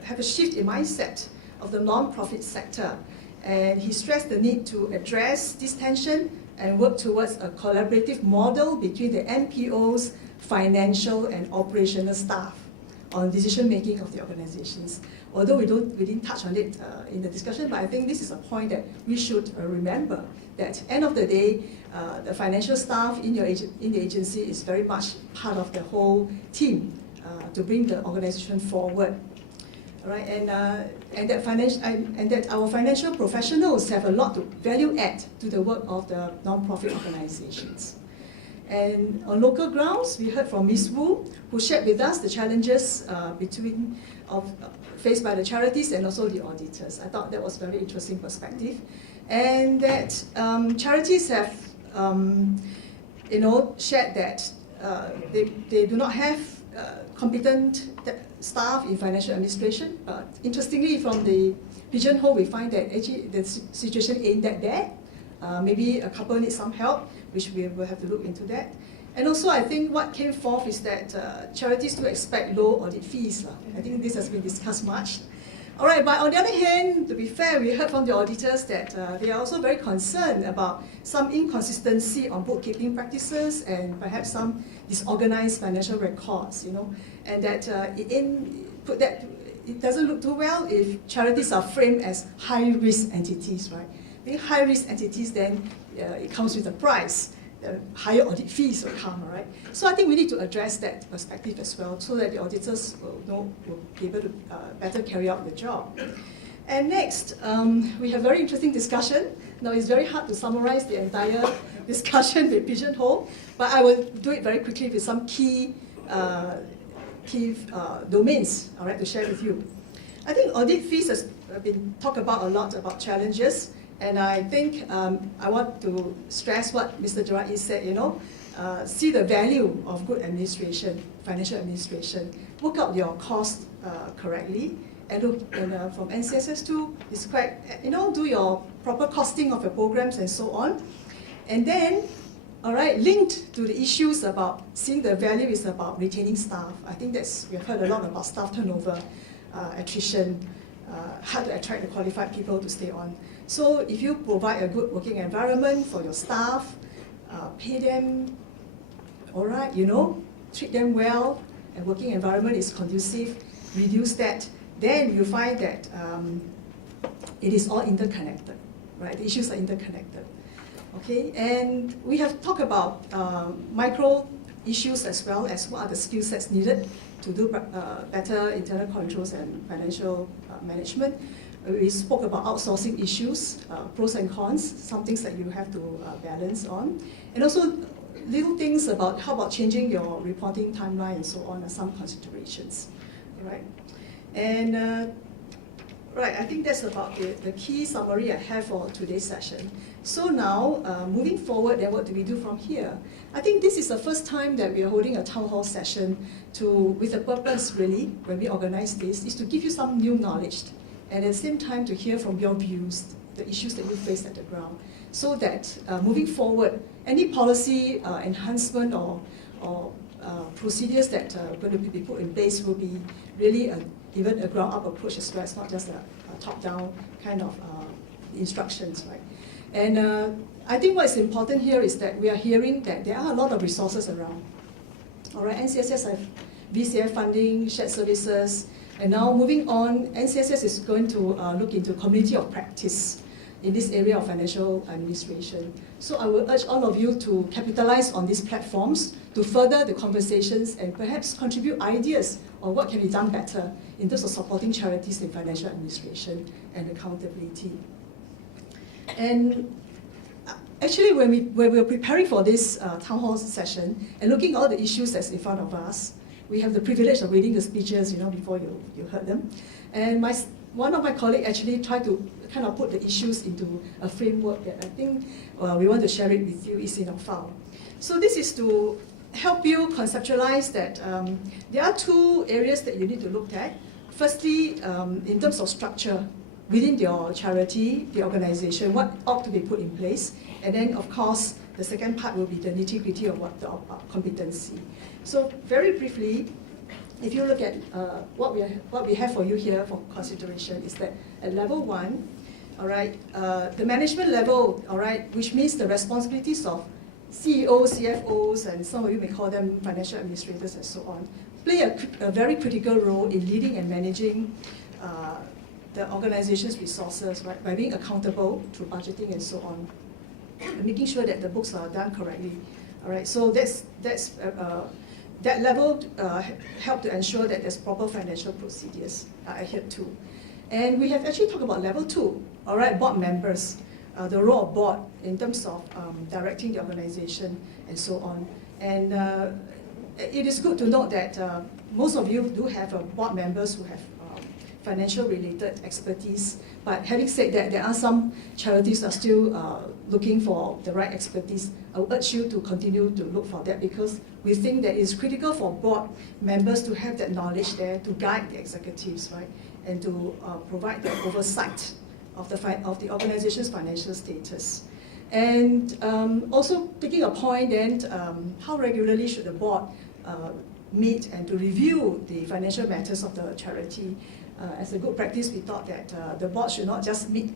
have a shift in mindset of the non-profit sector, and he stressed the need to address this tension and work towards a collaborative model between the NPOs, financial and operational staff on decision-making of the organizations. Although we didn't touch on it in the discussion, but I think this is a point that we should remember, that end of the day, the financial staff in the agency is very much part of the whole team to bring the organization forward. All right, and that our financial professionals have a lot to value add to the work of the non-profit organizations. And on local grounds, we heard from Ms. Wu, who shared with us the challenges faced by the charities and also the auditors. I thought that was a very interesting perspective. And that charities have shared that they do not have competent staff in financial administration. But interestingly, from the pigeonhole, we find that actually the situation ain't that bad. Maybe a couple need some help, which we will have to look into that. And also, I think what came forth is that charities do expect low audit fees. I think this has been discussed much. All right, but on the other hand, to be fair, we heard from the auditors that they are also very concerned about some inconsistency on bookkeeping practices and perhaps some disorganized financial records, and that it doesn't look too well if charities are framed as high-risk entities, right? Being high-risk entities, then it comes with a price. Higher audit fees will come, all right? So I think we need to address that perspective as well, so that the auditors will be able to better carry out the job. And next, we have very interesting discussion. Now, it's very hard to summarize the entire discussion with Pigeonhole, but I will do it very quickly with some key domains, all right, to share with you. I think audit fees has been talked about a lot, about challenges. And I think I want to stress what Mr. Gerard said, see the value of good administration, financial administration, work out your cost correctly, and from NCSS too, it's quite, do your proper costing of your programs and so on. And then, all right, linked to the issues about seeing the value is about retaining staff. I think we've heard a lot about staff turnover, attrition, how to attract the qualified people to stay on. So if you provide a good working environment for your staff, pay them, all right, treat them well, and working environment is conducive, reduce that, then you find that it is all interconnected, right? The issues are interconnected, okay? And we have talked about micro issues as well as what are the skill sets needed to do better internal controls and financial management. We spoke about outsourcing issues, pros and cons, some things that you have to balance on. And also little things about how about changing your reporting timeline and so on are some considerations, right? And I think that's about the key summary I have for today's session. So now, moving forward, then what do we do from here? I think this is the first time that we are holding a town hall session with the purpose, really, when we organize this, is to give you some new knowledge, and at the same time to hear from your views, the issues that you face at the ground, so that moving forward, any policy enhancement or procedures that are going to be put in place will be really even a ground-up approach as well. It's not just a top-down kind of instructions, right? And I think what's important here is that we are hearing that there are a lot of resources around. All right, NCSS have VCF funding, shared services, and now moving on, NCSS is going to look into community of practice in this area of financial administration. So I will urge all of you to capitalize on these platforms to further the conversations and perhaps contribute ideas on what can be done better in terms of supporting charities in financial administration and accountability. And actually, when we were preparing for this town hall session and looking at all the issues that's in front of us, we have the privilege of reading the speeches, before you heard them. And one of my colleagues actually tried to kind of put the issues into a framework that I think we want to share it with you. It's in our file. So this is to help you conceptualize that there are two areas that you need to look at. Firstly, in terms of structure within your charity, the organization, what ought to be put in place. And then, of course, the second part will be the nitty-gritty of what the competency. So very briefly, if you look at what we have for you here for consideration is that at level 1, all right, the management level, all right, which means the responsibilities of CEOs, CFOs, and some of you may call them financial administrators and so on, play a very critical role in leading and managing the organization's resources, right, by being accountable through budgeting and so on, and making sure that the books are done correctly. All right, so that level help to ensure that there's proper financial procedures adhered to. And we have actually talked about level 2, all right, board members, the role of board in terms of directing the organization and so on. And it is good to note that most of you do have board members who have financial related expertise. But having said that, there are some charities that are still looking for the right expertise. I would urge you to continue to look for that because we think that it's critical for board members to have that knowledge there to guide the executives, right, and to provide the oversight of the organization's financial status. And also taking a point then, how regularly should the board meet and to review the financial matters of the charity? As a good practice, we thought that the board should not just meet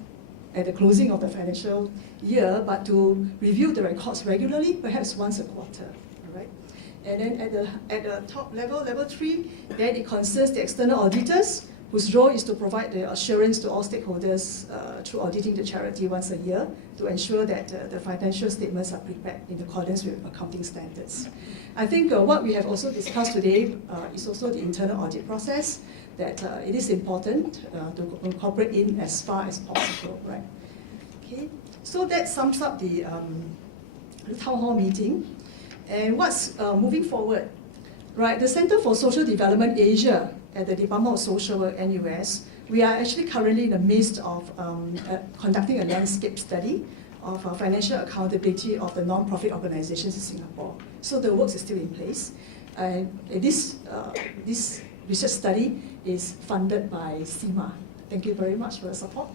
at the closing of the financial year, but to review the records regularly, perhaps once a quarter. All right? And then at the top level, level 3, then it concerns the external auditors, whose role is to provide the assurance to all stakeholders through auditing the charity once a year to ensure that the financial statements are prepared in accordance with accounting standards. I think what we have also discussed today is also the internal audit process, that it is important to incorporate in as far as possible, right? Okay, so that sums up the town hall meeting. And what's moving forward, right? The Center for Social Development Asia at the Department of Social Work, NUS, we are actually currently in the midst of conducting a landscape study of financial accountability of the non-profit organizations in Singapore. So the work is still in place. And this research study is funded by CIMA. Thank you very much for your support.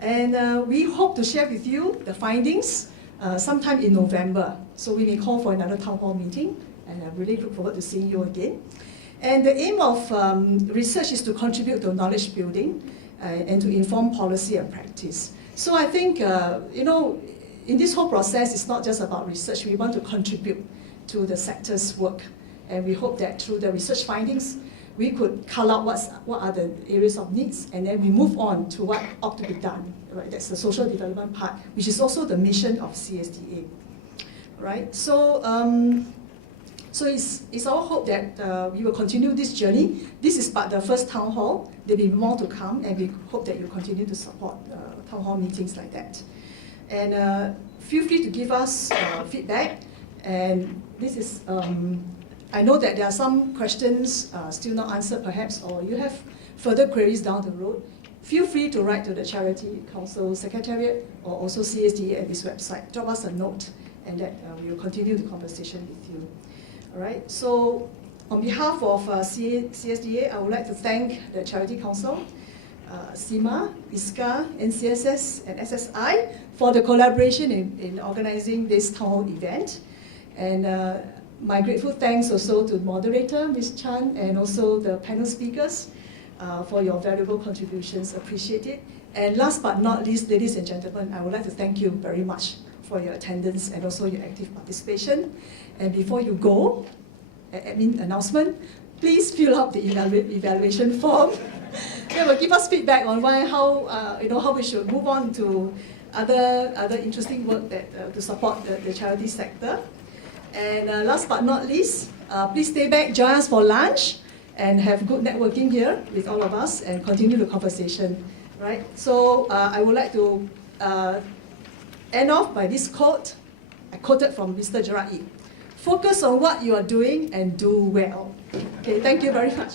And we hope to share with you the findings sometime in November. So we may call for another town hall meeting, and I really look forward to seeing you again. And the aim of research is to contribute to knowledge building and to inform policy and practice. So I think, in this whole process, it's not just about research. We want to contribute to the sector's work. And we hope that through the research findings, we could call out what are the areas of needs, and then we move on to what ought to be done. Right? That's the social development part, which is also the mission of CSDA. Right? So, so it's our hope that we will continue this journey. This is but the first town hall. There'll be more to come, and we hope that you continue to support town hall meetings like that. And feel free to give us feedback. And this is. I know that there are some questions still not answered perhaps, or you have further queries down the road. Feel free to write to the Charity Council Secretariat or also CSDA at this website. Drop us a note and that we will continue the conversation with you. All right, so on behalf of CSDA, I would like to thank the Charity Council, CIMA, ISCA, NCSS, and SSI for the collaboration in organizing this town hall event. And my grateful thanks also to the moderator, Ms. Chan, and also the panel speakers for your valuable contributions. Appreciate it. And last but not least, ladies and gentlemen, I would like to thank you very much for your attendance and also your active participation. And before you go, admin announcement, please fill out the evaluation form. That will give us feedback on how we should move on to other interesting work that to support the charity sector. And last but not least, please stay back, join us for lunch, and have good networking here with all of us, and continue the conversation. Right? So I would like to end off by this quote. I quoted from Mr. Gerard Yee. Focus on what you are doing and do well. Okay, thank you very much.